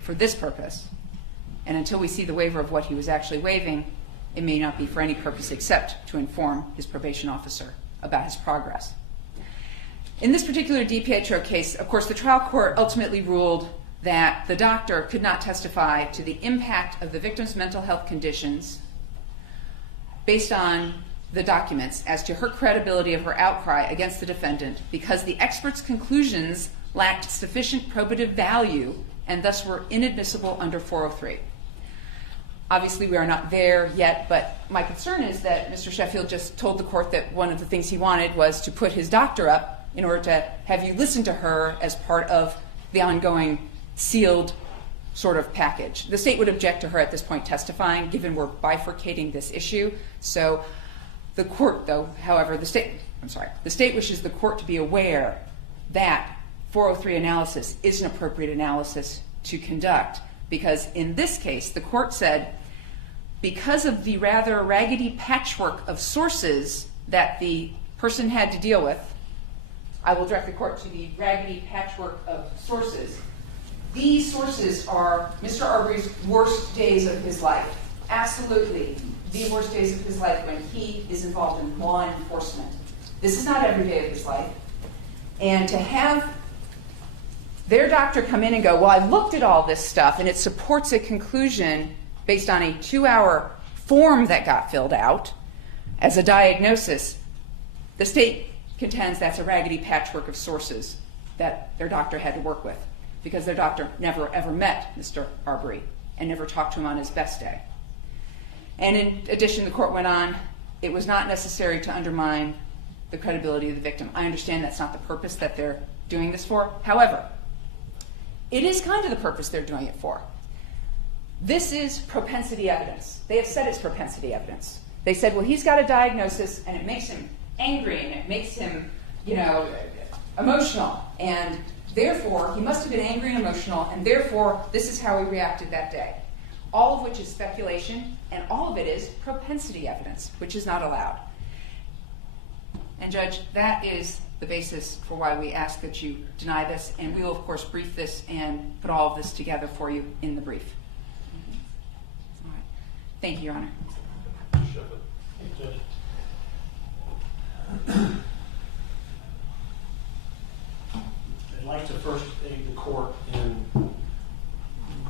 for this purpose. And until we see the waiver of what he was actually waiving, it may not be for any purpose except to inform his probation officer about his progress. In this particular DiPietro case, of course, the trial court ultimately ruled that the doctor could not testify to the impact of the victim's mental health conditions based on the documents as to her credibility of her outcry against the defendant because the expert's conclusions lacked sufficient probative value and thus were inadmissible under 403. Obviously, we are not there yet, but my concern is that Mr. Sheffield just told the court that one of the things he wanted was to put his doctor up in order to have you listen to her as part of the ongoing sealed sort of package. The state would object to her at this point testifying, given we're bifurcating this issue. So the court, though, however, the state wishes the court to be aware that 403 analysis is an appropriate analysis to conduct, because in this case, the court said, because of the rather raggedy patchwork of sources that the person had to deal with, I will direct the court to the raggedy patchwork of sources. These sources are Mr. Arbery's worst days of his life. Absolutely the worst days of his life when he is involved in law enforcement. This is not every day of his life. And to have their doctor come in and go, well, I looked at all this stuff and it supports a conclusion based on a 2-hour form that got filled out as a diagnosis, the state contends that's a raggedy patchwork of sources that their doctor had to work with because their doctor never ever met Mr. Arbery and never talked to him on his best day. And in addition, the court went on, it was not necessary to undermine the credibility of the victim. I understand that's not the purpose that they're doing this for. However, it is kind of the purpose they're doing it for. This is propensity evidence. They have said it's propensity evidence. They said, well, he's got a diagnosis and it makes him angry and it makes him, emotional. And therefore, he must have been angry and emotional, and therefore, this is how he reacted that day. All of which is speculation, and all of it is propensity evidence, which is not allowed. And Judge, that is the basis for why we ask that you deny this, and we will, of course, brief this and put all of this together for you in the brief. All right. Thank you, Your Honor. I'd like to first aid the court in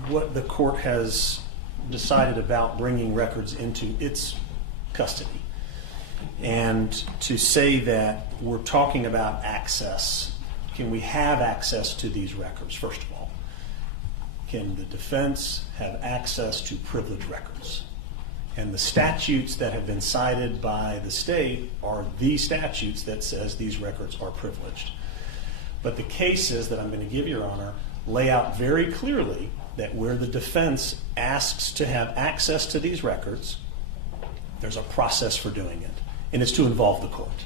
what the court has decided about bringing records into its custody. And to say that we're talking about access, can we have access to these records, first of all? Can the defense have access to privileged records? And the statutes that have been cited by the state are the statutes that says these records are privileged. But the cases that I'm going to give, Your Honor, lay out very clearly that where the defense asks to have access to these records, there's a process for doing it. And it's to involve the court.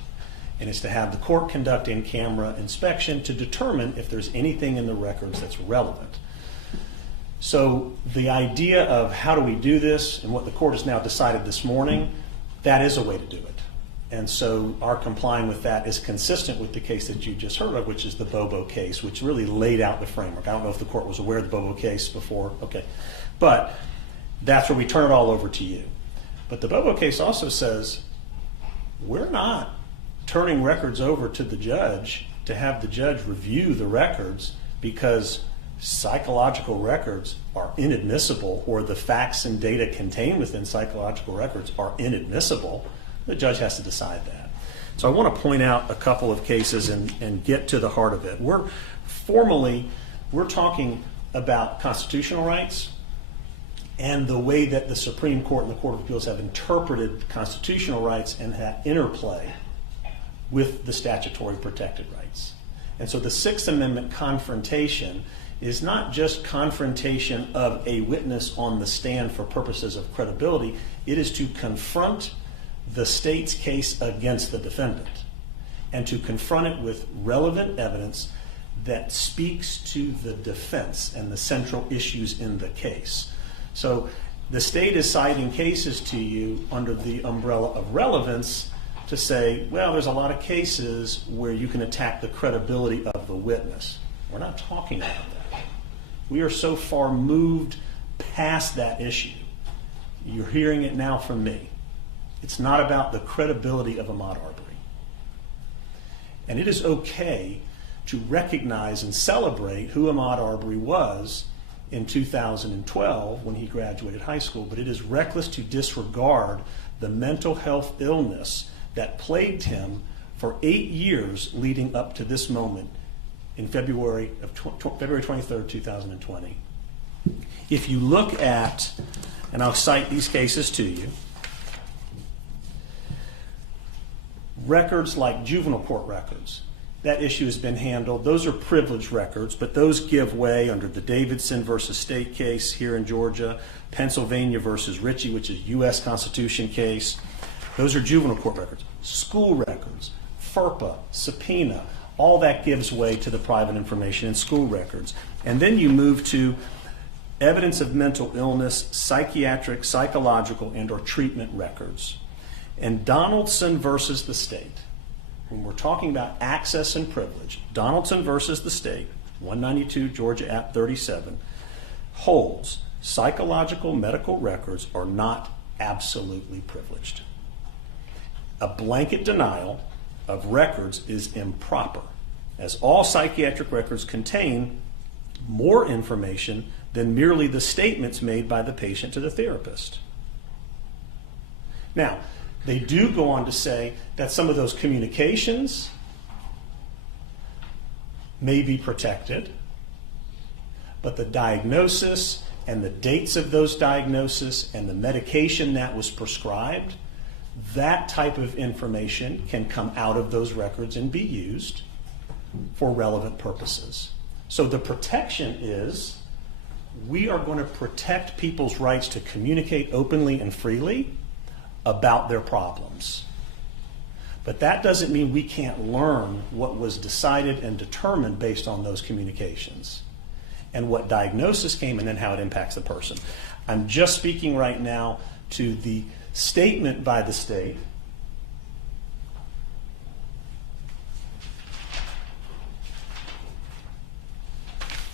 And it's to have the court conduct in-camera inspection to determine if there's anything in the records that's relevant. So the idea of how do we do this and what the court has now decided this morning, that is a way to do it. And so our complying with that is consistent with the case that you just heard of, which is the Bobo case, which really laid out the framework. I don't know if the court was aware of the Bobo case before. Okay. But that's where we turn it all over to you. But the Bobo case also says we're not turning records over to the judge to have the judge review the records because psychological records are inadmissible or the facts and data contained within psychological records are inadmissible. The judge has to decide that. So I want to point out a couple of cases and get to the heart of it. We're talking about constitutional rights and the way that the Supreme Court and the Court of Appeals have interpreted constitutional rights and that interplay with the statutory protected rights. And so the Sixth Amendment confrontation is not just confrontation of a witness on the stand for purposes of credibility. It is to confront the state's case against the defendant and to confront it with relevant evidence that speaks to the defense and the central issues in the case. So the state is citing cases to you under the umbrella of relevance to say, well, there's a lot of cases where you can attack the credibility of the witness. We're not talking about that. We are so far moved past that issue. You're hearing it now from me. It's not about the credibility of Ahmaud Arbery. And it is okay to recognize and celebrate who Ahmaud Arbery was in 2012 when he graduated high school, but it is reckless to disregard the mental health illness that plagued him for 8 years leading up to this moment in February 23rd, 2020. If you look at, and I'll cite these cases to you, records like juvenile court records, that issue has been handled. Those are privileged records, but those give way under the Davidson versus State case here in Georgia, Pennsylvania versus Ritchie, which is U.S. Constitution case. Those are juvenile court records. School records, FERPA, subpoena, all that gives way to the private information in school records. And then you move to evidence of mental illness, psychiatric, psychological, and or treatment records. And Donaldson versus the state, when we're talking about access and privilege, Donaldson versus the state, 192 Georgia App 37, holds psychological medical records are not absolutely privileged. A blanket denial of records is improper, as all psychiatric records contain more information than merely the statements made by the patient to the therapist. Now, they do go on to say that some of those communications may be protected, but the diagnosis and the dates of those diagnoses and the medication that was prescribed, that type of information can come out of those records and be used for relevant purposes. So the protection is we are going to protect people's rights to communicate openly and freely about their problems. But that doesn't mean we can't learn what was decided and determined based on those communications and what diagnosis came and then how it impacts the person. I'm just speaking right now to the statement by the state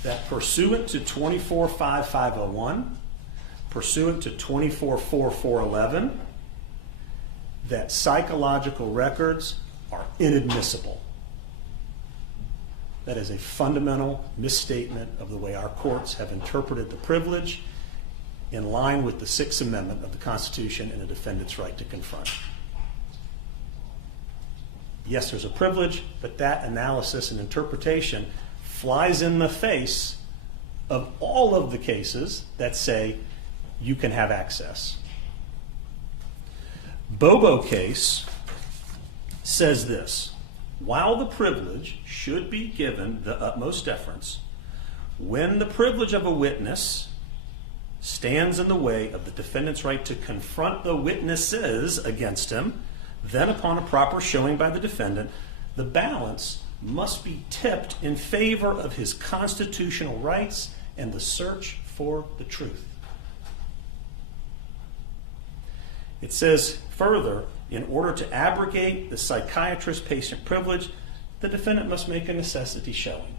that pursuant to 24.5501, pursuant to 24.4411, that psychological records are inadmissible. That is a fundamental misstatement of the way our courts have interpreted the privilege in line with the Sixth Amendment of the Constitution and a defendant's right to confront. Yes, there's a privilege, but that analysis and interpretation flies in the face of all of the cases that say you can have access. Bobo case says this: while the privilege should be given the utmost deference, when the privilege of a witness stands in the way of the defendant's right to confront the witnesses against him, then upon a proper showing by the defendant, the balance must be tipped in favor of his constitutional rights and the search for the truth. It says further, in order to abrogate the psychiatrist-patient privilege, the defendant must make a necessity showing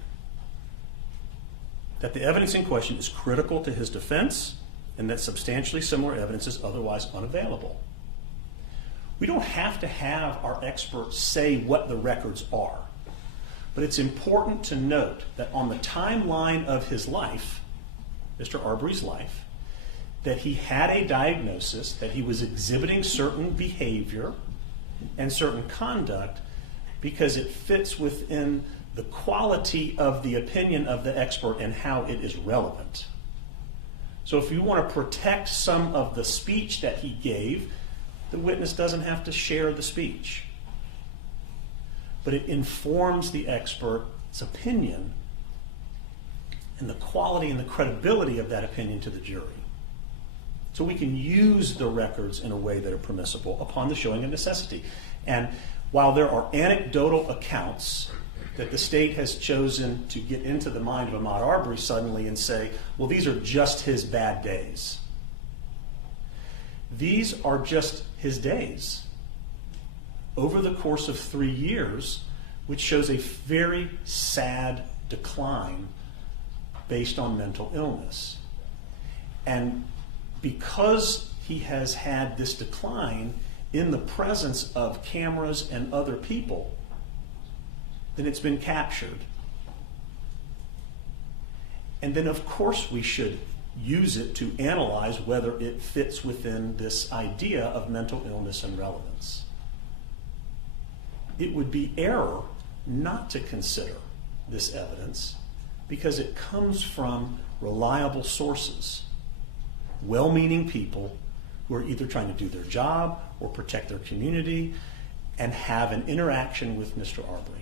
that the evidence in question is critical to his defense and that substantially similar evidence is otherwise unavailable. We don't have to have our experts say what the records are, but it's important to note that on the timeline of his life, Mr. Arbery's life, that he had a diagnosis, that he was exhibiting certain behavior and certain conduct because it fits within the quality of the opinion of the expert and how it is relevant. So if you want to protect some of the speech that he gave, the witness doesn't have to share the speech. But it informs the expert's opinion and the quality and the credibility of that opinion to the jury. So we can use the records in a way that are permissible upon the showing of necessity. And while there are anecdotal accounts that the state has chosen to get into the mind of Ahmaud Arbery suddenly and say, well, these are just his bad days. These are just his days over the course of 3 years, which shows a very sad decline based on mental illness. And because he has had this decline in the presence of cameras and other people, then it's been captured. And then, of course, we should use it to analyze whether it fits within this idea of mental illness and relevance. It would be error not to consider this evidence because it comes from reliable sources, well-meaning people who are either trying to do their job or protect their community and have an interaction with Mr. Arbery.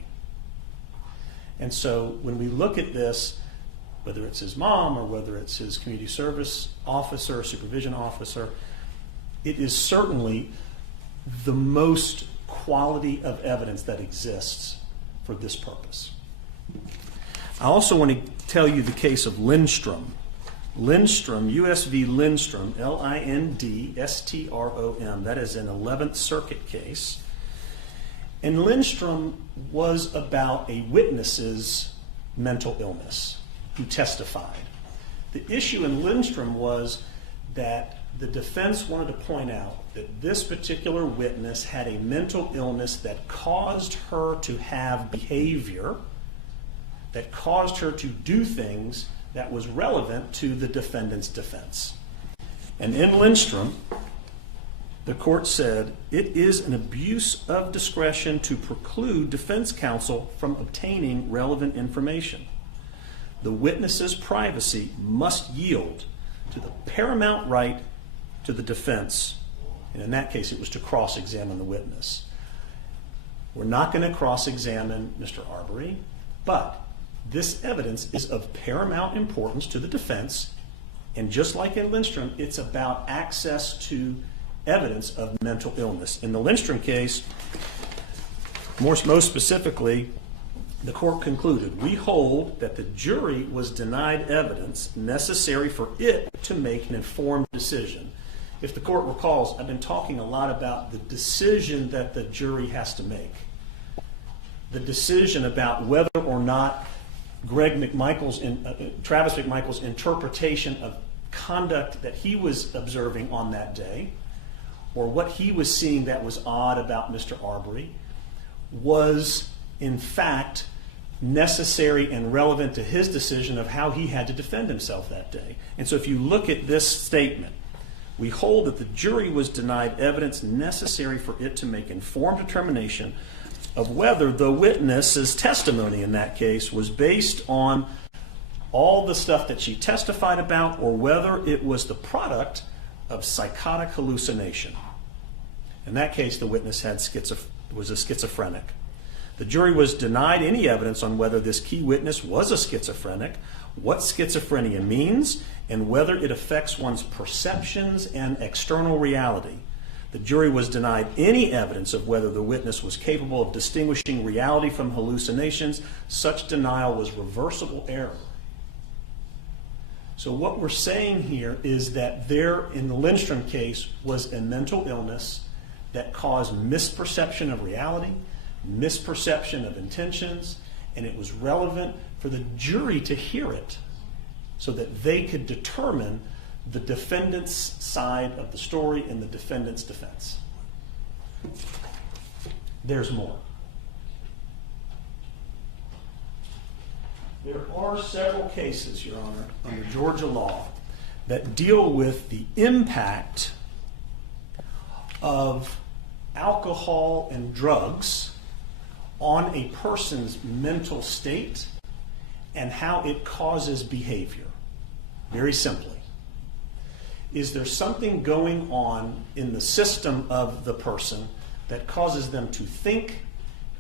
And so when we look at this, whether it's his mom or whether it's his community service officer, supervision officer, it is certainly the most quality of evidence that exists for this purpose. I also want to tell you the case of Lindstrom. Lindstrom, U.S. v. Lindstrom, Lindstrom, that is an 11th Circuit case. And Lindstrom was about a witness's mental illness who testified. The issue in Lindstrom was that the defense wanted to point out that this particular witness had a mental illness that caused her to have behavior, that caused her to do things that was relevant to the defendant's defense. And in Lindstrom, the court said, it is an abuse of discretion to preclude defense counsel from obtaining relevant information. The witness's privacy must yield to the paramount right to the defense, and in that case it was to cross-examine the witness. We're not going to cross-examine Mr. Arbery, but this evidence is of paramount importance to the defense, and just like in Lindstrom, it's about access to evidence of mental illness. In the Lindstrom case, most specifically, the court concluded, we hold that the jury was denied evidence necessary for it to make an informed decision. If the court recalls, I've been talking a lot about the decision that the jury has to make. The decision about whether or not Travis McMichael's interpretation of conduct that he was observing on that day, or what he was seeing that was odd about Mr. Arbery, was in fact necessary and relevant to his decision of how he had to defend himself that day. And so if you look at this statement, we hold that the jury was denied evidence necessary for it to make informed determination of whether the witness's testimony in that case was based on all the stuff that she testified about or whether it was the product of psychotic hallucination. In that case, the witness was a schizophrenic. The jury was denied any evidence on whether this key witness was a schizophrenic, what schizophrenia means, and whether it affects one's perceptions and external reality. The jury was denied any evidence of whether the witness was capable of distinguishing reality from hallucinations. Such denial was reversible error. So what we're saying here is that there, in the Lindstrom case, was a mental illness that caused misperception of reality, misperception of intentions, and it was relevant for the jury to hear it so that they could determine the defendant's side of the story and the defendant's defense. There's more. There are several cases, Your Honor, under Georgia law that deal with the impact of alcohol and drugs on a person's mental state and how it causes behavior. Very simply. Is there something going on in the system of the person that causes them to think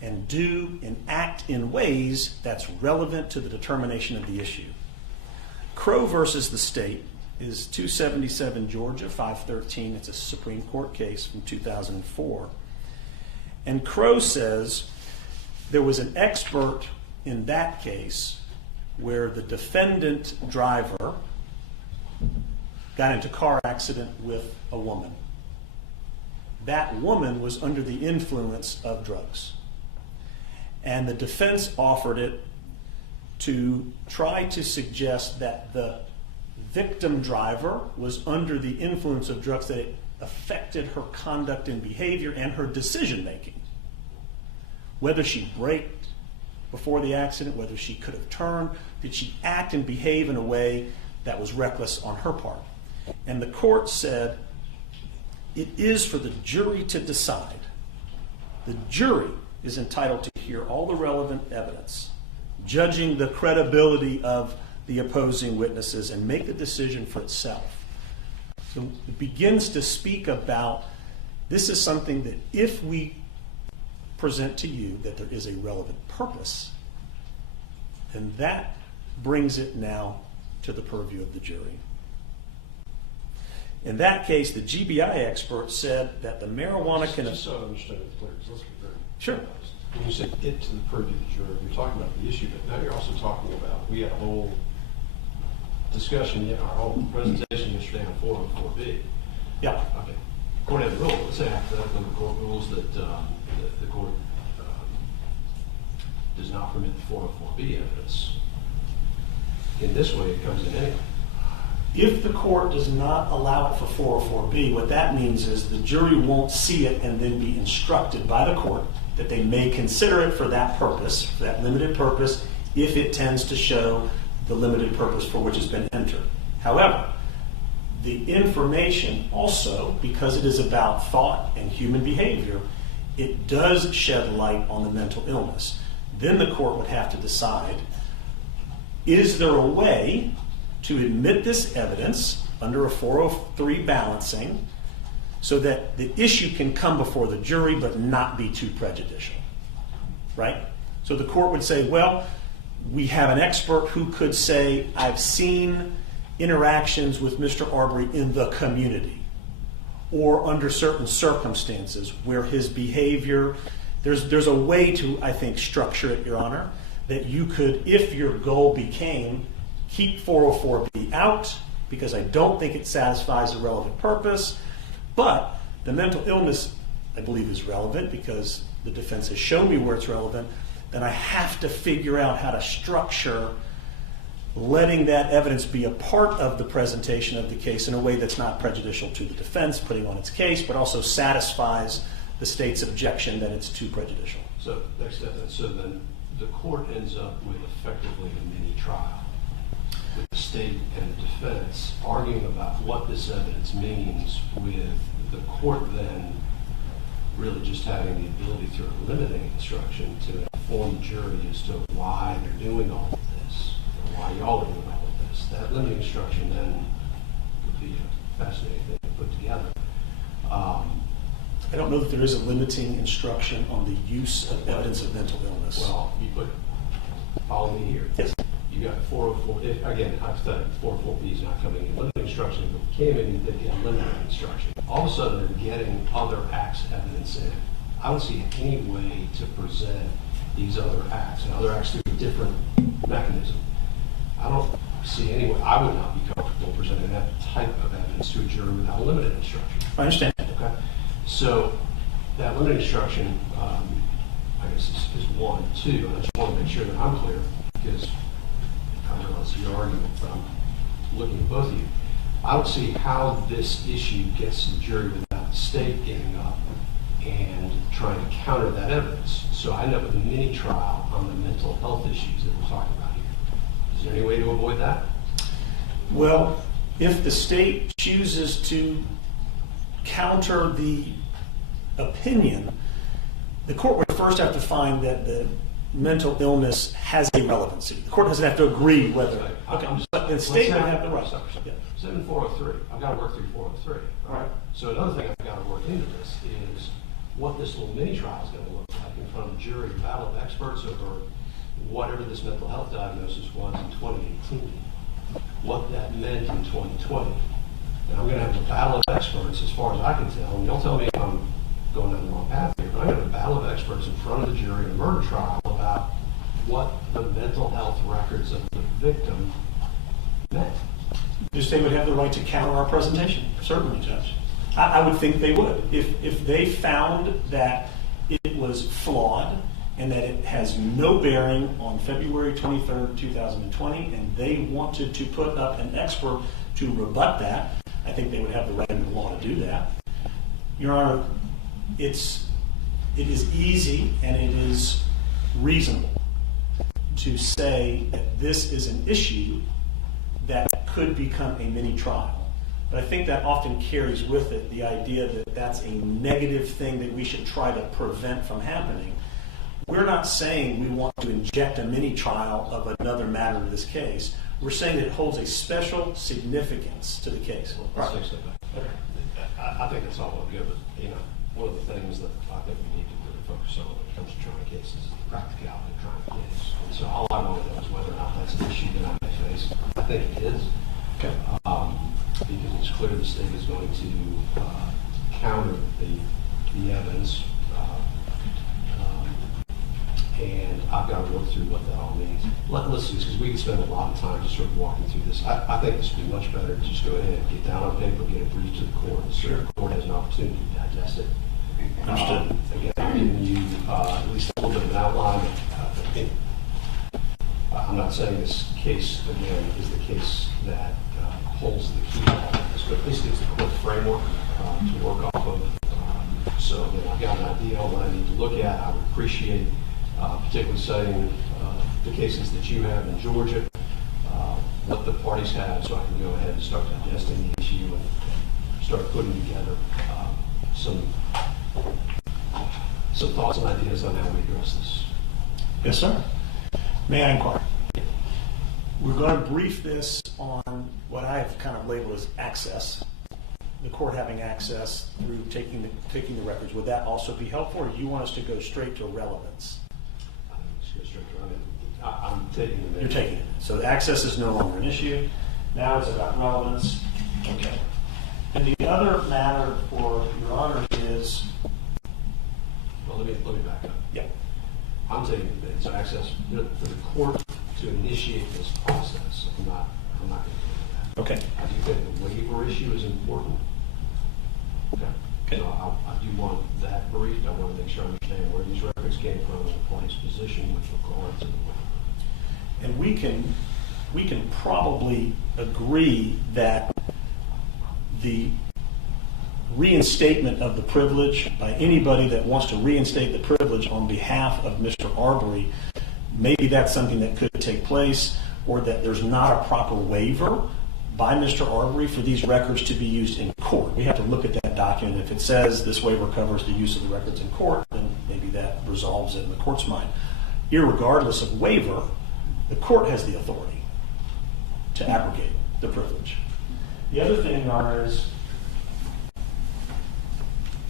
and do and act in ways that's relevant to the determination of the issue? Crow versus the state is 277 Georgia 513. It's a Supreme Court case from 2004. And Crow says there was an expert in that case where the defendant driver got into a car accident with a woman. That woman was under the influence of drugs. And the defense offered it to try to suggest that the victim driver was under the influence of drugs, that it affected her conduct and behavior and her decision making. Whether she braked before the accident, whether she could have turned, did she act and behave in a way that was reckless on her part? And the court said it is for the jury to decide. The jury is entitled to hear all the relevant evidence, judging the credibility of the opposing witnesses, and make the decision for itself. So it begins to speak about this is something that if we present to you that there is a relevant purpose, then that brings it now to the purview of the jury. In that case, the GBI expert said that the marijuana can... Just so I understand it clear, let's be very... Sure. When you said get to the purview of the jury, you're talking about the issue, but now you're also talking about, we had a whole discussion, our whole presentation yesterday on 404B. Yeah. Okay. According to the rule, let's say hypothetically the court rules that the court does not permit the 404B evidence. In this way, it comes in anyway. If the court does not allow it for 404B, what that means is the jury won't see it and then be instructed by the court that they may consider it for that purpose, for that limited purpose, if it tends to show the limited purpose for which it's been entered. However, the information also, because it is about thought and human behavior, it does shed light on the mental illness. Then the court would have to decide, is there a way to admit this evidence under a 403 balancing so that the issue can come before the jury but not be too prejudicial, right? So the court would say, well, we have an expert who could say, I've seen interactions with Mr. Arbery in the community or under certain circumstances where his behavior, there's a way to, I think, structure it, Your Honor, that you could, if your goal became keep 404B out because I don't think it satisfies a relevant purpose, but the mental illness, I believe, is relevant because the defense has shown me where it's relevant, then I have to figure out how to structure letting that evidence be a part of the presentation of the case in a way that's not prejudicial to the defense putting on its case, but also satisfies the state's objection that it's too prejudicial. So next step then, so then the court ends up with effectively a mini trial with the state and the defense arguing about what this evidence means, with the court then really just having the ability through a limiting instruction to inform the jury as to why they're doing all of this, or why y'all are doing all of this. That limiting instruction then would be a fascinating thing to put together. I don't know that there is a limiting instruction on the use of evidence of mental illness. Well, you put, follow me here. Yes. You got 404, again, hypothetically, 404B is not coming in. Limiting instruction, if it came in, they'd get a limiting instruction. All of a sudden, they're getting other acts evidence in. I don't see any way to present these other acts and other acts through a different mechanism. I don't see any way. I would not be comfortable presenting that type of evidence to a jury without a limited instruction. I understand. Okay. So that limited instruction, I guess, is one. Two, I just want to make sure that I'm clear because I realize your argument, but I'm looking at both of you. I don't see how this issue gets to the jury without the state getting up and trying to counter that evidence. So I end up with a mini trial on the mental health issues that we're talking about here. Is there any way to avoid that? Well, if the state chooses to counter the opinion, the court would first have to find that the mental illness has a relevancy. The court doesn't have to agree whether. Okay, but the state would have the right. Yeah. 7403. I've got to work through 403. All right. So another thing I've got to work into this is what this little mini trial is going to look like in front of a jury, a battle of experts over whatever this mental health diagnosis was in 2018, what that meant in 2020. And I'm going to have a battle of experts, as far as I can tell, and you'll tell me if I'm going down the wrong path here, but I'm going to have a battle of experts in front of the jury in a murder trial about what the mental health records of the victim meant. The state would have the right to counter our presentation, certainly, Judge. I would think they would. If they found that it was flawed and that it has no bearing on February 23rd, 2020, and they wanted to put up an expert to rebut that, I think they would have the right in the law to do that. Your Honor, it is easy and it is reasonable to say that this is an issue that could become a mini trial. But I think that often carries with it the idea that that's a negative thing that we should try to prevent from happening. We're not saying we want to inject a mini trial of another matter in this case. We're saying that it holds a special significance to the case. Let's take a step back. I think that's all well good, but one of the things that I think we need to really focus on when it comes to trying cases is the practicality of trying a case. And so all I want to know is whether or not that's an issue that I may face. I think it is. Okay. Because it's clear the state is going to counter the evidence, and I've got to work through what that all means. Let's see, because we could spend a lot of time just sort of walking through this. I think this would be much better to just go ahead and get down on paper, get it briefed to the court, so the court has an opportunity to digest it. Understood. Again, I'm giving you at least a little bit of an outline. I'm not saying this case, again, is the case that holds the key to all of this, but at least it's the court framework to work off of. So again, I've got an idea on what I need to look at. I would appreciate particularly citing the cases that you have in Georgia, what the parties have, so I can go ahead and start digesting the issue and start putting together some thoughts and ideas on how we address this. Yes, sir. May I inquire? We're going to brief this on what I have kind of labeled as access, the court having access through taking the records. Would that also be helpful, or do you want us to go straight to relevance? I think we should go straight to it. I'm taking it. You're taking it. So the access is no longer an issue. Now it's about relevance. Okay. And the other matter for Your Honor is... Well, let me back up. Yeah. I'm taking the bid. So access for the court to initiate this process. I'm not going to do that. Okay. I do think the waiver issue is important. Okay. Okay. So I do want that briefed. I want to make sure I understand where these records came from and the party's position with regard to the waiver. And we can probably agree that the reinstatement of the privilege by anybody that wants to reinstate the privilege on behalf of Mr. Arbery, maybe that's something that could take place, or that there's not a proper waiver by Mr. Arbery for these records to be used in court. We have to look at that document. If it says this waiver covers the use of the records in court, then maybe that resolves it in the court's mind. Irregardless of waiver, the court has the authority to abrogate the privilege. The other thing, Your Honor, is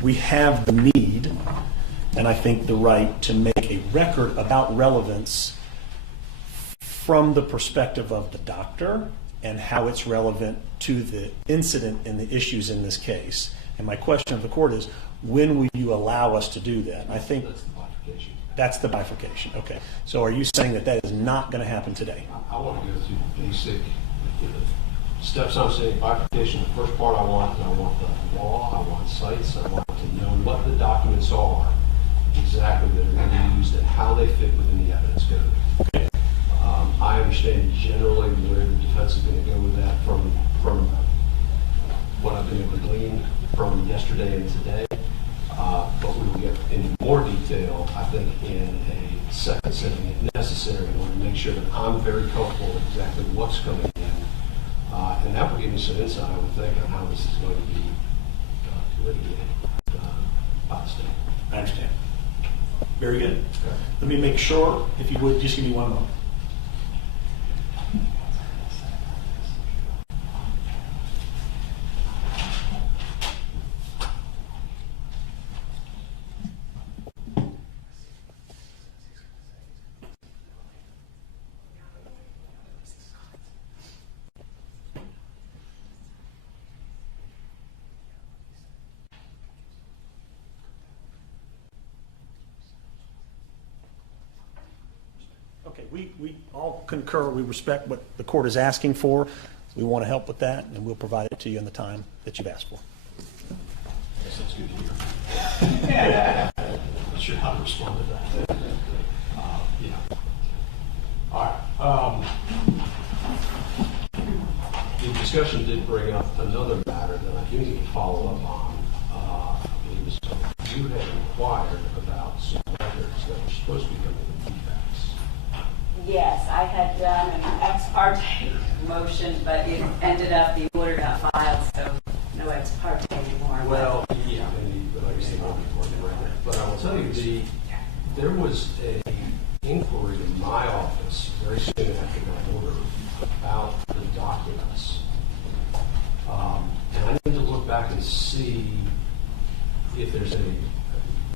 we have the need, and I think the right, to make a record about relevance from the perspective of the doctor and how it's relevant to the incident and the issues in this case. And my question of the court is, when will you allow us to do that? I think That's the bifurcation. that's the bifurcation. Okay. So are you saying that that is not going to happen today? I want to go through the basic steps. I'm saying bifurcation. The first part I want the law, I want cites, I want to know what the documents are exactly that are going to be used and how they fit within the evidence code. Okay. I understand generally where the defense is going to go with that from what I've been able to glean from yesterday and today. But we will get into more detail, I think, in a second sitting if necessary in order to make sure that I'm very comfortable with exactly what's coming in. And that will give me some insight, I would think, on how this is going to be litigated by the state. I understand. Very good. Let me make sure, if you would, just give me one moment. Okay, we all concur, we respect what the court is asking for. We want to help with that, and we'll provide it to you in the time that you've asked for. Yes, that's good to hear. Not sure how to respond to that. Yeah. All right. The discussion did bring up another matter that I do need to follow up on. Is you had inquired about some records that were supposed to be coming in feedbacks. Yes, I had done an ex parte motion, but it ended up, the order got filed, so no ex parte anymore. Well, yeah, maybe, but like I said, but I will tell you, there was a inquiry in my office very soon after my order about the documents. And I need to look back and see if there's any,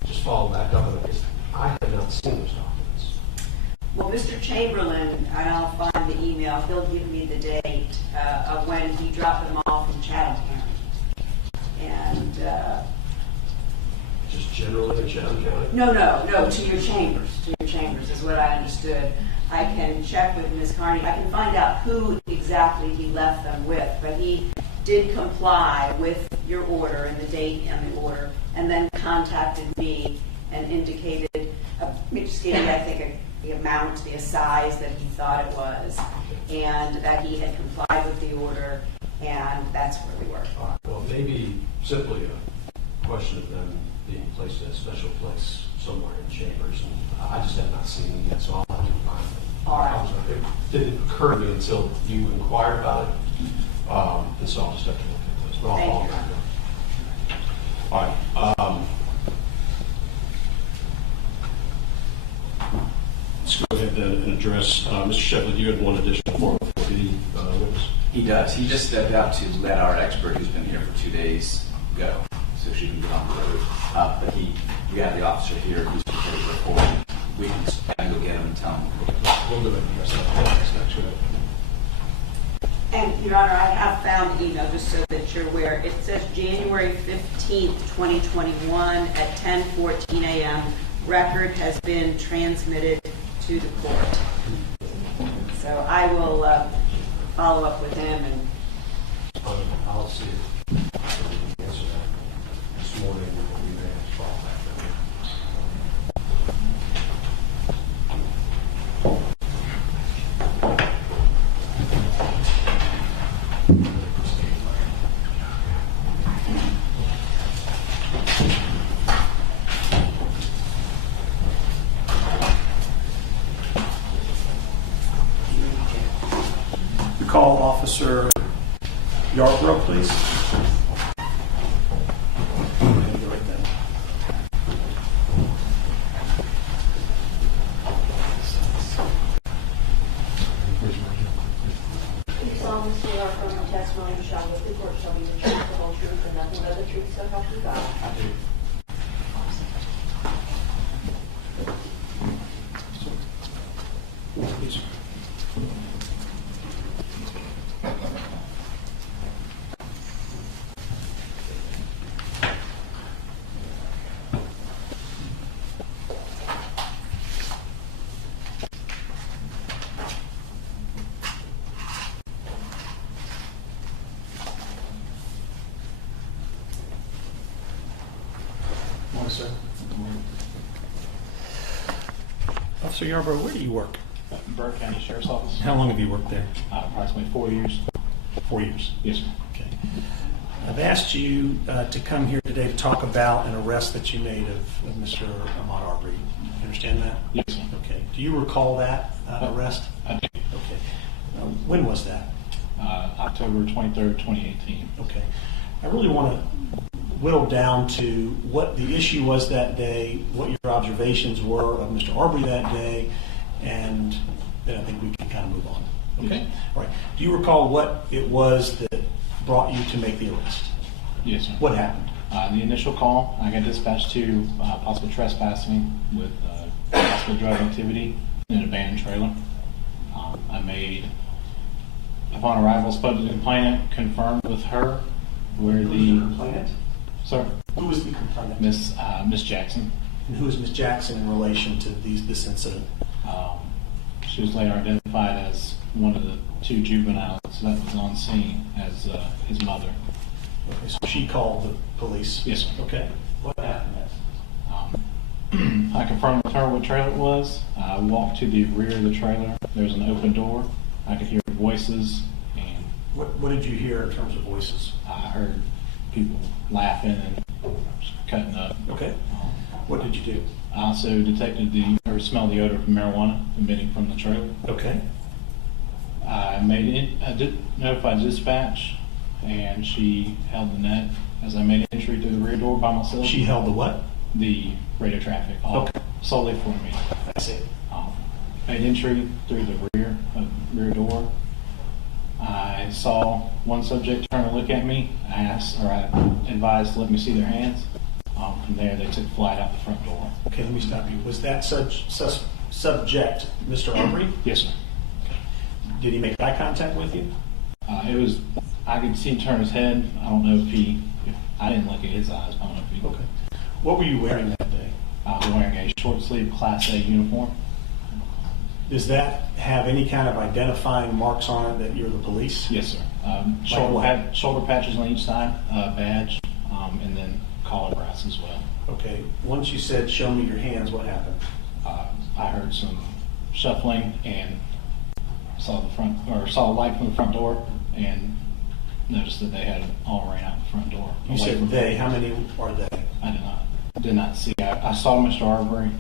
just follow back up on it, because I have not seen those documents. Well, Mr. Chamberlain, and I'll find the email, he'll give me the date of when he dropped them off in Chatham County. And, Just generally in Chatham County? No, to your chambers is what I understood. I can check with Ms. Carney. I can find out who exactly he left them with, but he did comply with your order and the date and the order, and then contacted me and indicated, just gave me, I think, the amount, the size that he thought it was, and that he had complied with the order, and that's where we were. All right. Well, maybe simply a question of them being placed in a special place somewhere in chambers, and I just have not seen them yet, so I'll have to find them. All right. It didn't occur to me until you inquired about it, and so I'll just have to look at those. But I'll follow back up. All right. Let's go ahead and address, Mr. Shepard, you had one additional form for the witness. He does. He just stepped out to let our expert, who's been here for 2 days, go, so she can get on the road. But we have the officer here who's prepared to report. We can go get him and tell him. We'll go ahead and address that next week. And, Your Honor, I have found the email, just so that you're aware. It says January 15th, 2021 at 10:14 a.m. Record has been transmitted to the court. So I will follow up with him and I'll see if I can answer that this morning. We may have to follow back up. Call Officer Yarbrough, please. Right then. You solemnly swear affirm the testimony you shall give the court shall be the truth, the whole truth, and nothing but the truth, so help you God. I do. Please. Morning, sir. Officer Yarbrough, where do you work? Burke County Sheriff's Office. How long have you worked there? Approximately 4 years. 4 years. Yes, sir. Okay. I've asked you to come here today to talk about an arrest that you made of Mr. Ahmaud Arbery. You understand that? Yes, sir. Okay. Do you recall that arrest? I do. Okay. When was that? October 23rd, 2018. Okay. I really want to whittle down to what the issue was that day, what your observations were of Mr. Arbery that day, and then I think we can kind of move on. Okay? All right. Do you recall what it was that brought you to make the arrest? Yes, sir. What happened? The initial call, I got dispatched to possible trespassing with possible drug activity in an abandoned trailer. I made, upon arrival, spoke to the complainant, confirmed with her where the complainant? Sir, Who was the complainant? Miss Jackson. And who is Miss Jackson in relation to this incident? She was later identified as one of the two juveniles that was on scene as his mother. Okay, so she called the police? Yes, sir. Okay. What happened next? I confirmed with her what trailer it was. I walked to the rear of the trailer. There was an open door. I could hear voices. And What did you hear in terms of voices? I heard people laughing and cutting up. Okay. What did you do? I also detected smelled the odor of marijuana emitting from the trailer. Okay. I did notify dispatch, and she held the net as I made entry through the rear door by myself. She held the what? The radio traffic off solely for me. I see. Made entry through the rear door. I saw one subject turn to look at me. I advised to let me see their hands. From there, they took flight out the front door. Okay, let me stop you. Was that subject Mr. Arbery? Yes, sir. Did he make eye contact with you? I could see him turn his head. I don't know if I didn't look at his eyes. I don't know if he. Okay. What were you wearing that day? I was wearing a short sleeve Class A uniform. Does that have any kind of identifying marks on it that you're the police? Yes, sir. Like shoulder patches on each side, badge, and then collar brass as well. Okay. Once you said, "Show me your hands," what happened? I heard some shuffling and saw a light from the front door and noticed that they had all ran out the front door. You said they. How many are they? I did not see. I saw Mr. Arbery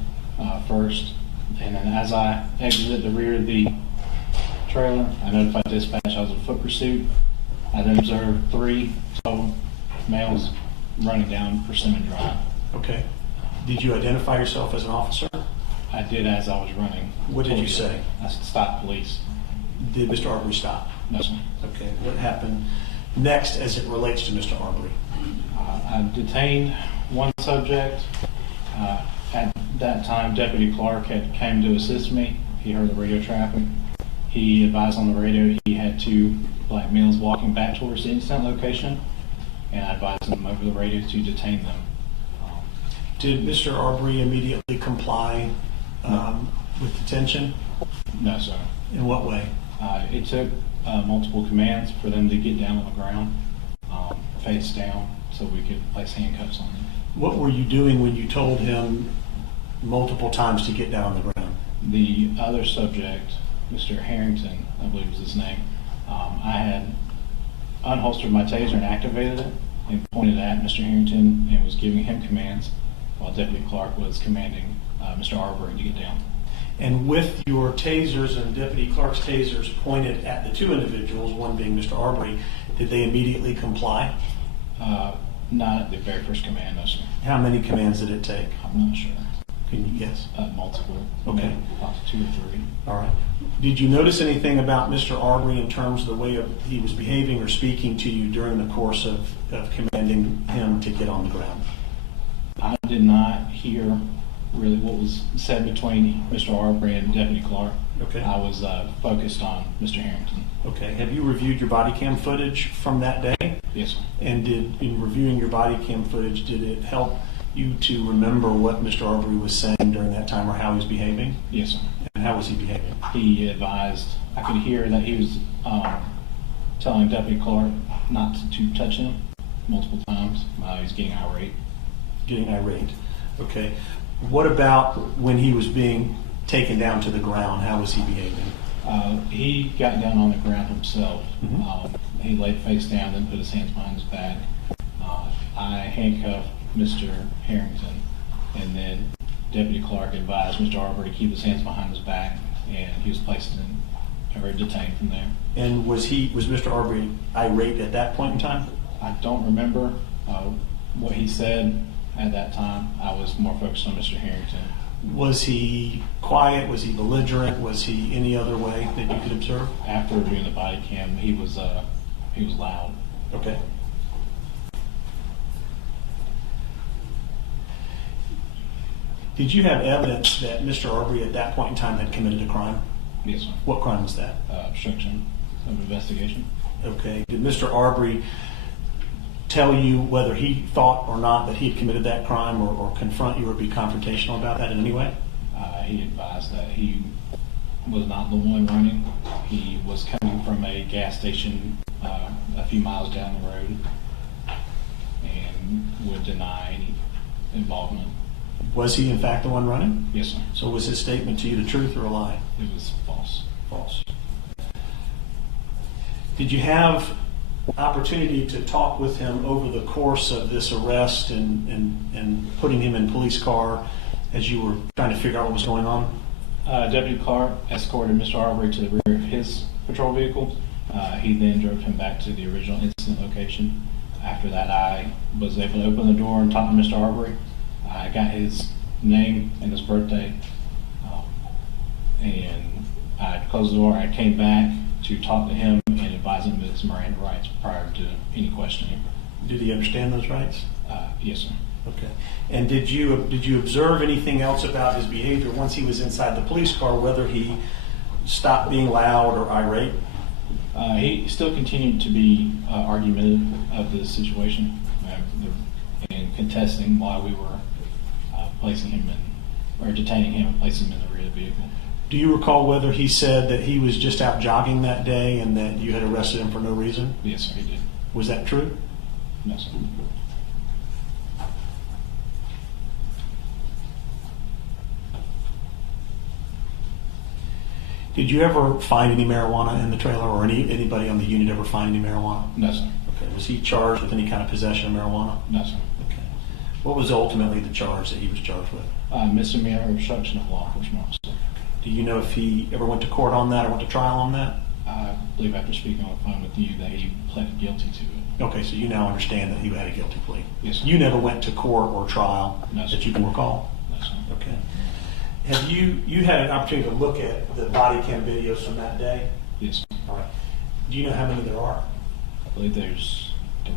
first, and then as I exited the rear of the trailer, I notified dispatch I was in foot pursuit. I then observed 3 total males running down Persimmon Drive. Okay. Did you identify yourself as an officer? I did as I was running. What did you say? I said, "Stop, police." Did Mr. Arbery stop? No, sir. Okay. What happened next as it relates to Mr. Arbery? I detained one subject. At that time, Deputy Clark came to assist me. He heard the radio traffic. He advised on the radio he had 2 black males walking back towards the incident location, and I advised him over the radio to detain them. Did Mr. Arbery immediately comply with detention? No, sir. In what way? It took multiple commands for them to get down on the ground, face down, so we could place handcuffs on them. What were you doing when you told him multiple times to get down on the ground? The other subject, Mr. Harrington, I believe was his name, I had unholstered my taser and activated it and pointed at Mr. Harrington and was giving him commands while Deputy Clark was commanding Mr. Arbery to get down. And with your tasers and Deputy Clark's tasers pointed at the 2 individuals, one being Mr. Arbery, did they immediately comply? Not at the very first command, no, sir. How many commands did it take? I'm not sure. Can you guess? Multiple. Okay. About 2 or 3. All right. Did you notice anything about Mr. Arbery in terms of the way he was behaving or speaking to you during the course of commanding him to get on the ground? I did not hear really what was said between Mr. Arbery and Deputy Clark. Okay. I was focused on Mr. Harrington. Okay. Have you reviewed your body cam footage from that day? Yes, sir. And in reviewing your body cam footage, did it help you to remember what Mr. Arbery was saying during that time or how he was behaving? Yes, sir. And how was he behaving? He advised, I could hear that he was telling Deputy Clark not to touch him multiple times. He was getting irate. Getting irate. Okay. What about when he was being taken down to the ground? How was he behaving? He got down on the ground himself. Mm-hmm. He laid face down and put his hands behind his back. I handcuffed Mr. Harrington, and then Deputy Clark advised Mr. Arbery to keep his hands behind his back, and he was placed in or detained from there. And was Mr. Arbery irate at that point in time? I don't remember. what he said at that time. I was more focused on Mr. Harrington. Was he quiet? Was he belligerent? Was he any other way that you could observe? After reviewing the body cam, he was loud. Okay. Did you have evidence that Mr. Arbery at that point in time had committed a crime? Yes, sir. What crime was that? Obstruction of investigation. Okay. Did Mr. Arbery tell you whether he thought or not that he had committed that crime, or confront you or be confrontational about that in any way? He advised that he was not the one running. He was coming from a gas station a few miles down the road and would deny any involvement. Was he in fact the one running? Yes, sir. So was his statement to you the truth or a lie? It was false. False. Did you have opportunity to talk with him over the course of this arrest and putting him in police car as you were trying to figure out what was going on? Deputy Clark escorted Mr. Arbery to the rear of his patrol vehicle. He then drove him back to the original incident location. After that, I was able to open the door and talk to Mr. Arbery. I got his name and his birthday, and I closed the door. I came back to talk to him and advise him of his Miranda rights prior to any questioning. Did he understand those rights? Yes, sir. Okay. And did you observe anything else about his behavior once he was inside the police car, whether he stopped being loud or irate? He still continued to be argumentative of the situation and contesting why we were placing him in, or detaining him and placing him in the rear of the vehicle. Do you recall whether he said that he was just out jogging that day and that you had arrested him for no reason? Yes, sir, he did. Was that true? No, sir. Did you ever find any marijuana in the trailer, or anybody on the unit ever find any marijuana? No, sir. Okay. Was he charged with any kind of possession of marijuana? No, sir. Okay. What was ultimately the charge that he was charged with? Misdemeanor obstruction of law enforcement officer. Do you know if he ever went to court on that or went to trial on that? I believe after speaking on the phone with you that he pleaded guilty to it. Okay, so you now understand that he had a guilty plea. Yes, sir. You never went to court or trial No, sir. that you can recall? No, sir. Okay. Have you had an opportunity to look at the body cam videos from that day? Yes, sir. All right. Do you know how many there are? I believe there's 3.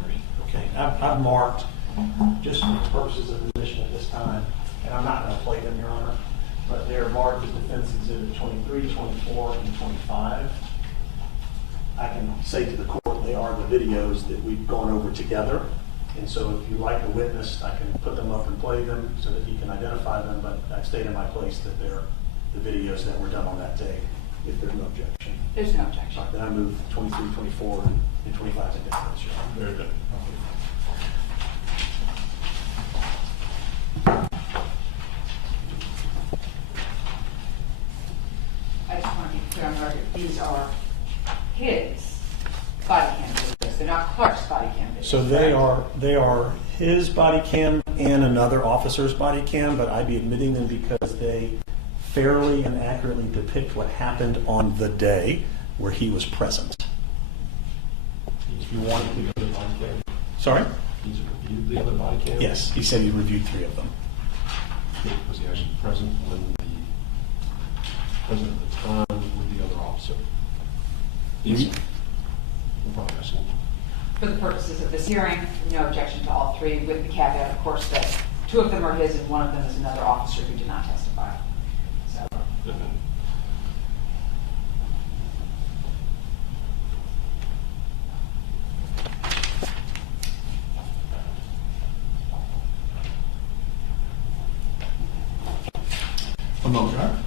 Okay. I've marked, just for the purposes of the mission at this time, and I'm not going to play them, Your Honor, but they're marked as Defense Exhibit 23, 24, and 25. I can say to the court they are the videos that we've gone over together. And so if you like a witness, I can put them up and play them so that you can identify them, but I've stated in my place that they're the videos that were done on that day, if there's no objection. There's no objection. All right, then I move 23, 24, and 25 indefinite, Your Honor. Very good. I just want to be clear on the record, these are his body cam videos. They're not Clark's body cam videos. So they are his body cam and another officer's body cam, but I'd be admitting them because they fairly and accurately depict what happened on the day where he was present. If you want the other body cam, Sorry? he's reviewed the other body cam? Yes, he said he reviewed 3 of them. Was he actually present when present at the time with the other officer? Yes, sir. We'll probably ask him. For the purposes of this hearing, no objection to all 3, with the caveat, of course, that 2 of them are his and 1 of them is another officer who did not testify. So, One moment, Your Honor.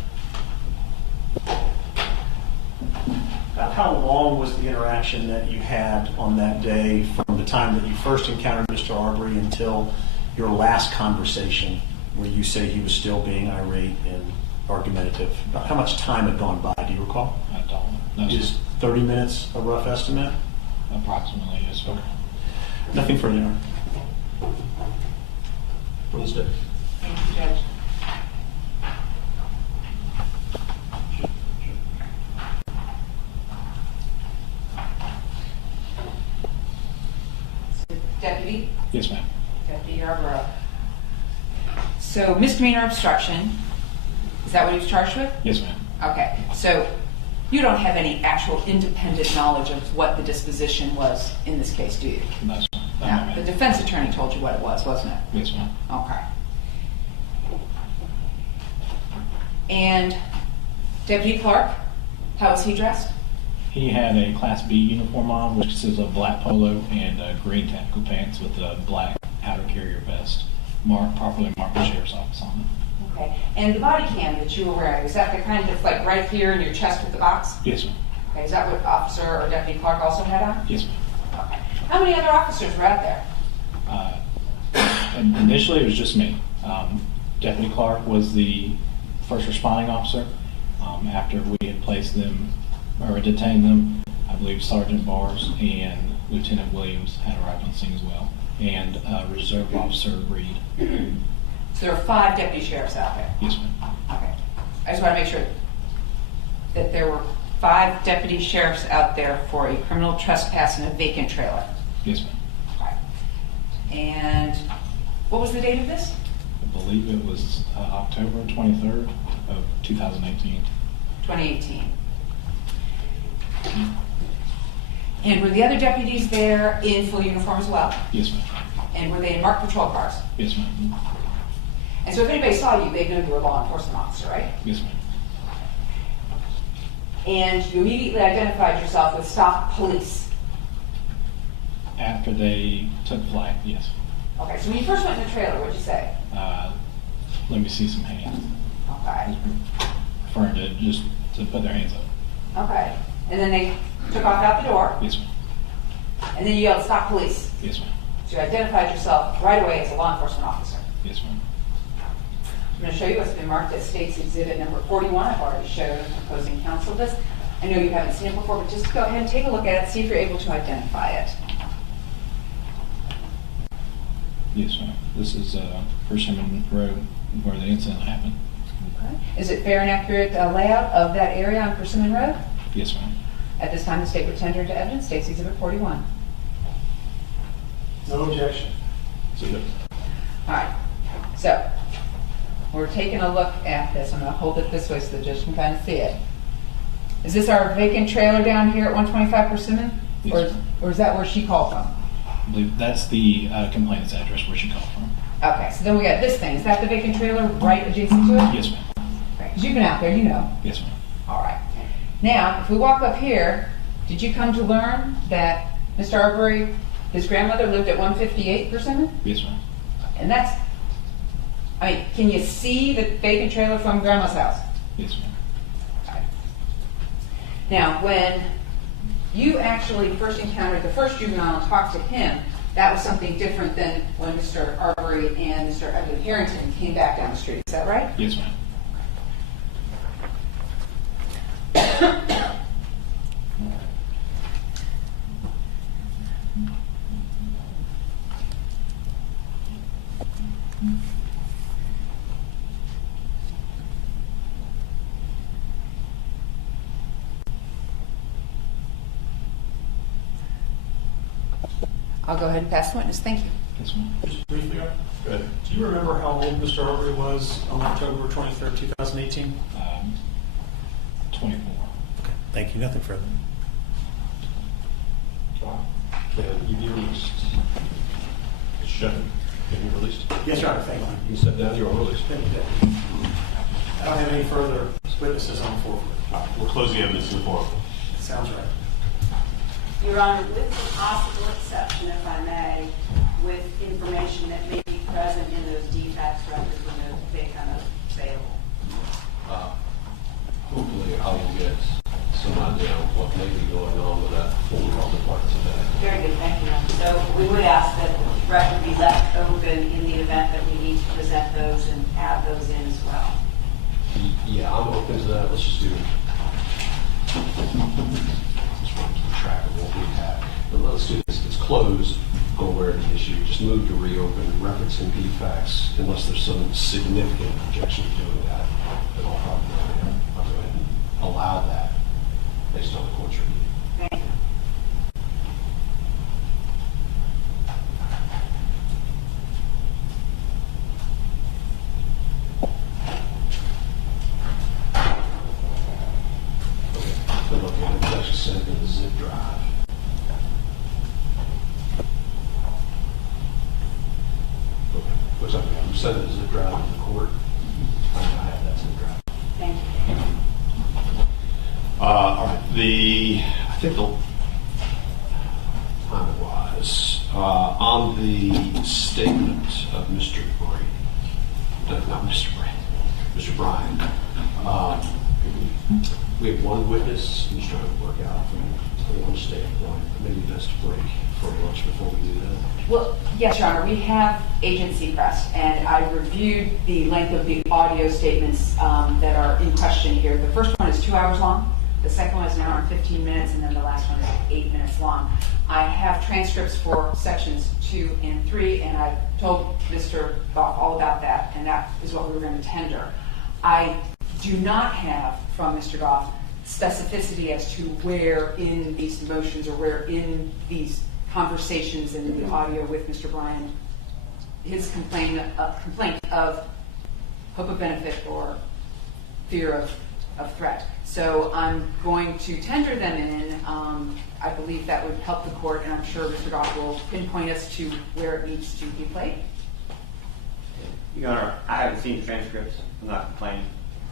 How long was the interaction that you had on that day from the time that you first encountered Mr. Arbery until your last conversation where you say he was still being irate and argumentative? How much time had gone by, do you recall? I don't know. No, Is sir. 30 minutes a rough estimate? Approximately, yes, sir. Nothing further, Your Honor. From the state. thank you, Judge. Deputy? Yes, ma'am. Okay. Deputy Yarbrough. So misdemeanor obstruction, is that what he was charged with? Yes, ma'am. Okay, so you don't have any actual independent knowledge of what the disposition was in this case, do you? No, sir. No, No, ma'am. the defense attorney told you what it was, wasn't it? Yes, ma'am. Okay. And Deputy Clark, how was he dressed? He had a Class B uniform on, which consists of black polo and green tactical pants with a black outer carrier vest, properly marked the sheriff's office on it. Okay. And the body cam that you were wearing, was that the kind of like right here in your chest with the box? Yes, ma'am. Okay, is that what Officer or Deputy Clark also had on? Yes, ma'am. Okay. How many other officers were out there? And initially, it was just me. Deputy Clark was the first responding officer. After we had placed them or detained them, I believe Sergeant Bars and Lieutenant Williams had arrived on scene as well, and Reserve Officer Reed. So there were 5 deputy sheriffs out there? Yes, ma'am. Okay. I just want to make sure that there were 5 deputy sheriffs out there for a criminal trespass in a vacant trailer. Yes, ma'am. Okay. And what was the date of this? I believe it was October 23rd of 2018. 2018. And were the other deputies there in full uniform as well? Yes, ma'am. And were they in marked patrol cars? Yes, ma'am. And so if anybody saw you, they'd know you were a law enforcement officer, right? Yes, ma'am. And you immediately identified yourself with Stop Police. After they took flight, yes. Okay, so when you first went in the trailer, what'd you say? Let me see some hands. Okay. Referring to just to put their hands up. Okay. And then they took off out the door, Yes, ma'am. and then you yelled, "Stop Police." Yes, ma'am. So you identified yourself right away as a law enforcement officer. Yes, ma'am. I'm going to show you what's been marked as State's Exhibit number 41. I've already showed opposing counsel this. I know you haven't seen it before, but just go ahead and take a look at it, see if you're able to identify it. Yes, ma'am. This is Persimmon Road where the incident happened. Okay. Is it fair and accurate layout of that area on Persimmon Road? Yes, ma'am. At this time, the state would tender into evidence State's Exhibit 41. No objection. All right. So we're taking a look at this. I'm going to hold it this way so the judge can kind of see it. Is this our vacant trailer down here at 125 Persimmon? Yes. Or is that where she called from? I believe that's the complainant's address where she called from. Okay, so then we got this thing. Is that the vacant trailer right adjacent to it? Yes, ma'am. Okay, because you've been out there, you know. Yes, ma'am. All right. Now, if we walk up here, did you come to learn that Mr. Arbery, his grandmother lived at 158 Persimmon? Yes, ma'am. And that's, I mean, can you see the vacant trailer from Grandma's house? Yes, ma'am. Okay. Now, when you actually first encountered the first juvenile and talked to him, that was something different than when Mr. Arbery and Mr. Edwin Harrington came back down the street. Is that right? Yes, ma'am. I'll go ahead and pass the witness. Thank you. Yes, ma'am. Just briefly, do you remember how old Mr. Arbery was on October 23rd, 2018? 24. Okay, thank you. Nothing further. Can you be released? Shepard, can you be released? Yes, Your Honor, thank you. You can sit down, you are released. I don't have any further witnesses on the floor. We'll close the evidence in the forum. Sounds right. Your Honor, with the possible exception, if I may, with information that may be present in those defects records when they come available. Hopefully I will get some idea of what may be going on with that full department today. Very good, thank you. So we would ask that the record be left open in the event that we need to present those and add those in as well. Yeah, I'm open to that. Let's just do it. Just want to keep track of what we have. But let's do this. It's closed. Go where the issue. Just move to reopen, referencing defects, unless there's some significant objection to doing that. Then I'll probably go ahead and allow that based on the court's review. Thank you. actually sent in a zip drive. Looks like I'm sending a zip drive to the court. I have that zip drive. Thank you. All right. I think the time-wise, on the statement of Mr. Britt, not Mr. Britt, Mr. Bryan, we have one witness who's trying to work out from one standpoint. Maybe best to break for lunch before we do that. Well, yes, Your Honor, we have agency press, and I reviewed the length of the audio statements that are in question here. The first one is 2 hours long. The second one is an hour and 15 minutes, and then the last one is 8 minutes long. I have transcripts for sections 2 and 3, and I told Mr. Goff all about that, and that is what we were going to tender. I do not have from Mr. Goff specificity as to where in these motions or where in these conversations in the audio with Mr. Bryan his complaint of hope of benefit or fear of threat. So I'm going to tender them in. I believe that would help the court, and I'm sure Mr. Goff will pinpoint us to where it needs to be played. Your Honor, I haven't seen the transcripts. I'm not complaining.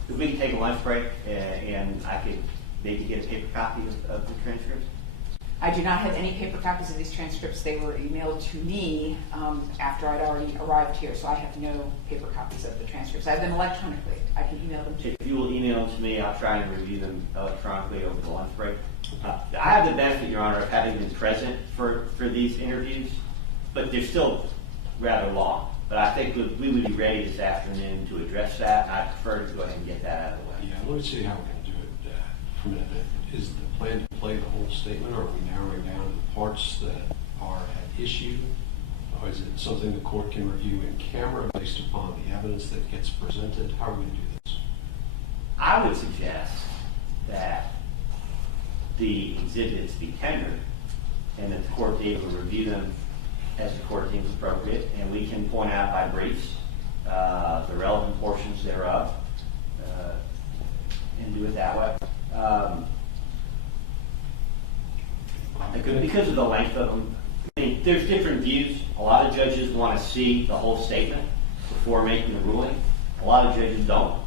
If we could take a lunch break and I could maybe get a paper copy of the transcripts. I do not have any paper copies of these transcripts. They were emailed to me after I'd already arrived here, so I have no paper copies of the transcripts. I have them electronically. I can email them to you. If you will email them to me, I'll try and review them electronically over the lunch break. I have the benefit, Your Honor, of having been present for these interviews, but they're still rather long. But I think we would be ready this afternoon to address that. I prefer to go ahead and get that out of the way. Yeah, let me see how we're going to do it for a minute. Is the plan to play the whole statement, or are we narrowing down to the parts that are at issue? Or is it something the court can review in camera based upon the evidence that gets presented? How are we going to do this? I would suggest that the exhibits be tendered and that the court be able to review them as the court deems appropriate, and we can point out by briefs the relevant portions thereof and do it that way. Because of the length of them, I mean, there's different views. A lot of judges want to see the whole statement before making the ruling. A lot of judges don't.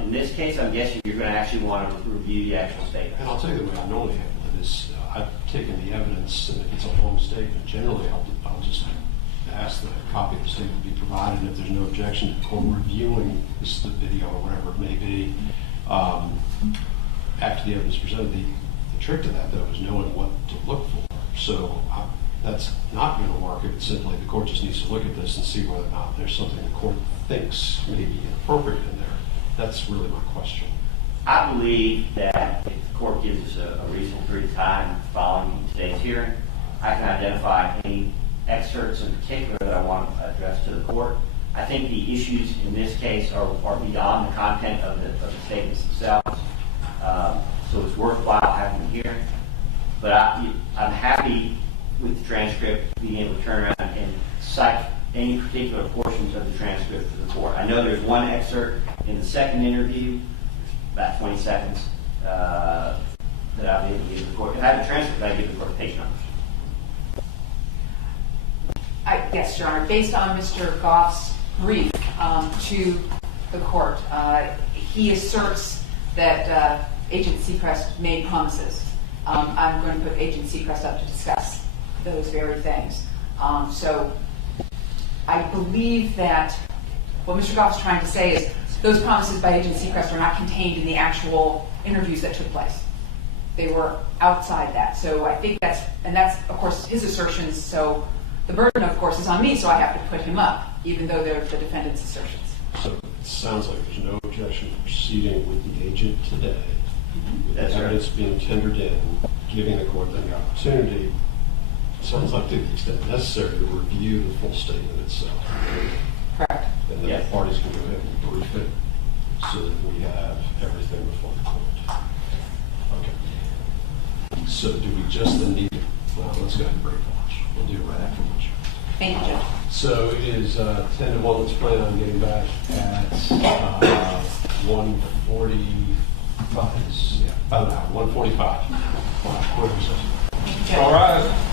In this case, I'm guessing you're going to actually want to review the actual statement. And I'll tell you the way I normally handle it is I've taken the evidence, and if it's a long statement, generally I'll just ask that a copy of the statement be provided, and if there's no objection to the court reviewing the video or whatever it may be, after the evidence presented. The trick to that, though, is knowing what to look for. So that's not going to work if it's simply the court just needs to look at this and see whether or not there's something the court thinks may be inappropriate in there. That's really my question. I believe that if the court gives us a reasonable period of time following today's hearing, I can identify any excerpts in particular that I want to address to the court. I think the issues in this case are beyond the content of the statements themselves. So it's worthwhile having a hearing. But I'm happy with the transcript being able to turn around and cite any particular portions of the transcript to the court. I know there's one excerpt in the second interview, about 20 seconds, that I'll be able to give the court. If I have the transcript, I give the court page numbers. Yes, Your Honor. Based on Mr. Goff's brief to the court, he asserts that Agent Seacrest made promises. I'm going to put Agent Seacrest up to discuss those very things. So I believe that what Mr. Goff is trying to say is those promises by Agent Seacrest are not contained in the actual interviews that took place. They were outside that. So I think that's, of course, his assertions. So the burden, of course, is on me, so I have to put him up, even though they're the defendant's assertions. So it sounds like there's no objection to proceeding with the agent today. With the evidence being tendered in, giving the court the opportunity, it sounds like to the extent necessary to review the full statement itself. Correct. And then the parties can go ahead and brief it so that we have everything before the court. Okay. So do we just then need to, well, let's go ahead and break lunch. We'll do it right after lunch. Thank you, Judge. So it is 10 to 1. Let's plan on getting back at 1:45. Yeah. About an hour, 1:45. All right, Thank you, Judge. all right.